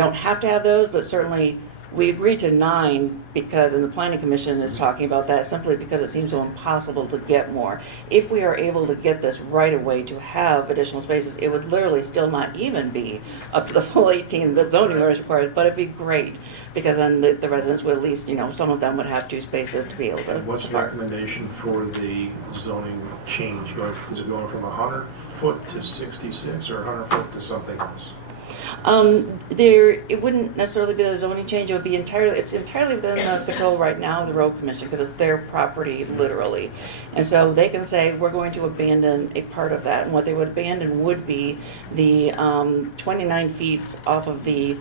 don't have to have those, but certainly we agreed to 9 because, and the planning commission is talking about that simply because it seems so impossible to get more. If we are able to get this right away to have additional spaces, it would literally still not even be up to the full 18 that zoning requires, but it'd be great because then the residents would at least, you know, some of them would have 2 spaces to be able to And what's the park. recommendation for the zoning change? Is it going from 100 foot to 66 or 100 foot to something else? It wouldn't necessarily be the zoning change, it would be it's entirely within the control right now of the road commission, because it's their property, literally. And so they can say, we're going to abandon a part of that, and what they would abandon would be the 29 feet off of the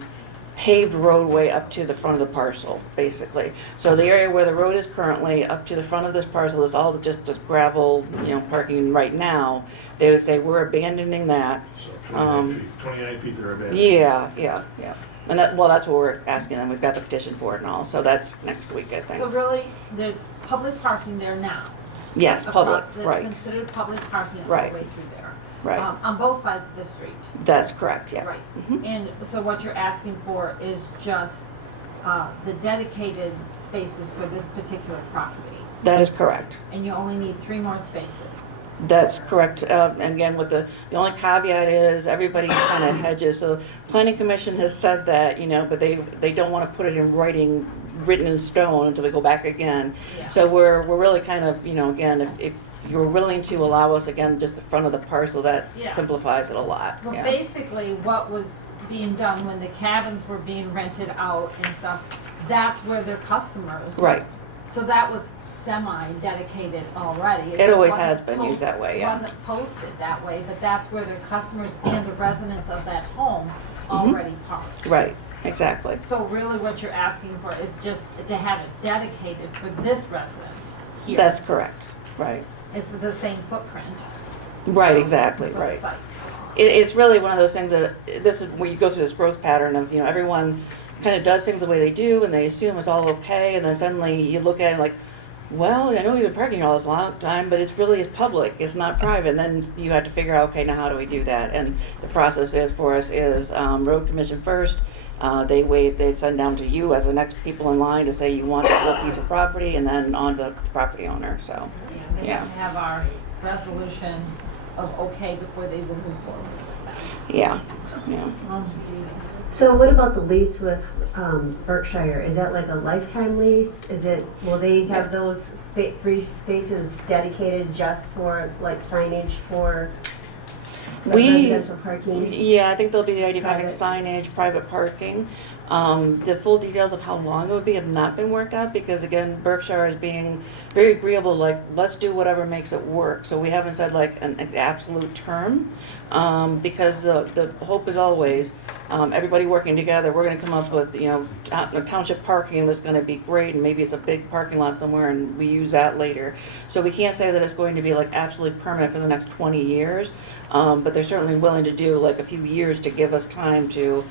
paved roadway up to the front of the parcel, basically. So the area where the road is currently, up to the front of this parcel, is all just gravel, you know, parking right now. They would say, we're abandoning that. So 29 feet they're abandoned. Yeah. And that's what we're asking them. We've got the petition for it and all, so that's next week, I So think. really, there's public parking there now. Yes, public, That's right, considered public parking all Right. the way through there. right. On both sides of the street. That's correct, yeah. Right. Mhm. And so what you're asking for is just the dedicated spaces for this particular property. That is correct. And you only need 3 more spaces. That's correct. And again, with the only caveat is everybody kind of hedges. So planning commission has said that, you know, but they don't want to put it in writing, written in stone until we go back again. Yeah. So we're really kind of, you know, again, if you're willing to allow us, again, just the front of the parcel, that Yeah. simplifies it a lot. Well, Yeah. basically, what was being done when the cabins were being rented out and stuff, that's where their customers. Right. So that was semi-dedicated already. It just always wasn't has been used that way, yeah. Wasn't posted that way, but that's where their customers and the residents of that home Mhm. already parked. Right, exactly. So really what you're asking for is just to have it dedicated for this residence here. That's correct, right. It's the same footprint. Right, exactly, For the right. site. It's really one of those things that, this is where you go through this growth pattern of, you know, everyone kind of does things the way they do and they assume it's all okay, and then suddenly you look at it like, well, I know you've been parking all this long time, but it's really public, it's not private. And then you have to figure out, okay, now how do we do that? And the process is, for us, is road commission first. They send down to you as the next people in line to say you want that little piece of property, and then on to the property owner, so. They have to have our resolution of okay before they will move forward with that. Yeah. So what about the lease with Berkshire? Is that like a lifetime lease? Will they have those 3 spaces dedicated just for like signage for the residential parking? Yeah, I think there'll be the idea of having Private. signage, private parking. The full details of how long it would be have not been worked out because again, Berkshire is being very agreeable, like, let's do whatever makes it work. So we haven't said like an absolute term, because the hope is always, everybody working together, we're gonna come up with, township parking that's gonna be great, and maybe it's a big parking lot somewhere and we use that later. So we can't say that it's going to be like absolutely permanent for the next 20 years, but they're certainly willing to do like a few years to give us time to,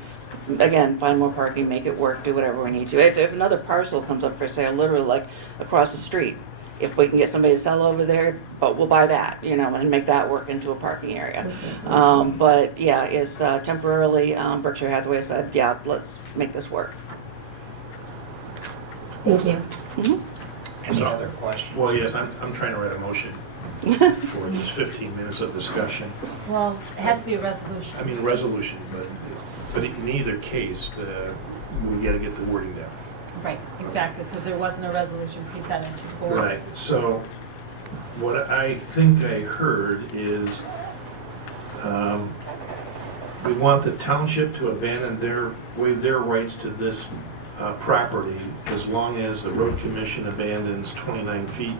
again, find more parking, make it work, do whatever we need to. If another parcel comes up for sale, literally like across the street, if we can get somebody to sell over there, but we'll buy that, and make that work into a parking area. But yeah, it's temporarily, Berkshire Hathaway said, yeah, let's make this work. Thank you. Any other questions? Well, yes, I'm trying to write a motion for this 15 minutes of discussion. Well, it has to be a resolution. I mean, resolution, but in either case, we gotta get the wording down. Right, exactly, because there wasn't a resolution presented to the board. Right, so what I think I heard is we want the township to waive their rights to this property as long as the road commission abandons 29 feet.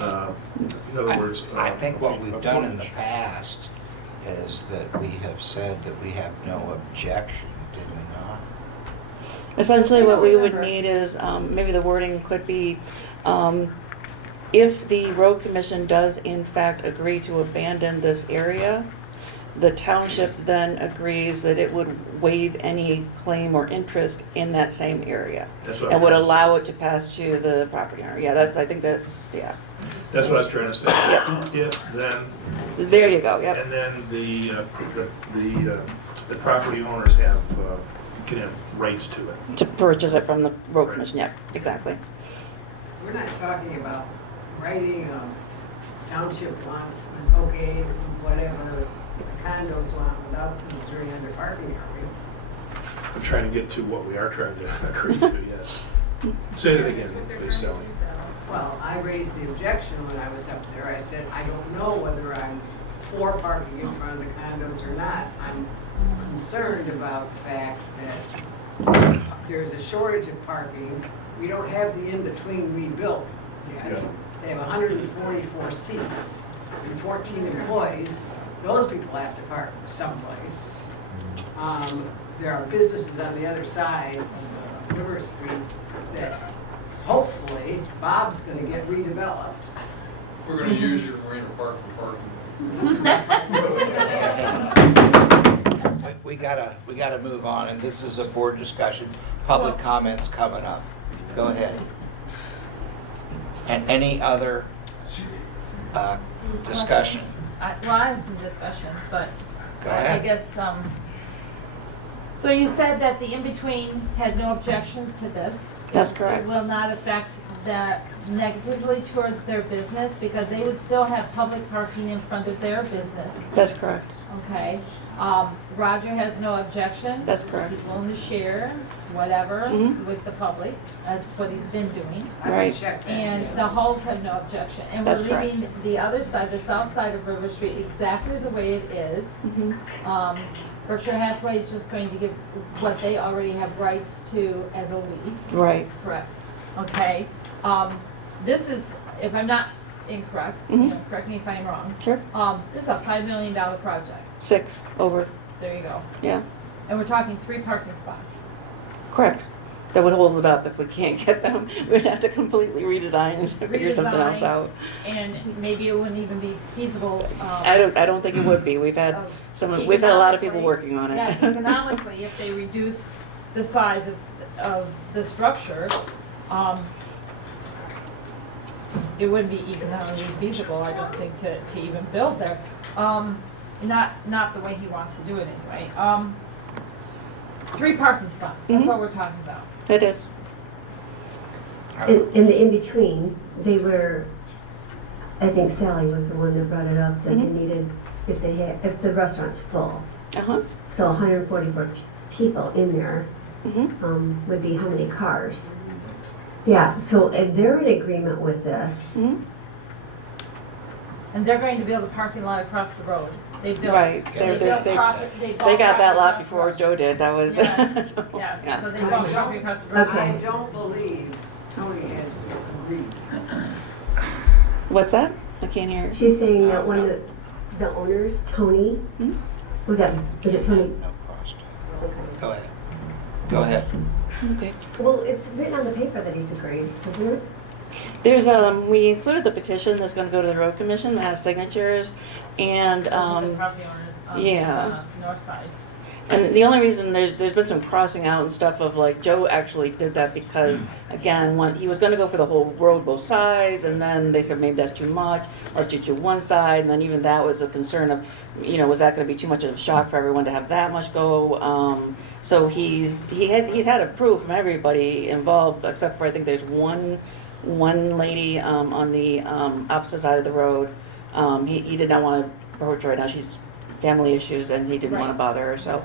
In other words. I think what we've done in the past is that we have said that we have no objection, did we not? Essentially, what we would need is, maybe the wording could be, if the road commission does in fact agree to abandon this area, the township then agrees that it would waive any claim or interest in that same area. That's what And would I'm trying to allow it to pass to the property owner. Yeah, I think that's, yeah. That's what I was trying to say. If then. There you go, yep. And then the property owners can have rights to it. To purchase it from the road Right. commission, yep, exactly. We're not talking about writing, township wants, it's okay, to do whatever the condos want without considering under parking, are we? I'm trying to get to what we are trying to agree to, yes. Say that again, please, Sally. Well, I raised the objection when I was up there. I said, I don't know whether I'm for parking in front of the condos or not. I'm concerned about the fact that there's a shortage of parking. We don't have the in-between rebuilt yet. Yeah. They have 144 seats and 14 employees. Those people have to park someplace. There are businesses on the other side of River Street that hopefully Bob's gonna get redeveloped. We're gonna use your marina park for parking. We gotta move on, and this is a board discussion. Public comments coming up. Go ahead. And any other discussion? I have some discussion, but Go I ahead. guess, so you said that the in-between had no objections to this. That's correct. It will not affect that negatively towards their business because they would still have public parking in front of their business. That's correct. Okay. Roger has no objection. That's correct. He's willing to share whatever Mhm. with the public. That's what he's been doing. Right. And the Hulls have no objection. And we're That's correct. leaving the other side, the south side of River Street, exactly the way it is. Mhm. Berkshire Hathaway is just going to give what they already have rights to as a lease. Right. Correct. Okay. This is, if I'm not incorrect, correct me if I'm wrong. Sure. This is a $5 million project. 6 over, There you go. yeah, And we're talking 3 parking spots. correct. That would hold it up if we can't get them. We'd have to completely redesign and figure something else Redesign. out. And maybe it wouldn't even be feasible. I don't think it would be. We've had we've had a lot of people working on it. Yeah, economically, if they reduced the size of the structure, it wouldn't be economically feasible, I don't think, to even build there. Not the way he wants to do it anyway. 3 parking spots, that's what we're talking about. It is. In the in-between, they were, I think Sally was the one that brought it up, that they needed, if the restaurant's full. Uh-huh. So 144 people in there Mm-hmm. would be how many cars? Yeah, so they're in agreement with this. Mm-hmm. And they're going to build a parking lot across the road. They built, Right. they built property, They bought got that property lot across the before road. Joe did, that was. Yes, Yeah. yes, so they bought property across the road. Okay. I don't believe Tony has agreed. What's that? I can't hear. She's saying that one of the owners, Tony, Hmm? was it Tony? No cost. Go ahead. Go ahead. Okay. Well, it's written on the paper that he's agreed, isn't it? There's, we included the petition that's gonna go to the road commission that has signatures, and, The property owners on yeah. the north side. and the only reason there's been some crossing out and stuff of like, Joe actually did that because, again, he was gonna go for the whole road both sides, and then they said maybe that's too much, let's just do one side, and then even that was a concern of, was that gonna be too much of a shock for everyone to have that much go? So he's had approval from everybody involved, except for I think there's one lady on the opposite side of the road. He did not want to approach her right now. She's family issues, and he didn't want to bother her. So,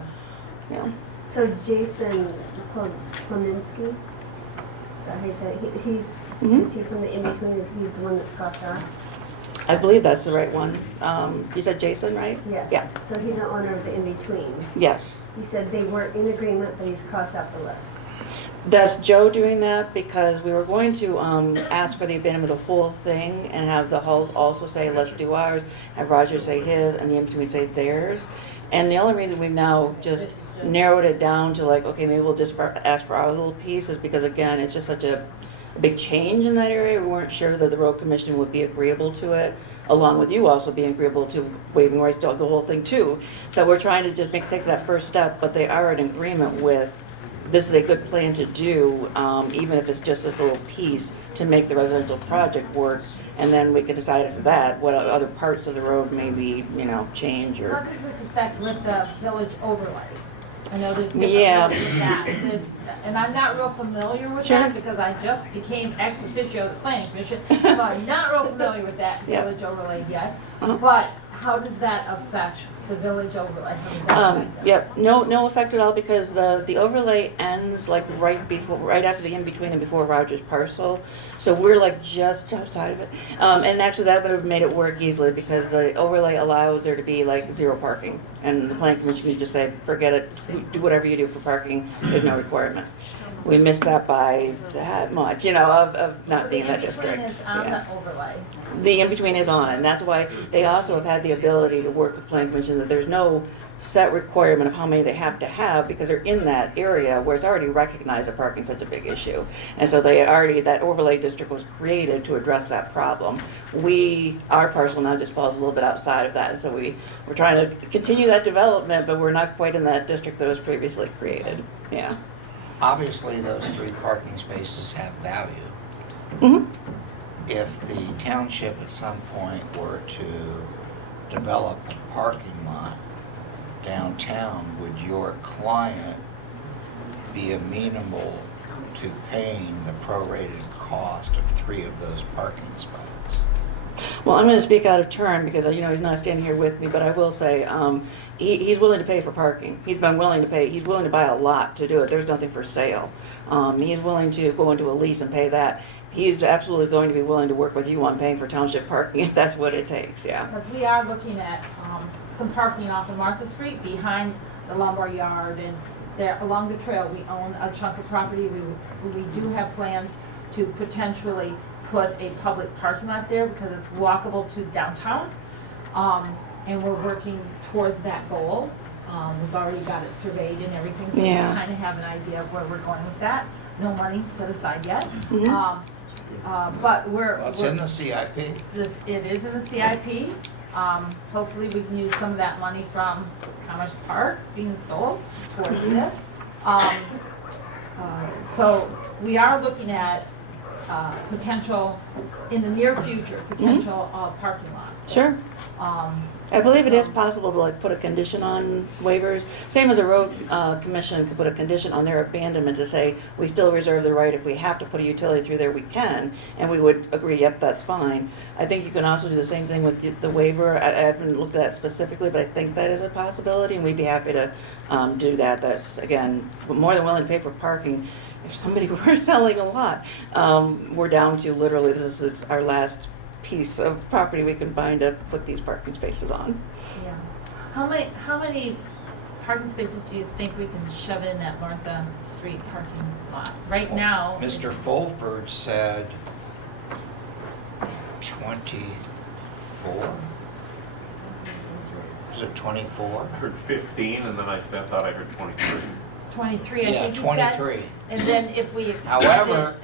So Jason Kleminski, how you say it? He's Mhm. is he from the in-between? He's the one that's crossed off? I believe that's the right one. You said Jason, right? Yes. Yeah. So he's the owner of the in-between. Yes. He said they weren't in agreement, but he's crossed off the list. That's Joe doing that because we were going to ask for the abandonment of the whole thing and have the Hulls also say, let's do ours, have Roger say his, and the in-between say theirs. And the only reason we've now just narrowed it down to like, okay, maybe we'll just ask for our little piece is because, again, it's just such a big change in that area. We weren't sure that the road commission would be agreeable to it, along with you also being agreeable to waiving rights to the whole thing too. So we're trying to just take that first step, but they are in agreement with this is a good plan to do, even if it's just this little piece to make the residential project work. And then we can decide after that what other parts of the road maybe, change How or. does this affect with the village overlay? I know there's different Yeah. rules with that. And I'm not real familiar with Sure. that because I just became ex officio of the planning commission, so I'm not real familiar with that Yeah. village overlay yet. Uh-huh. But how does that affect the village overlay? How does that affect them? Yep, no effect at all because the overlay ends like right after the in-between and before Rogers parcel. So we're like just outside of it. And actually that would have made it work easily because the overlay allows there to be like zero parking. And the planning commission can just say, forget it, do whatever you do for parking, there's no requirement. We missed that by that much, of not being that district. So the in-between is on Yeah. the overlay. The in-between is on, and that's why they also have had the ability to work with Plan Commission, that there's no set requirement of how many they have to have, because they're in that area where it's already recognized that parking's such a big issue. And so that overlay district was created to address that problem. Our parcel now just falls a little bit outside of that, and so we're trying to continue that development, but we're not quite in that district that was previously created, yeah. Obviously, those 3 parking spaces have value. Mhm. If the township at some point were to develop a parking lot downtown, would your client be amenable to paying the prorated cost of 3 of those parking spots? Well, I'm going to speak out of turn because, he's not standing here with me, but I will say, he's willing to pay for parking. He's willing to buy a lot to do it. There's nothing for sale. He's willing to go into a lease and pay that. He's absolutely going to be willing to work with you on paying for township parking if that's what it takes, yeah. Because we are looking at some parking off of Martha Street behind the lumber yard, and there along the trail, we own a chunk of property. We do have plans to potentially put a public parking lot there because it's walkable to downtown. And we're working towards that goal. We've already got it surveyed and everything, so Yeah. we kind of have an idea of where we're going with that. No money set aside yet. Mhm. But Well, it's in the CIP. it is in the CIP. Hopefully we can use some of that money from Commerce Park being sold towards this. So we are looking at potential, in the near future, potential parking lot. Sure. I believe it is possible to put a condition on waivers, same as a road commission could put a condition on their abandonment to say, we still reserve the right if we have to put a utility through there, we can, and we would agree, yep, that's fine. I think you can also do the same thing with the waiver. I haven't looked at that specifically, but I think that is a possibility, and we'd be happy to do that. That's, again, more than willing to pay for parking. If somebody were selling a lot, we're down to literally, this is our last piece of property we can find to put these parking spaces on. Yeah. How many parking spaces do you think we can shove in that Martha Street parking lot? Right now, Mr. Fulford said 24. Is it 24? I heard 15, and then I thought I heard 23. 23, I Yeah, think you said. 23. And then if we expand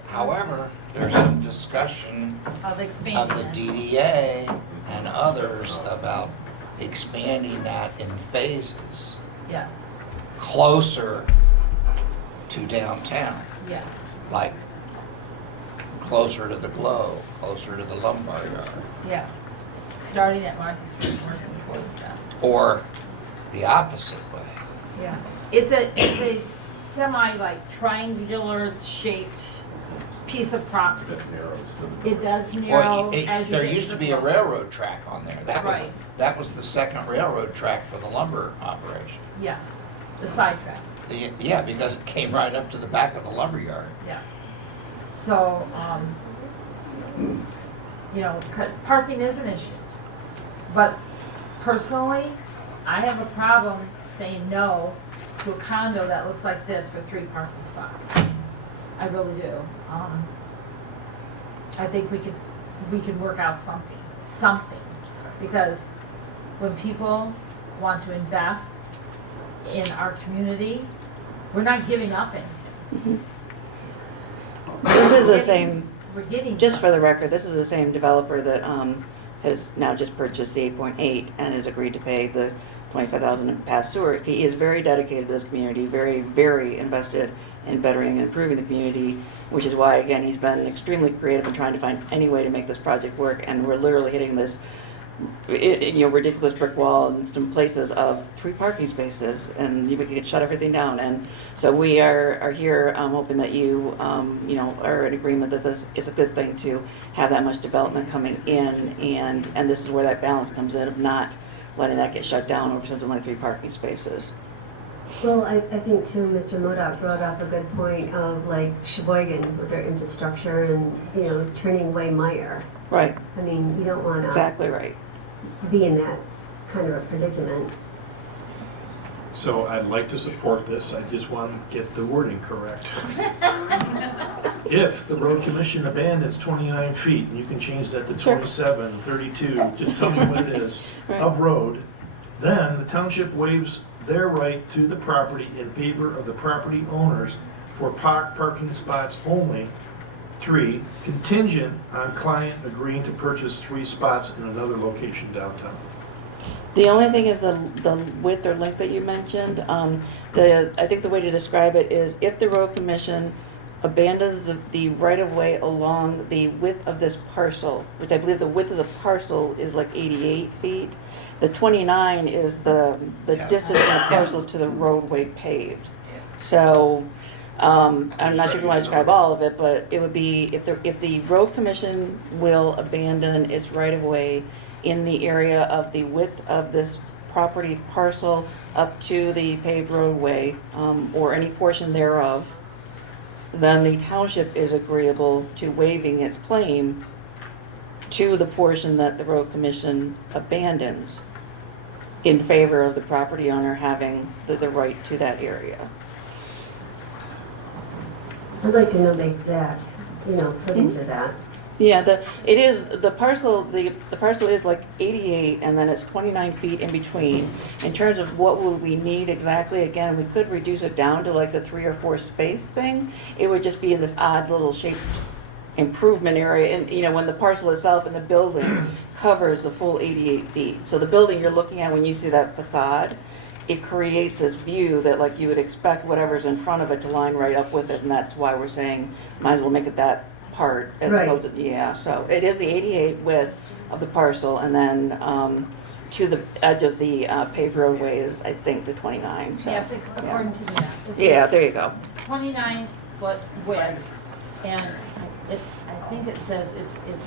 However, there's some discussion of of the expanding it. DDA and others about expanding that in phases Yes, closer to downtown, yes. like closer to the Globe, closer to the lumbar yard, Yeah, starting at Martha Street, working towards that. or the opposite way. Yeah, it's a semi like triangular shaped piece of property. That narrows to the. It does Well, narrow as you there get used to the be a front. railroad track on there. Right. That was the second railroad track for the lumber operation. Yes, the sidetrack, Yeah, because it came right up to the back of the lumber yard. yeah. So, you know, 'cause parking is an issue. But personally, I have a problem saying no to a condo that looks like this for 3 parking spots. I really do. I think we could work out something. Because when people want to invest in our community, we're not giving up anything. This is the same, We're getting. just for the record, this is the same developer that has now just purchased the 8.8 and has agreed to pay the 25,000 in past sewer. He is very dedicated to this community, very, very invested in bettering and improving the community, which is why, again, he's been extremely creative in trying to find any way to make this project work. And we're literally hitting this ridiculous brick wall in some places of 3 parking spaces, and we could shut everything down. And so we are here hoping that you are in agreement that this is a good thing to have that much development coming in, and this is where that balance comes in of not letting that get shut down over something like 3 parking spaces. Well, I think too, Mr. Murdock brought up a good point of like Sheboygan with their infrastructure and, turning away Meyer. Right, I mean, you don't want to exactly right. be in that kind of a predicament. So I'd like to support this, I just want to get the wording correct. If the road commission abandons 29 feet, and you can change that to Sure. 27, 32, just tell me what it is, Right. of road, then the township waives their right to the property in favor of the property owners for parking spots only. 3, contingent on client agreeing to purchase 3 spots in another location downtown. The only thing is the width or length that you mentioned. I think the way to describe it is if the road commission abandons the right-of-way along the width of this parcel, which I believe the width of the parcel is like 88 feet. The 29 is the distance from the parcel to the roadway paved. So, I'm not sure if you want to describe all of it, but it would be if the road commission will abandon its right-of-way in the area of the width of this property parcel up to the paved roadway, or any portion thereof, then the township is agreeable to waiving its claim to the portion that the road commission abandons in favor of the property owner having the right to that area. I'd like to know the exact, footage of that. Yeah, the parcel is like 88 and then it's 29 feet in between. In terms of what would we need exactly, again, we could reduce it down to like the 3 or 4 space thing. It would just be in this odd little shaped improvement area, and when the parcel itself and the building covers the full 88 feet. So the building you're looking at when you see that facade, it creates this view that like you would expect whatever's in front of it to line right up with it, and that's why we're saying might as well make it that part as Right. opposed to, so it is the 88 width of the parcel, and then to the edge of the paved roadway is I think the 29. So, Yes, according to the map. It's yeah, there you go. 29-foot width, and I think it says it's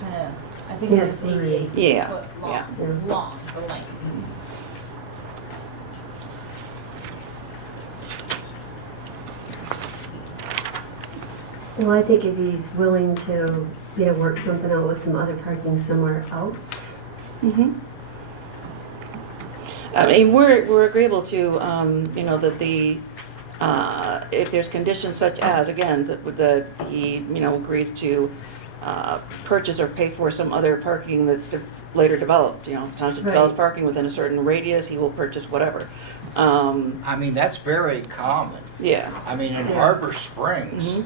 kind of, I think Yes, it's 88 Yeah, foot yeah. long, the length. Well, I think if he's willing to, work something out with some other parking somewhere else, Mm-hmm. I mean, we're agreeable to, you know, that the, if there's conditions such as, again, that he, you know, agrees to purchase or pay for some other parking that's later developed, you know, township develops Right. parking within a certain radius, he will purchase whatever. I mean, that's very common. Yeah. I mean, in Harbor Springs,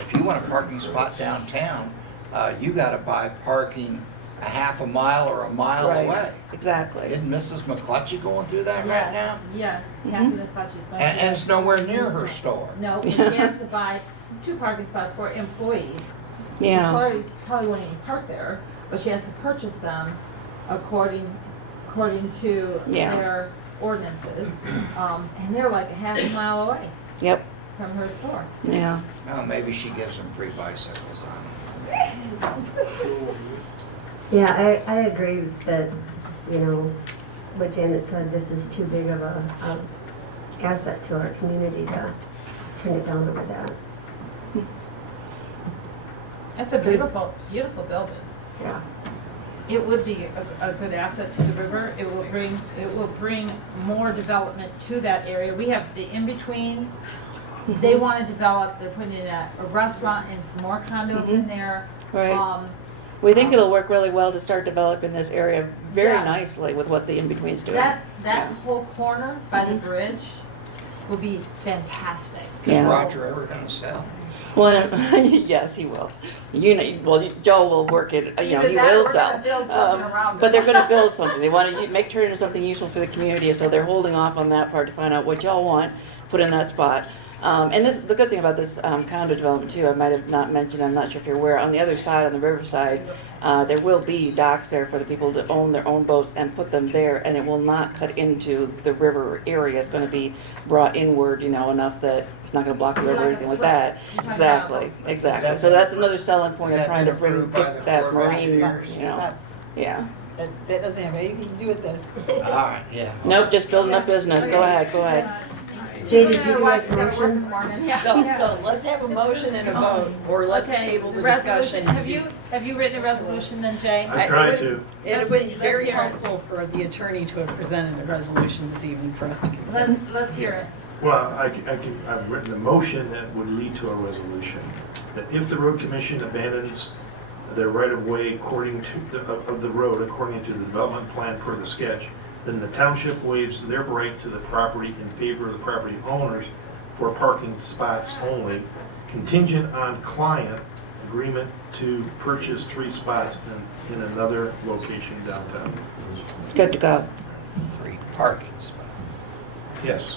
if you want a parking spot downtown, you gotta buy parking a half a mile or a mile Right. away. Exactly. Isn't Mrs. McClutchy going through that right now? Yes, Kathy McClutchy's going. And it's nowhere near her store. No, but she has to buy 2 parking spots for employees. Yeah. Employees probably won't even park there, but she has to purchase them according to Yeah. their ordinances. And they're like a half a mile away Yep. from her store. Yeah. Oh, maybe she gives them free bicycles on Yeah, I agree that, you know, what Janet said, this is too big of a asset to our community to turn it down over that. It's a beautiful, beautiful building. Yeah. It would be a good asset to the river. It will bring more development to that area. We have the in-between. They want to develop, they're putting in a restaurant and some more condos in there. Right. We think it'll work really well to start developing this area very Yes. nicely with what the in-between's doing. That whole corner by the bridge will be fantastic. it. Is Yeah. Roger ever gonna sell? Well, yes, he will. You know, well, Joe will work it, you know, Either he that or will we're sell. gonna build something around it. But they're gonna build something. They wanna make turn it into something useful for the community, so they're holding off on that part to find out what y'all want, put in that spot. And this, the good thing about this condo development too, I might have not mentioned, I'm not sure if you're aware, on the other side, on the riverside, there will be docks there for the people to own their own boats and put them there, and it will not cut into the river area. It's gonna be brought inward, you know, enough that it's not gonna block the river or Like a anything like slip. that. You're talking Exactly, about- exactly. Is So that- that's another selling point has of that trying to been bring, approved by get the that Corps of marine, Engineers? you know, yeah. That doesn't have anything to do with this. All right, yeah. Nope, just building up business. Go ahead, go ahead. Jay, did you make a motion? So let's have a motion and a vote, or let's Okay, table the resolution. discussion. Have you written a resolution then, Jay? I tried to. It would be Let's very hear it. helpful for the attorney to have presented a resolution this evening for us to consider. Let's hear it. Well, I've written a motion that would lead to a resolution. That if the road commission abandons their right-of-way according to, of the road according to the development plan per the sketch, then the township waives their right to the property in favor of the property owners for parking spots only, contingent on client agreement to purchase 3 spots in another location downtown. Good to go. 3 parking spots. Yes.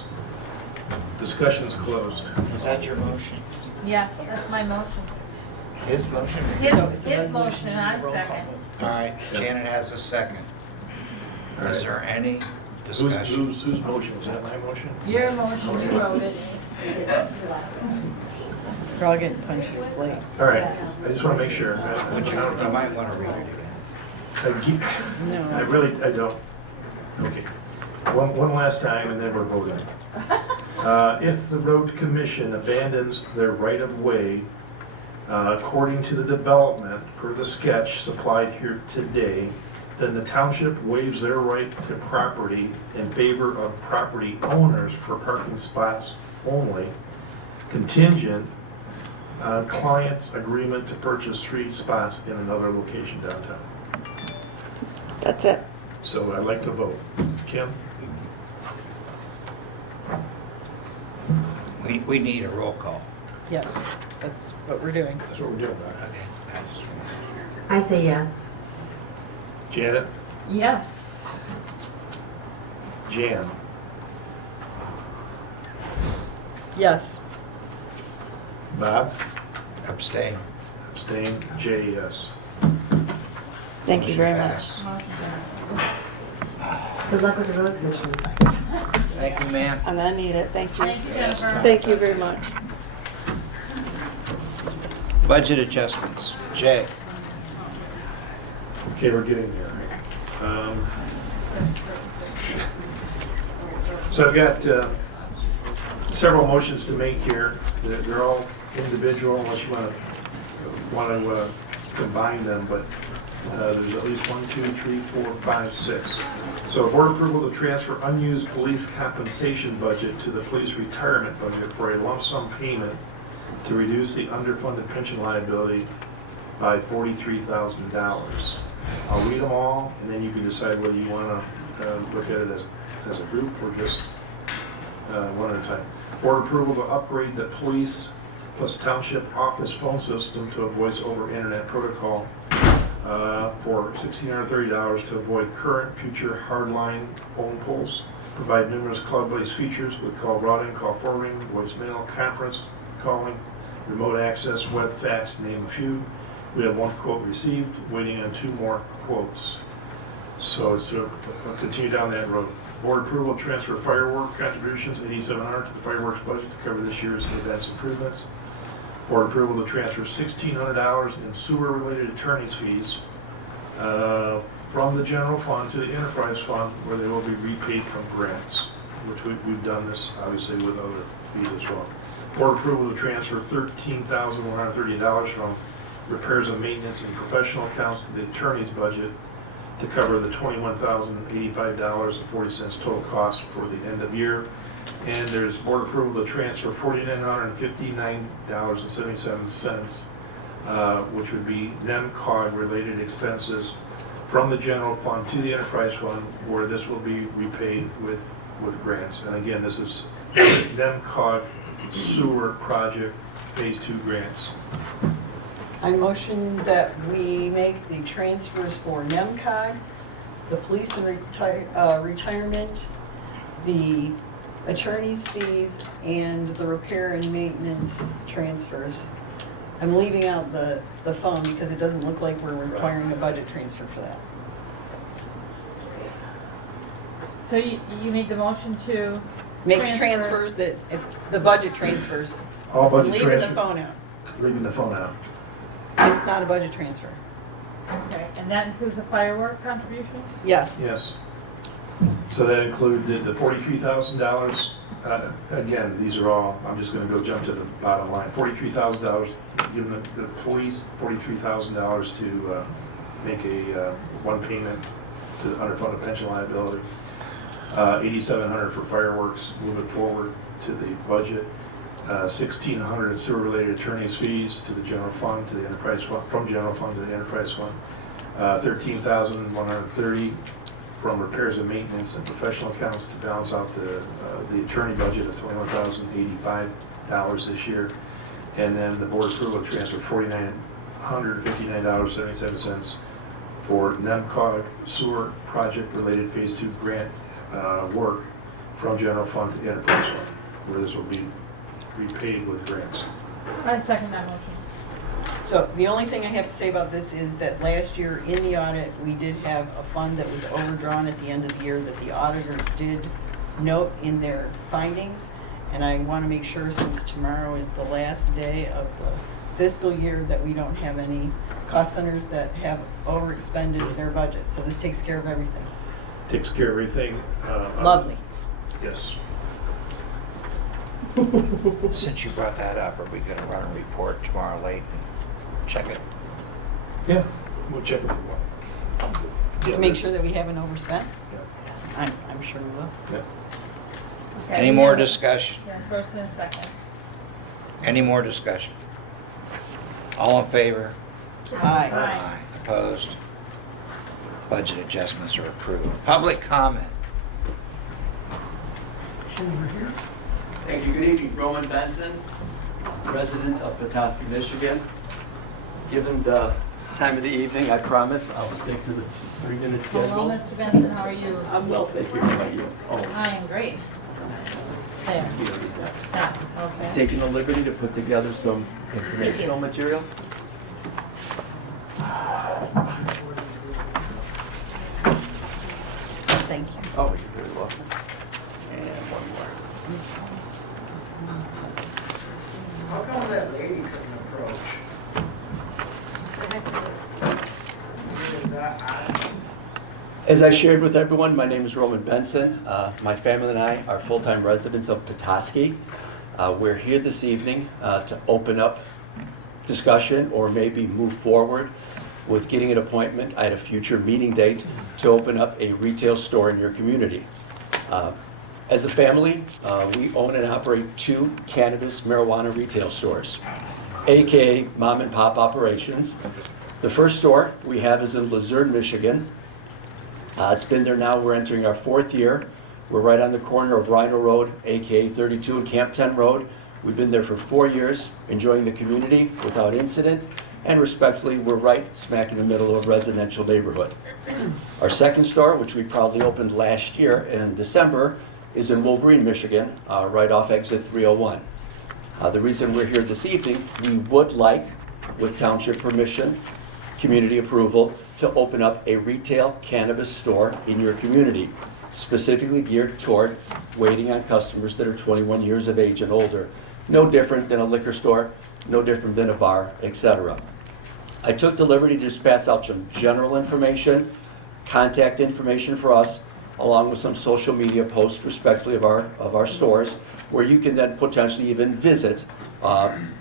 Discussion's closed. Is that your motion? Yes, that's my motion. His motion? His, So it's a his resolution motion, and I and roll call second. vote. All right, Janet has a second. All Is right. there any discussion? Whose motion? Was that my motion? Your motion, you wrote it. We're all getting punchy, it's late. All right, I just want to make sure. You might want to read it again. I really, I don't. Okay. One last time and then we're voting. If the road commission abandons their right-of-way according to the development per the sketch supplied here today, then the township waives their right to property in favor of property owners for parking spots only, contingent on client's agreement to purchase 3 spots in another location downtown. That's it. So I'd like to vote. Kim? We need a roll call. Yes, that's what we're doing. That's what we're doing, Doc. Okay. I say yes. Janet? Yes. Jan? Yes. Bob? Abstain. Abstain. Jay, yes. Thank you very much. Pass. Good luck with the road commissions. Thank you, ma'am. I'm gonna need it. Thank you. Thank you, Jennifer. Thank you very much. Budget adjustments. Jay. Okay, we're getting there. So I've got several motions to make here. They're all individual unless you want to combine them, but There's at least 1, 2, 3, 4, 5, 6. So board approval to transfer unused police compensation budget to the police retirement budget for a lump sum payment to reduce the underfunded pension liability by $43,000. I'll read them all, and then you can decide whether you want to look at it as a group or just one at a time. Board approval to upgrade the police plus township office phone system to a voice over internet protocol for $1,630 to avoid current, future hardline phone polls. Provide numerous cloud-based features with call routing, call forwarding, voicemail, conference calling, remote access, web, fax, to name a few. We have 1 quote received, waiting on 2 more quotes. So it's to continue down that road. Board approval to transfer firework contributions, $8,700 to the fireworks budget to cover this year's events improvements. Board approval to transfer $1,600 in sewer-related attorney's fees from the general fund to the enterprise fund, where they will be repaid from grants, which we've done this obviously with other fees as well. Board approval to transfer $13,130 from repairs and maintenance and professional accounts to the attorney's budget to cover the $21,085.40 total cost for the end of year. And there's board approval to transfer $4,959.77, which would be NEMCOG related expenses from the general fund to the enterprise fund, where this will be repaid with grants. And again, this is NEMCOG sewer project phase 2 grants. I motion that we make the transfers for NEMCOG, the police and retirement, the attorney's fees, and the repair and maintenance transfers. I'm leaving out the phone because it doesn't look like we're requiring a budget transfer for that. So you made the motion to Make transfer- transfers that, the budget transfers. All budget Leaving transfer. the phone out. Leaving the phone out. It's not a budget transfer. Okay, and that includes the firework contributions? Yes. Yes. So that included the $43,000. Again, these are all, I'm just going to go jump to the bottom line. $43,000, giving the police $43,000 to make a one payment to the underfunded pension liability. $8,700 for fireworks moving forward to the budget. $1,600 in sewer-related attorney's fees to the general fund, to the enterprise fund, from general fund to the enterprise fund. $13,130 from repairs and maintenance and professional accounts to balance out the attorney budget of $21,085 this year. And then the board approval to transfer $4,959.77 for NEMCOG sewer project-related phase 2 grant work from general fund to the enterprise fund, where this will be repaid with grants. I second that motion. So the only thing I have to say about this is that last year in the audit, we did have a fund that was overdrawn at the end of the year that the auditors did note in their findings. And I want to make sure, since tomorrow is the last day of the fiscal year, that we don't have any cost centers that have overexpended their budget. So this takes care of everything. Takes care of everything. Lovely. Yes. Since you brought that up, are we going to run a report tomorrow late and check it? Yeah, we'll check it. To make sure that we haven't overspent. Yeah. I'm sure we will. Yeah. Okay, Any we more have- discussion? Yeah, first and a second. Any more discussion? All in favor? Aye. Aye. Opposed? Budget adjustments are approved. Public comment. Thank you. Good evening. Roman Benson, resident of Petoskey, Michigan. Given the time of the evening, I promise I'll stick to the 3-minute schedule. Hello, Mr. Benson, how are you? I'm well, thank you. How about you? Oh, I am great. There. Yeah, okay. taking the liberty to put together some informational material. Thank you. Oh, you're very welcome. And one more. How come that lady couldn't approach? Is that honest? As I shared with everyone, my name is Roman Benson. My family and I are full-time residents of Petoskey. We're here this evening to open up discussion or maybe move forward with getting an appointment at a future meeting date to open up a retail store in your community. As a family, we own and operate 2 cannabis marijuana retail stores, aka mom and pop operations. The first store we have is in Luzerne, Michigan. It's been there now, we're entering our 4th year. We're right on the corner of Rhino Road, aka 32 and Camp 10 Road. We've been there for 4 years, enjoying the community without incident, and respectfully, we're right smack in the middle of a residential neighborhood. Our second store, which we proudly opened last year in December, is in Wolverine, Michigan, right off exit 301. The reason we're here this evening, we would like, with township permission, community approval, to open up a retail cannabis store in your community, specifically geared toward waiting on customers that are 21 years of age and older. No different than a liquor store, no different than a bar, etc. I took the liberty to just pass out some general information, contact information for us, along with some social media posts respectively of our stores, where you can then potentially even visit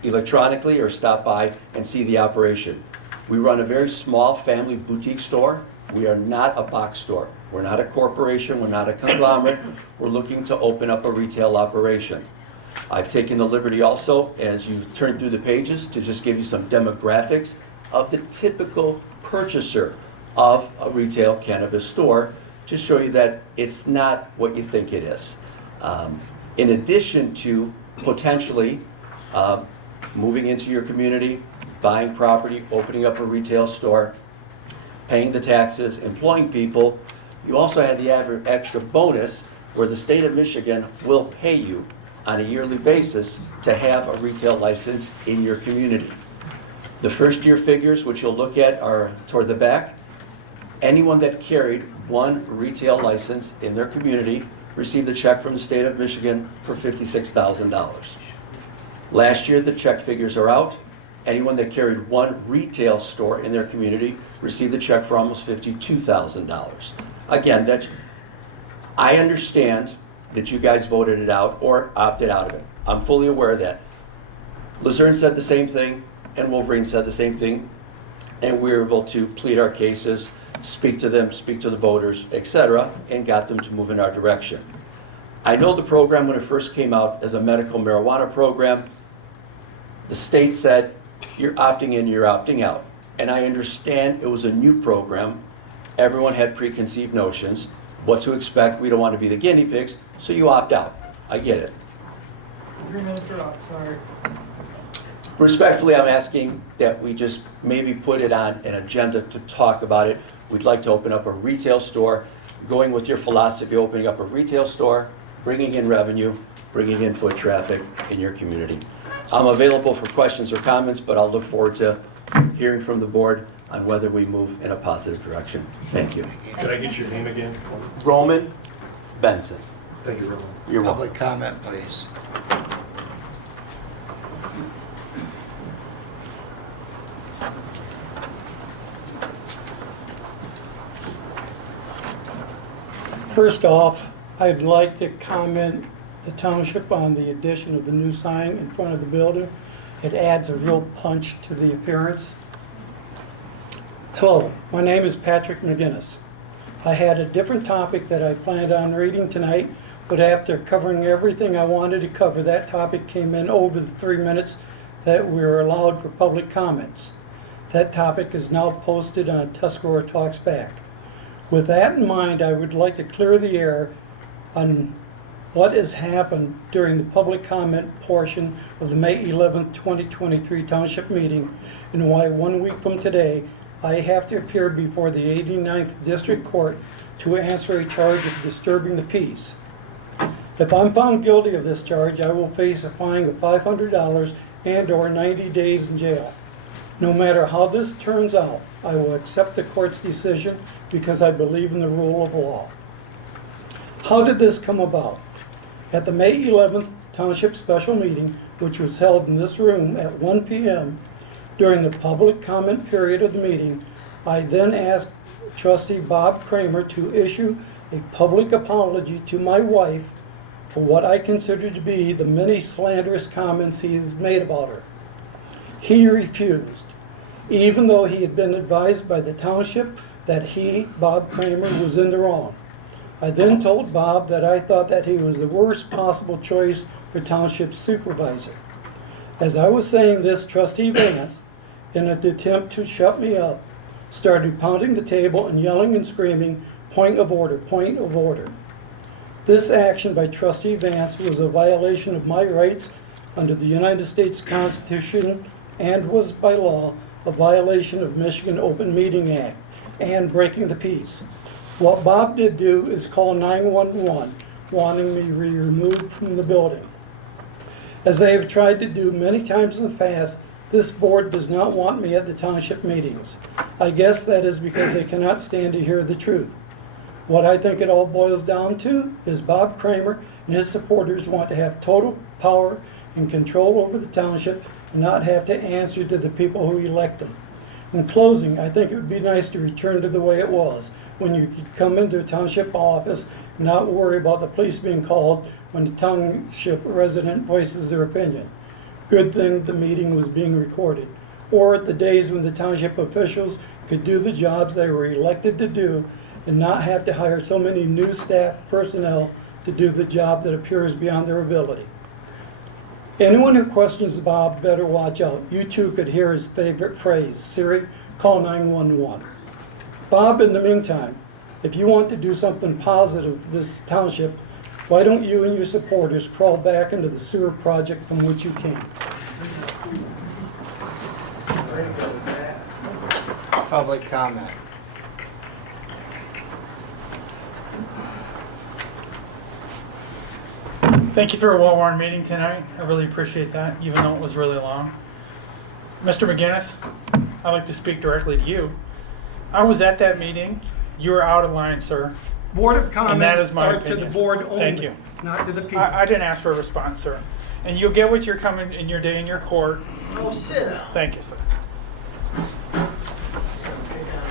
electronically or stop by and see the operation. We run a very small family boutique store. We are not a box store. We're not a corporation. We're not a conglomerate. We're looking to open up a retail operation. I've taken the liberty also, as you turn through the pages, to just give you some demographics of the typical purchaser of a retail cannabis store, to show you that it's not what you think it is. In addition to potentially moving into your community, buying property, opening up a retail store, paying the taxes, employing people, you also had the extra bonus where the state of Michigan will pay you on a yearly basis to have a retail license in your community. The first year figures, which you'll look at, are toward the back. Anyone that carried 1 retail license in their community received a check from the state of Michigan for $56,000. Last year, the check figures are out. Anyone that carried 1 retail store in their community received a check for almost $52,000. Again, I understand that you guys voted it out or opted out of it. I'm fully aware of that. Luzerne said the same thing, and Wolverine said the same thing, and we were able to plead our cases, speak to them, speak to the voters, etc., and got them to move in our direction. I know the program, when it first came out as a medical marijuana program, the state said, you're opting in, you're opting out. And I understand it was a new program. Everyone had preconceived notions, what to expect. We don't want to be the guinea pigs, so you opt out. I get it. 3 minutes are up, sorry. Respectfully, I'm asking that we just maybe put it on an agenda to talk about it. We'd like to open up a retail store, going with your philosophy, opening up a retail store, bringing in revenue, bringing in foot traffic in your community. I'm available for questions or comments, but I'll look forward to hearing from the board on whether we move in a positive direction. Thank you. Could I get your name again? Roman Benson. Thank you, Roman. You're welcome. Public comment, please. First off, I'd like to comment the township on the addition of the new sign in front of the building. It adds a real punch to the appearance. Hello, my name is Patrick McGinnis. I had a different topic that I planned on reading tonight, but after covering everything I wanted to cover, that topic came in over the 3 minutes that we were allowed for public comments. That topic is now posted on Tuscarora Talks Back. With that in mind, I would like to clear the air on what has happened during the public comment portion of the May 11th, 2023 Township meeting, and why 1 week from today, I have to appear before the 89th District Court to answer a charge of disturbing the peace. If I'm found guilty of this charge, I will face a fine of $500 and/or 90 days in jail. No matter how this turns out, I will accept the court's decision because I believe in the rule of law. How did this come about? At the May 11th Township Special Meeting, which was held in this room at 1 p.m., during the public comment period of the meeting, I then asked Trustee Bob Kramer to issue a public apology to my wife for what I consider to be the many slanderous comments he has made about her. He refused. even though he had been advised by the township that he, Bob Kramer, was in the wrong. I then told Bob that I thought that he was the worst possible choice for township supervisor. As I was saying this, Trustee Vance, in an attempt to shut me up, started pounding the table and yelling and screaming, "Point of order, point of order." This action by Trustee Vance was a violation of my rights under the United States Constitution and was by law a violation of Michigan Open Meeting Act and breaking the peace. What Bob did do is call 911, wanting me removed from the building. As they have tried to do many times in the past, this board does not want me at the township meetings. I guess that is because they cannot stand to hear the truth. What I think it all boils down to is Bob Kramer and his supporters want to have total power and control over the township and not have to answer to the people who elect them. In closing, I think it would be nice to return to the way it was, when you could come into a township office and not worry about the police being called when the township resident voices their opinion. Good thing the meeting was being recorded. Or at the days when the township officials could do the jobs they were elected to do and not have to hire so many new staff personnel to do the job that appears beyond their ability. Anyone who questions Bob better watch out. You too could hear his favorite phrase, "Siri, call 911. Bob, in the meantime, if you want to do something positive for this township, why don't you and your supporters crawl back into the sewer project from which you came? Public comment. Thank you for a well-worn meeting tonight. I really appreciate that, even though it was really long. Mr. McGinnis, I'd like to speak directly to you. I was at that meeting. You were out of line, sir. Board of And that comments is my are to the opinion. board only. Thank you. Not to the people. I didn't ask for a response, sir. And you'll get what you're coming in your day in your court. Oh, sit down. Thank you, sir.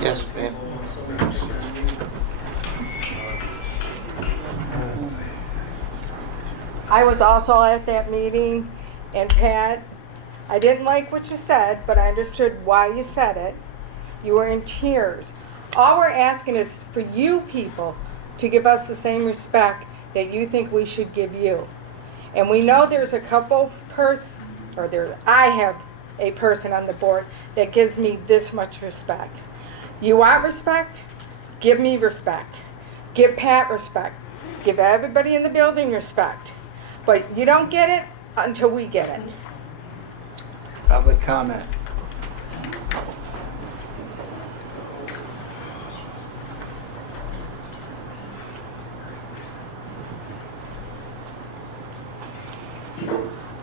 Yes, ma'am. I was also at that meeting, and Pat, I didn't like what you said, but I understood why you said it. You were in tears. All we're asking is for you people to give us the same respect that you think we should give you. And we know there's a couple I have a person on the board that gives me this much respect. You want respect? Give me respect. Give Pat respect. Give everybody in the building respect. But you don't get it until we get it. Public comment.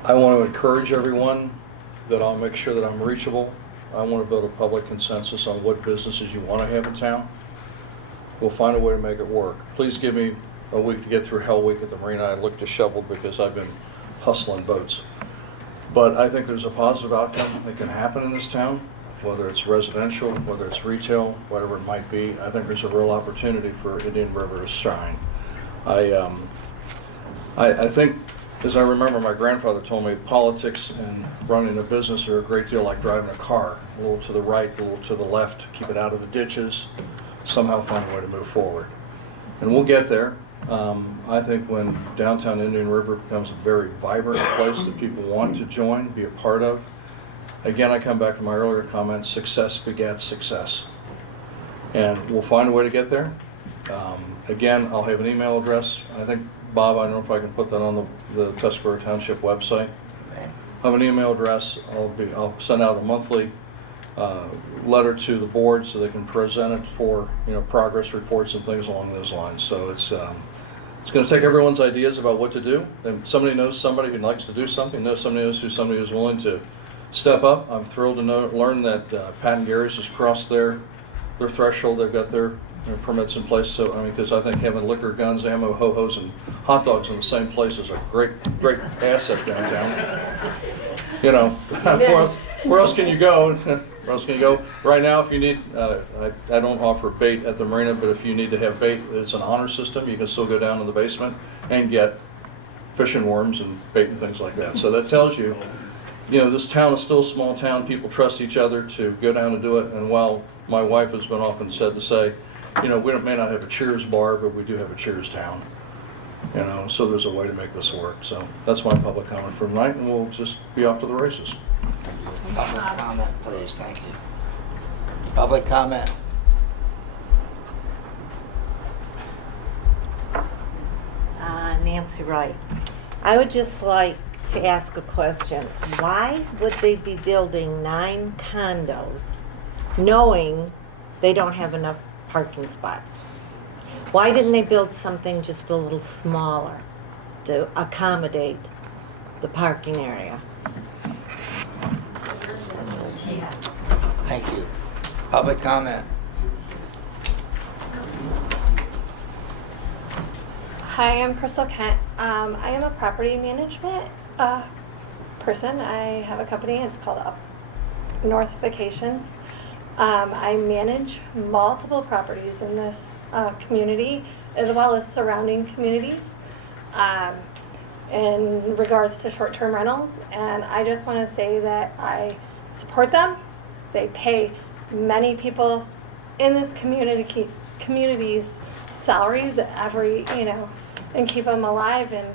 I want to encourage everyone that I'll make sure that I'm reachable. I want to build a public consensus on what businesses you want to have in town. We'll find a way to make it work. Please give me a week to get through Hell Week at the marina. I look disheveled because I've been hustling boats. But I think there's a positive outcome that can happen in this town, whether it's residential, whether it's retail, whatever it might be. I think there's a real opportunity for Indian River to shine. I think, as I remember, my grandfather told me politics and running a business are a great deal like driving a car, a little to the right, a little to the left, keep it out of the ditches, somehow find a way to move forward. And we'll get there. I think when downtown Indian River becomes a very vibrant place that people want to join, be a part of, again, I come back to my earlier comments, success begets success. And we'll find a way to get there. Again, I'll have an email address. I think, Bob, I don't know if I can put that on the Tuscarora Township website. I have an email address. I'll send out a monthly letter to the board so they can present it for progress reports and things along those lines. So it's going to take everyone's ideas about what to do. And somebody knows somebody who likes to do something. Somebody knows who somebody who's willing to step up. I'm thrilled to learn that Pat and Gary's has crossed their threshold. They've got their permits in place. So because I think having liquor, guns, ammo, ho-hos, and hot dogs in the same place is a great asset downtown. Where else can you go? Where else can you go? Right now, if you need, I don't offer bait at the marina, but if you need to have bait, it's an honor system. You can still go down in the basement and get fishing worms and bait and things like that. So that tells you you know, this town is still a small town. People trust each other to go down and do it. And while my wife has been often said to say, you know, we may not have a Cheers bar, but we do have a Cheers town. You know, so there's a way to make this work. So that's my public comment for tonight, and we'll just be off to the races. Public comment, please, thank you. Public comment. Nancy Wright. I would just like to ask a question. Why would they be building 9 condos knowing they don't have enough parking spots? Why didn't they build something just a little smaller to accommodate the parking area? Thank you. Public comment. Hi, I'm Crystal Kent. I am a property management person. I have a company. It's called North Vacations. I manage multiple properties in this community as well as surrounding communities in regards to short-term rentals. And I just want to say that I support them. They pay many people in this community's salaries every, you know, and keep them alive. And,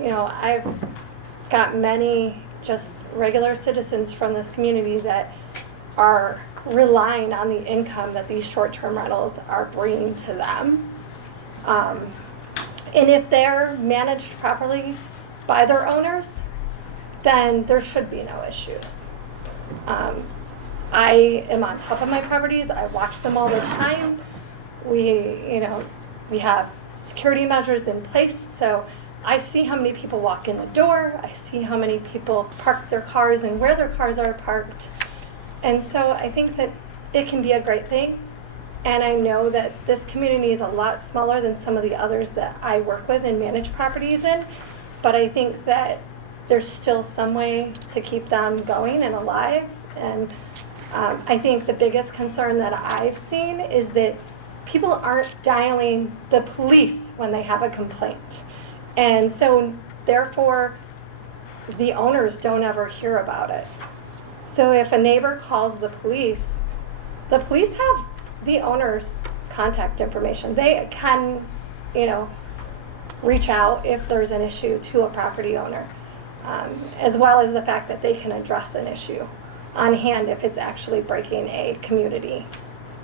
you know, I've got many just regular citizens from this community that are relying on the income that these short-term rentals are bringing to them. And if they're managed properly by their owners, then there should be no issues. I am on top of my properties. I watch them all the time. We have security measures in place, so I see how many people walk in the door. I see how many people park their cars and where their cars are parked. And so I think that it can be a great thing. And I know that this community is a lot smaller than some of the others that I work with and manage properties in. But I think that there's still some way to keep them going and alive. And I think the biggest concern that I've seen is that people aren't dialing the police when they have a complaint. And so therefore, the owners don't ever hear about it. So if a neighbor calls the police have the owner's contact information. They can, you know, reach out if there's an issue to a property owner, as well as the fact that they can address an issue on hand if it's actually breaking a community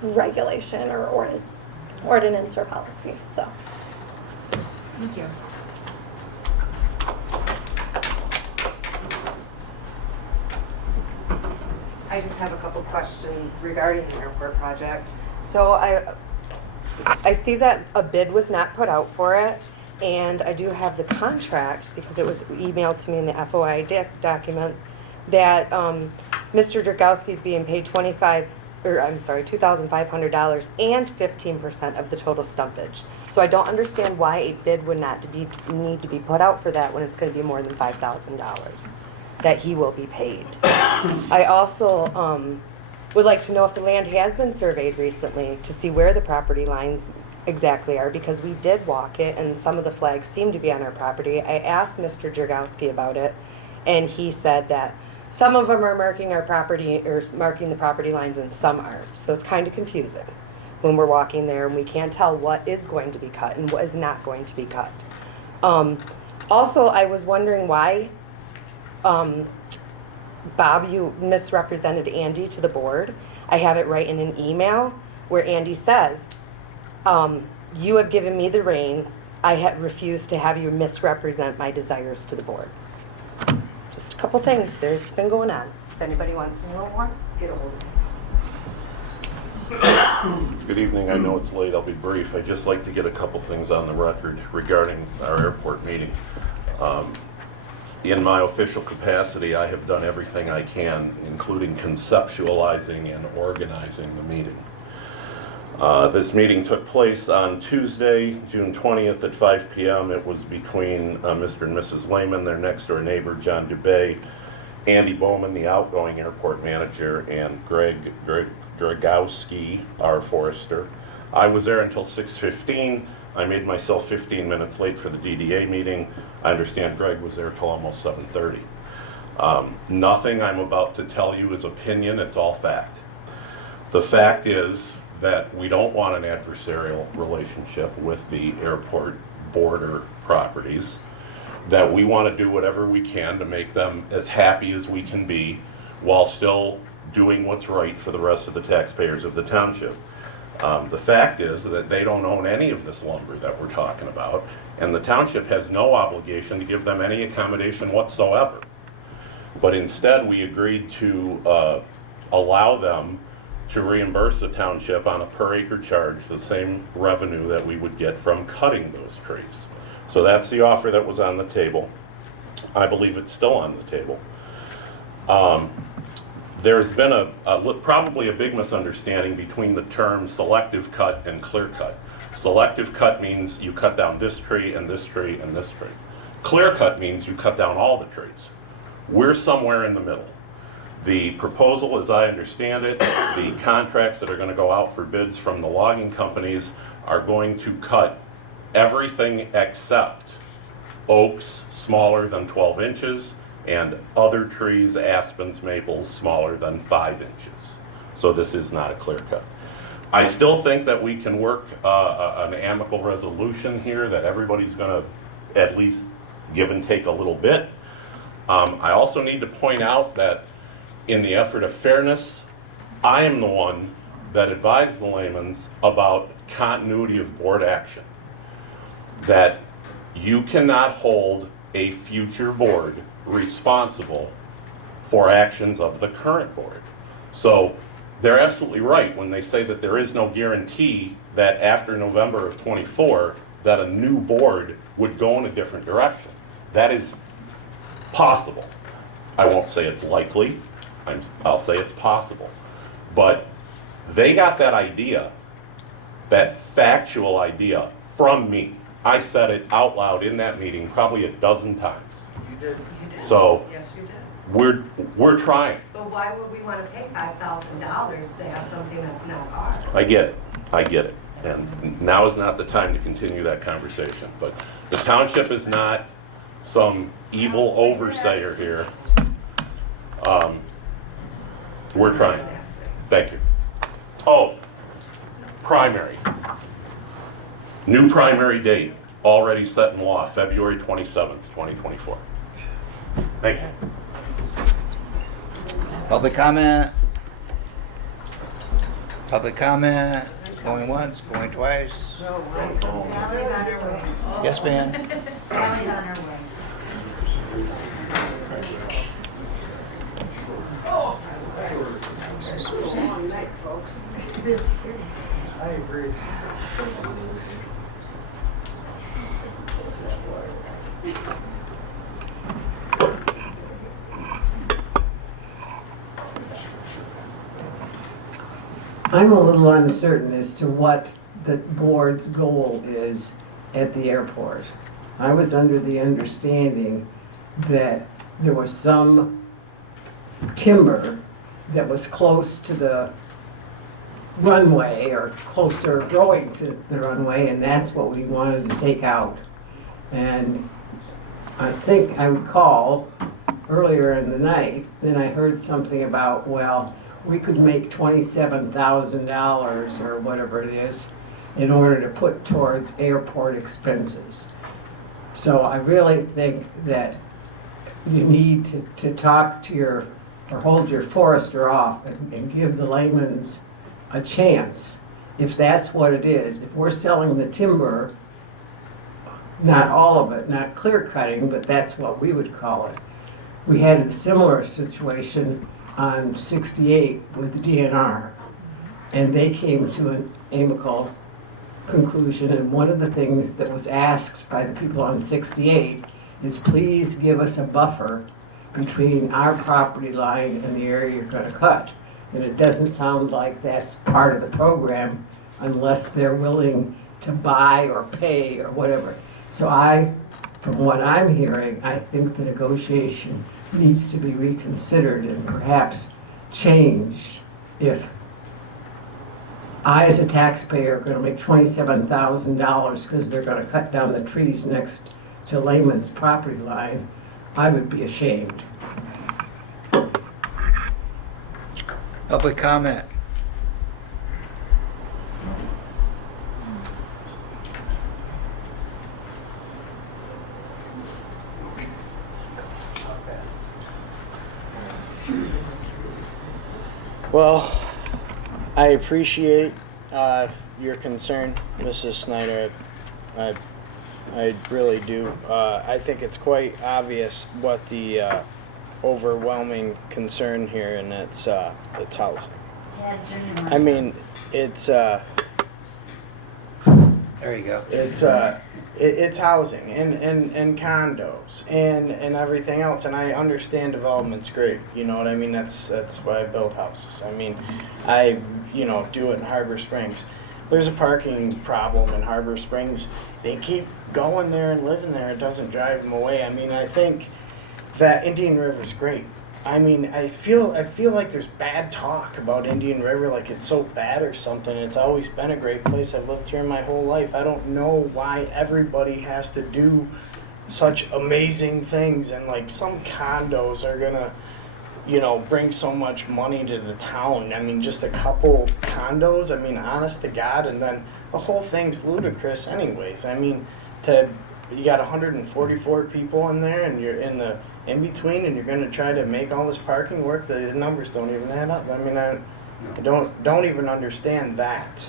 regulation or ordinance or policy. So, Thank you. I just have a couple questions regarding the airport project. So I see that a bid was not put out for it, and I do have the contract because it was emailed to me in the FOI documents that Mr. Dragowski is being paid $2,500 and 15% of the total stumpage. So I don't understand why a bid would not need to be put out for that when it's going to be more than $5,000 that he will be paid. I also would like to know if the land has been surveyed recently to see where the property lines exactly are, because we did walk it and some of the flags seem to be on our property. I asked Mr. Dragowski about it, and he said that some of them are marking our property or marking the property lines and some aren't. So it's kind of confusing when we're walking there and we can't tell what is going to be cut and what is not going to be cut. Also, I was wondering why, Bob, you misrepresented Andy to the board. I have it right in an email where Andy says, you have given me the reins. I have refused to have you misrepresent my desires to the board. Just a couple things that's been going on. If anybody wants to know more, get a hold of me. Good evening. I know it's late. I'll be brief. I'd just like to get a couple things on the record regarding our airport meeting. In my official capacity, I have done everything I can, including conceptualizing and organizing the meeting. This meeting took place on Tuesday, June 20th at 5 p.m. It was between Mr. and Mrs. Lehman, their next-door neighbor, John Dubay, Andy Bowman, the outgoing airport manager, and Greg Dragowski, our forester. I was there until 6:15. I made myself 15 minutes late for the DDA meeting. I understand Greg was there till almost 7:30. Nothing I'm about to tell you is opinion, it's all fact. The fact is that we don't want an adversarial relationship with the airport border properties, that we want to do whatever we can to make them as happy as we can be while still doing what's right for the rest of the taxpayers of the township. The fact is that they don't own any of this lumber that we're talking about, and the township has no obligation to give them any accommodation whatsoever. But instead, we agreed to allow them to reimburse the township on a per acre charge the same revenue that we would get from cutting those trees. So that's the offer that was on the table. I believe it's still on the table. There's been probably a big misunderstanding between the terms selective cut and clear cut. Selective cut means you cut down this tree and this tree and this tree. Clear cut means you cut down all the trees. We're somewhere in the middle. The proposal, as I understand it, the contracts that are going to go out for bids from the logging companies are going to cut everything except oaks smaller than 12 inches and other trees, aspens, maples, smaller than 5 inches. So this is not a clear cut. I still think that we can work an amicable resolution here that everybody's going to at least give and take a little bit. I also need to point out that in the effort of fairness, I am the one that advised the Layman's about continuity of board action. That you cannot hold a future board responsible for actions of the current board. So they're absolutely right when they say that there is no guarantee that after November of 24 that a new board would go in a different direction. That is possible. I won't say it's likely. I'll say it's possible. But they got that idea, that factual idea, from me. I said it out loud in that meeting probably a dozen times. You did. So Yes, you did. we're trying. But why would we want to pay $5,000 to have something that's not ours? I get it. And now is not the time to continue that conversation. But the township is not some evil overseer here. We're trying. Thank you. Oh, primary. New primary date already set in law, February 27th, 2024. Thank you. Public comment? Public comment? Going once, going twice? No, Sally's on her way. Yes, ma'am. Sally's on her way. Long night, folks. I agree. I'm a little uncertain as to what the board's goal is at the airport. I was under the understanding that there was some timber that was close to the runway or closer going to the runway, and that's what we wanted to take out. And I think I recall earlier in the night, then I heard something about, well, we could make $27,000 or whatever it is in order to put towards airport expenses. So I really think that you need to talk to your, or hold your forester off and give the layman's a chance. If that's what it is, if we're selling the timber, not all of it, not clear cutting, but that's what we would call it. We had a similar situation on 68 with the DNR, and they came to an amicable conclusion, and one of the things that was asked by the people on 68 is please give us a buffer between our property line and the area you're going to cut. And it doesn't sound like that's part of the program unless they're willing to buy or pay or whatever. So from what I'm hearing, I think the negotiation needs to be reconsidered and perhaps changed. If I, as a taxpayer, are going to make $27,000 because they're going to cut down the trees next to Layman's property line, I would be ashamed. Public comment. Well, I appreciate your concern, Mrs. Snyder. I really do. I think it's quite obvious what the overwhelming concern here, and it's housing. I mean, it's There you go. it's housing and condos and everything else, and I understand development's great. You know what I mean? That's why I build houses. I mean, I do it in Harbor Springs. There's a parking problem in Harbor Springs. They keep going there and living there. It doesn't drive them away. I mean, I think that Indian River's great. I mean, I feel like there's bad talk about Indian River, like it's so bad or something. It's always been a great place. I've lived here my whole life. I don't know why everybody has to do such amazing things, and like some condos are gonna, bring so much money to the town. I mean, just a couple condos, I mean, honest to God, and then the whole thing's ludicrous anyways. I mean, you got 144 people in there, and you're in between, and you're going to try to make all this parking work. The numbers don't even add up. I mean, I don't even understand that.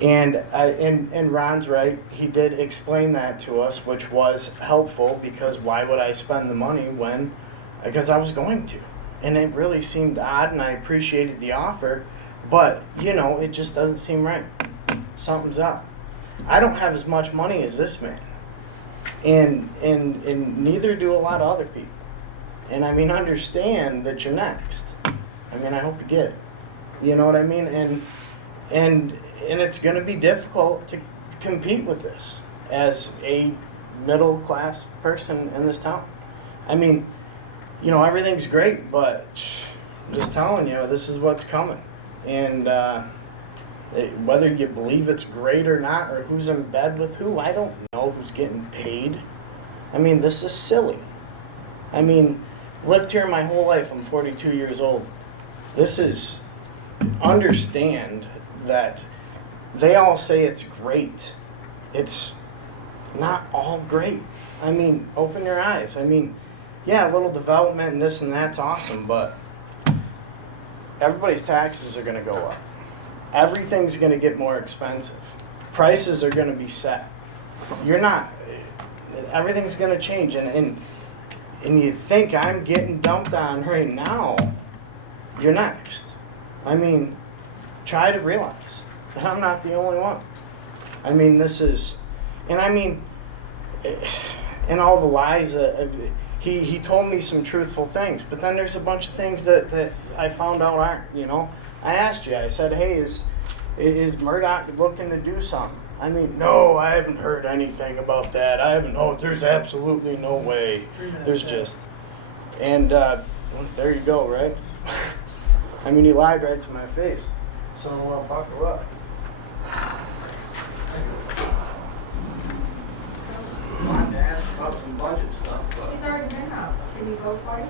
And Ron's right. He did explain that to us, which was helpful, because why would I spend the money because I was going to. And it really seemed odd, and I appreciated the offer, but it just doesn't seem right. Something's up. I don't have as much money as this man. And neither do a lot of other people. And I mean, understand that you're next. I mean, I hope you get it. You know what I mean? And it's going to be difficult to compete with this as a middle class person in this town. I mean, everything's great, but I'm just telling you, this is what's coming. And whether you believe it's great or not, or who's in bed with who, I don't know who's getting paid. I mean, this is silly. I mean, lived here my whole life. I'm 42 years old. Understand that they all say it's great. It's not all great. I mean, open your eyes. I mean, yeah, a little development and this and that's awesome, but everybody's taxes are going to go up. Everything's going to get more expensive. Prices are going to be set. Everything's going to change. And you think I'm getting dumped on right now, you're next. I mean, try to realize that I'm not the only one. I mean, and all the lies, he told me some truthful things, but then there's a bunch of things that I found out aren't, I asked you, I said, hey, is Murdock looking to do something? I mean, no, I haven't heard anything about that. There's absolutely no way. And there you go, right? I mean, he lied right to my face. So I'll buckle up. I wanted to ask about some budget stuff, but... He's already been out. Can you go twice?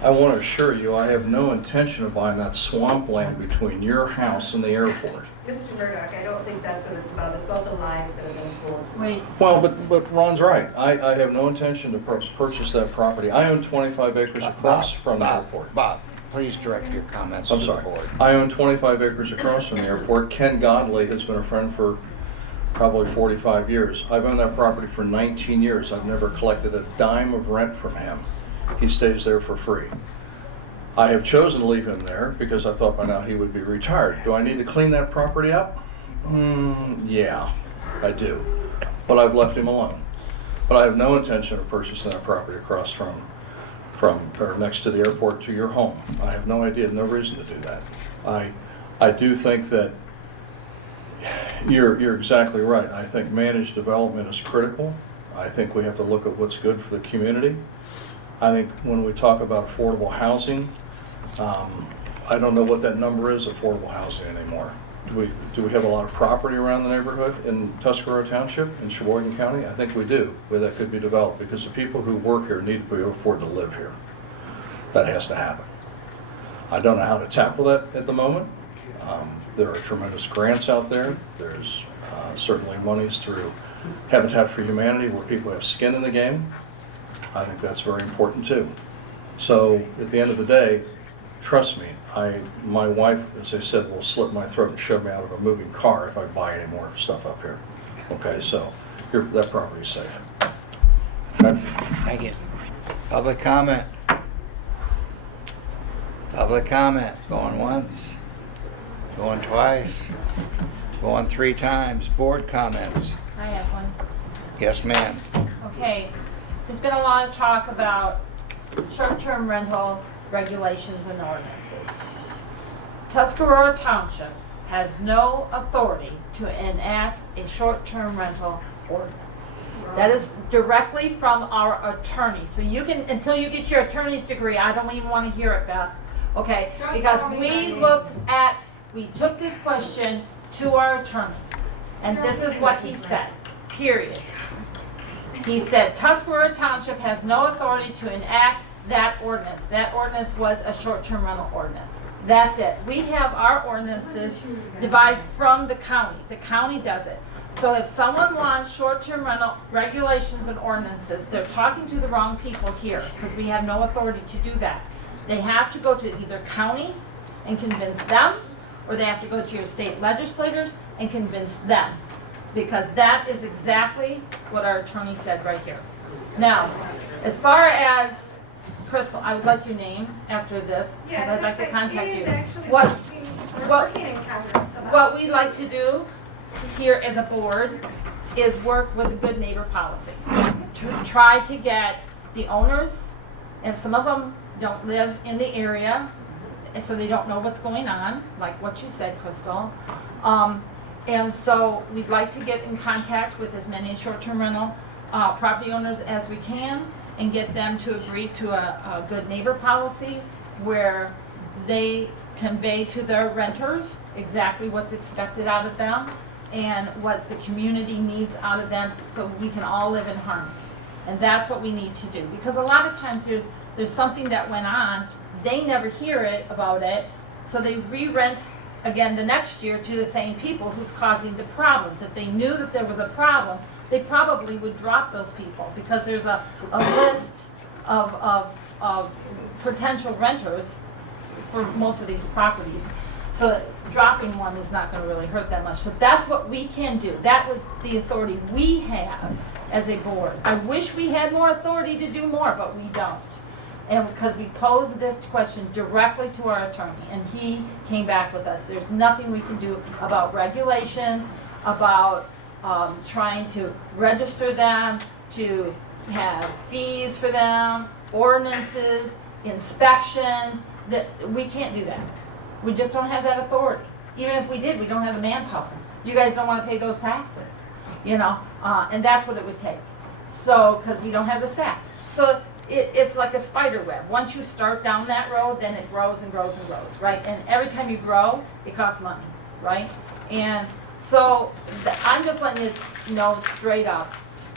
I want to assure you, I have no intention of buying that swampland between your house and the airport. Mr. Murdock, I don't think that's what it's about. It's about the lies that have been told. Wait. Well, but Ron's right. I have no intention to purchase that property. I own 25 acres across from the airport. Bob, please direct your comments to the board. I own 25 acres across from the airport. Ken Godley has been a friend for probably 45 years. I've owned that property for 19 years. I've never collected a dime of rent from him. He stays there for free. I have chosen to leave him there because I thought by now he would be retired. Do I need to clean that property up? Yeah, I do. But I've left him alone. But I have no intention of purchasing that property across from or next to the airport to your home. I have no idea, no reason to do that. I do think that you're exactly right. I think managed development is critical. I think we have to look at what's good for the community. I think when we talk about affordable housing, I don't know what that number is, affordable housing anymore. Do we have a lot of property around the neighborhood in Tuscarora Township, in Sheboygan County? I think we do, where that could be developed, because the people who work here need to be able to afford to live here. That has to happen. I don't know how to tackle that at the moment. There are tremendous grants out there. There's certainly monies through Habitat for Humanity where people have skin in the game. I think that's very important too. So at the end of the day, trust me, my wife, as I said, will slit my throat and shove me out of a moving car if I buy any more stuff up here. Okay, so here, that property's safe. Okay? Thank you. Public comment. Public comment. Going once, going twice, going 3 times. Board comments. I have one. Yes, ma'am. Okay, there's been a lot of talk about short-term rental regulations and ordinances. Tuscarora Township has no authority to enact a short-term rental ordinance. That is directly from our attorney. So you can, until you get your attorney's degree, I don't even want to hear it, Beth. Okay, because we took this question to our attorney, and this is what he said, period. He said, Tuscarora Township has no authority to enact that ordinance. That ordinance was a short-term rental ordinance. That's it. We have our ordinances devised from the county. The county does it. So if someone wants short-term rental regulations and ordinances, they're talking to the wrong people here, because we have no authority to do that. They have to go to either county and convince them, or they have to go to your state legislators and convince them, because that is exactly what our attorney said right here. Now, as far as Crystal, I would like your name after this, because I'd like to contact you. What we like to do here as a board is work with a good neighbor policy. To try to get the owners, and some of them don't live in the area, so they don't know what's going on, like what you said, Crystal. And so we'd like to get in contact with as many short-term rental property owners as we can and get them to agree to a good neighbor policy where they convey to their renters exactly what's expected out of them and what the community needs out of them, so we can all live in harmony. And that's what we need to do, because a lot of times there's something that went on, they never hear it about it, so they re-rent again the next year to the same people who's causing the problems. If they knew that there was a problem, they probably would drop those people, because there's a list of potential renters for most of these properties. So dropping one is not going to really hurt that much. So that's what we can do. That was the authority we have as a board. I wish we had more authority to do more, but we don't. And because we posed this question directly to our attorney, and he came back with us. There's nothing we can do about regulations, about trying to register them, to have fees for them, ordinances, inspections. That we can't do that. We just don't have that authority. Even if we did, we don't have the manpower. You guys don't want to pay those taxes, you know, and that's what it would take. So, because we don't have the staff. So it's like a spider web. Once you start down that road, then it grows and grows and grows, right? And every time you grow, it costs money, right? And so I'm just letting you know straight up,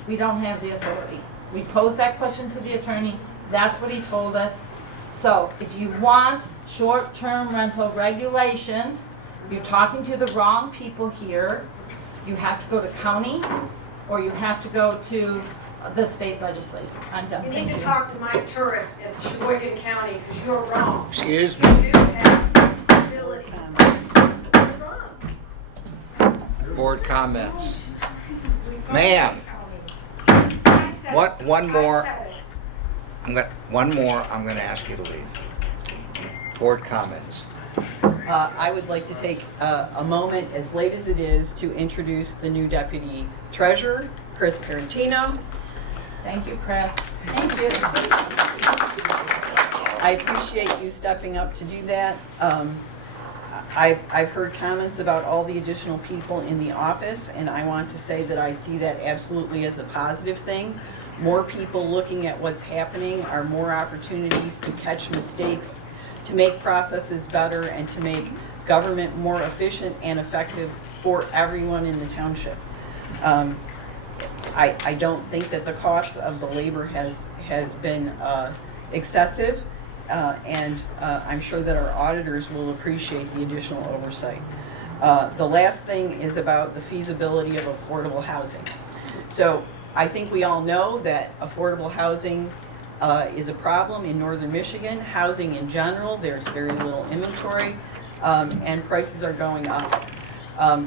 we don't have the authority. We posed that question to the attorney. That's what he told us. So if you want short-term rental regulations, you're talking to the wrong people here. You have to go to county, or you have to go to the state legislature. I'm done. You need to talk to my tourist in Sheboygan County, because you're wrong. Excuse me. You have the ability. You're wrong. Board comments. Ma'am. One more. I'm going to ask you to leave. Board comments. I would like to take a moment, as late as it is, to introduce the new Deputy Treasurer, Chris Parentino. Thank you, Chris. Thank you. I appreciate you stepping up to do that. I've heard comments about all the additional people in the office, and I want to say that I see that absolutely as a positive thing. More people looking at what's happening are more opportunities to catch mistakes, to make processes better, and to make government more efficient and effective for everyone in the township. I don't think that the cost of the labor has been excessive, and I'm sure that our auditors will appreciate the additional oversight. The last thing is about the feasibility of affordable housing. So I think we all know that affordable housing is a problem in northern Michigan. Housing in general, there's very little inventory, and prices are going up.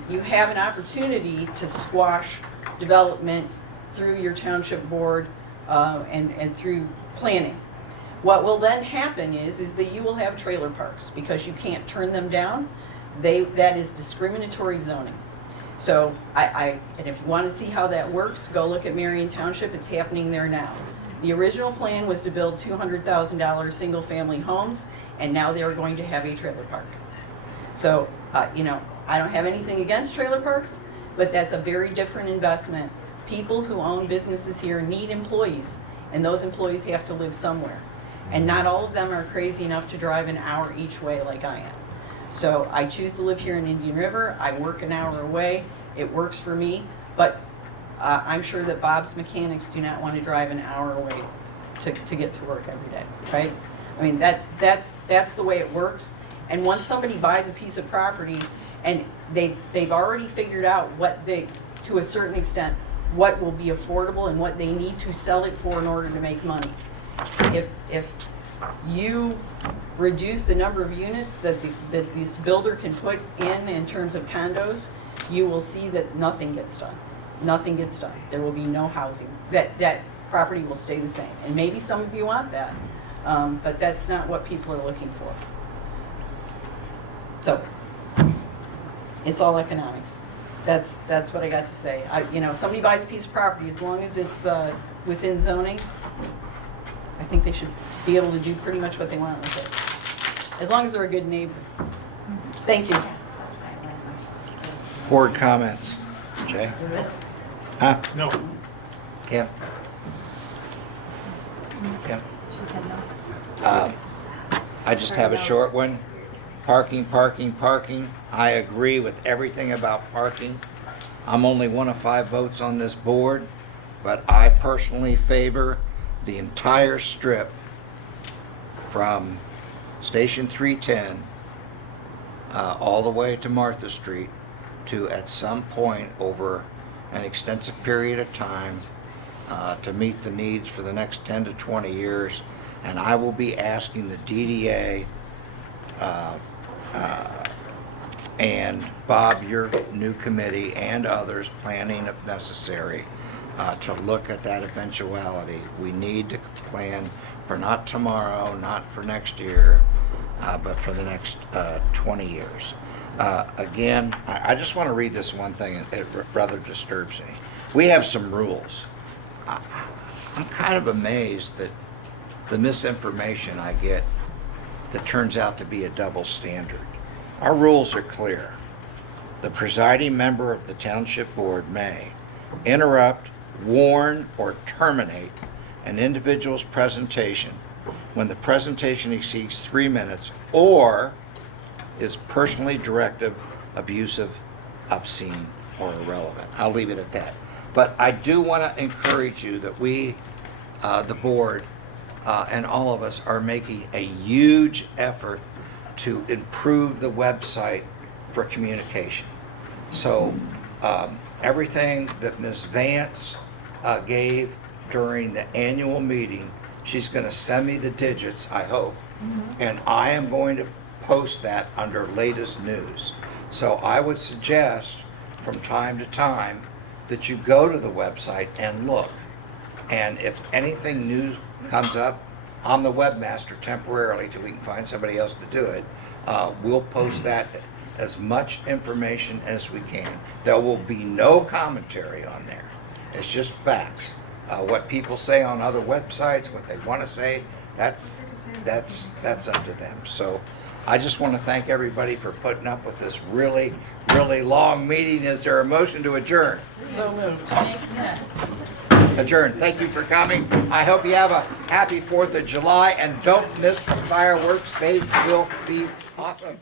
You have an opportunity to squash development through your township board and through planning. What will then happen is that you will have trailer parks because you can't turn them down. That is discriminatory zoning. So and if you want to see how that works, go look at Marion Township. It's happening there now. The original plan was to build $200,000 single-family homes, and now they are going to have a trailer park. So, you know, I don't have anything against trailer parks, but that's a very different investment. People who own businesses here need employees, and those employees have to live somewhere. And not all of them are crazy enough to drive an hour each way like I am. So I choose to live here in Indian River. I work an hour away. It works for me, but I'm sure that Bob's mechanics do not want to drive an hour away to get to work every day, right? I mean, that's the way it works. And once somebody buys a piece of property and they've already figured out what to a certain extent, what will be affordable and what they need to sell it for in order to make money. If you reduce the number of units that this builder can put in terms of condos, you will see that nothing gets done. Nothing gets done. There will be no housing. That property will stay the same. And maybe some of you want that, but that's not what people are looking for. So, it's all economics. That's what I got to say. You know, if somebody buys a piece of property, as long as it's within zoning, I think they should be able to do pretty much what they want with it, as long as they're a good neighbor. Thank you. Board comments. Jay? Huh? No. Kim? Kim? I just have a short one. Parking, parking, parking. I agree with everything about parking. I'm only one of 5 votes on this board, but I personally favor the entire strip from Station 310 all the way to Martha Street to, at some point over an extensive period of time, to meet the needs for the next 10 to 20 years. And I will be asking the DDA and Bob, your new committee, and others, planning if necessary, to look at that eventuality. We need to plan for not tomorrow, not for next year, but for the next 20 years. Again, I just want to read this one thing, and it rather disturbs me. We have some rules. I'm kind of amazed that the misinformation I get that turns out to be a double standard. Our rules are clear. The presiding member of the township board may interrupt, warn, or terminate an individual's presentation when the presentation exceeds 3 minutes or is personally directive, abusive, obscene, or irrelevant. I'll leave it at that. But I do want to encourage you that we, the board, and all of us are making a huge effort to improve the website for communication. So everything that Ms. Vance gave during the annual meeting, she's going to send me the digits, I hope, and I am going to post that under latest news. So I would suggest from time to time that you go to the website and look. And if anything new comes up, I'm the webmaster temporarily till we can find somebody else to do it. We'll post that as much information as we can. There will be no commentary on there. It's just facts. What people say on other websites, what they want to say, that's up to them. So I just want to thank everybody for putting up with this really, really long meeting. Is there a motion to adjourn? So moved. Adjourn. Thank you for coming. I hope you have a happy 4th of July, and don't miss the fireworks. They will be awesome.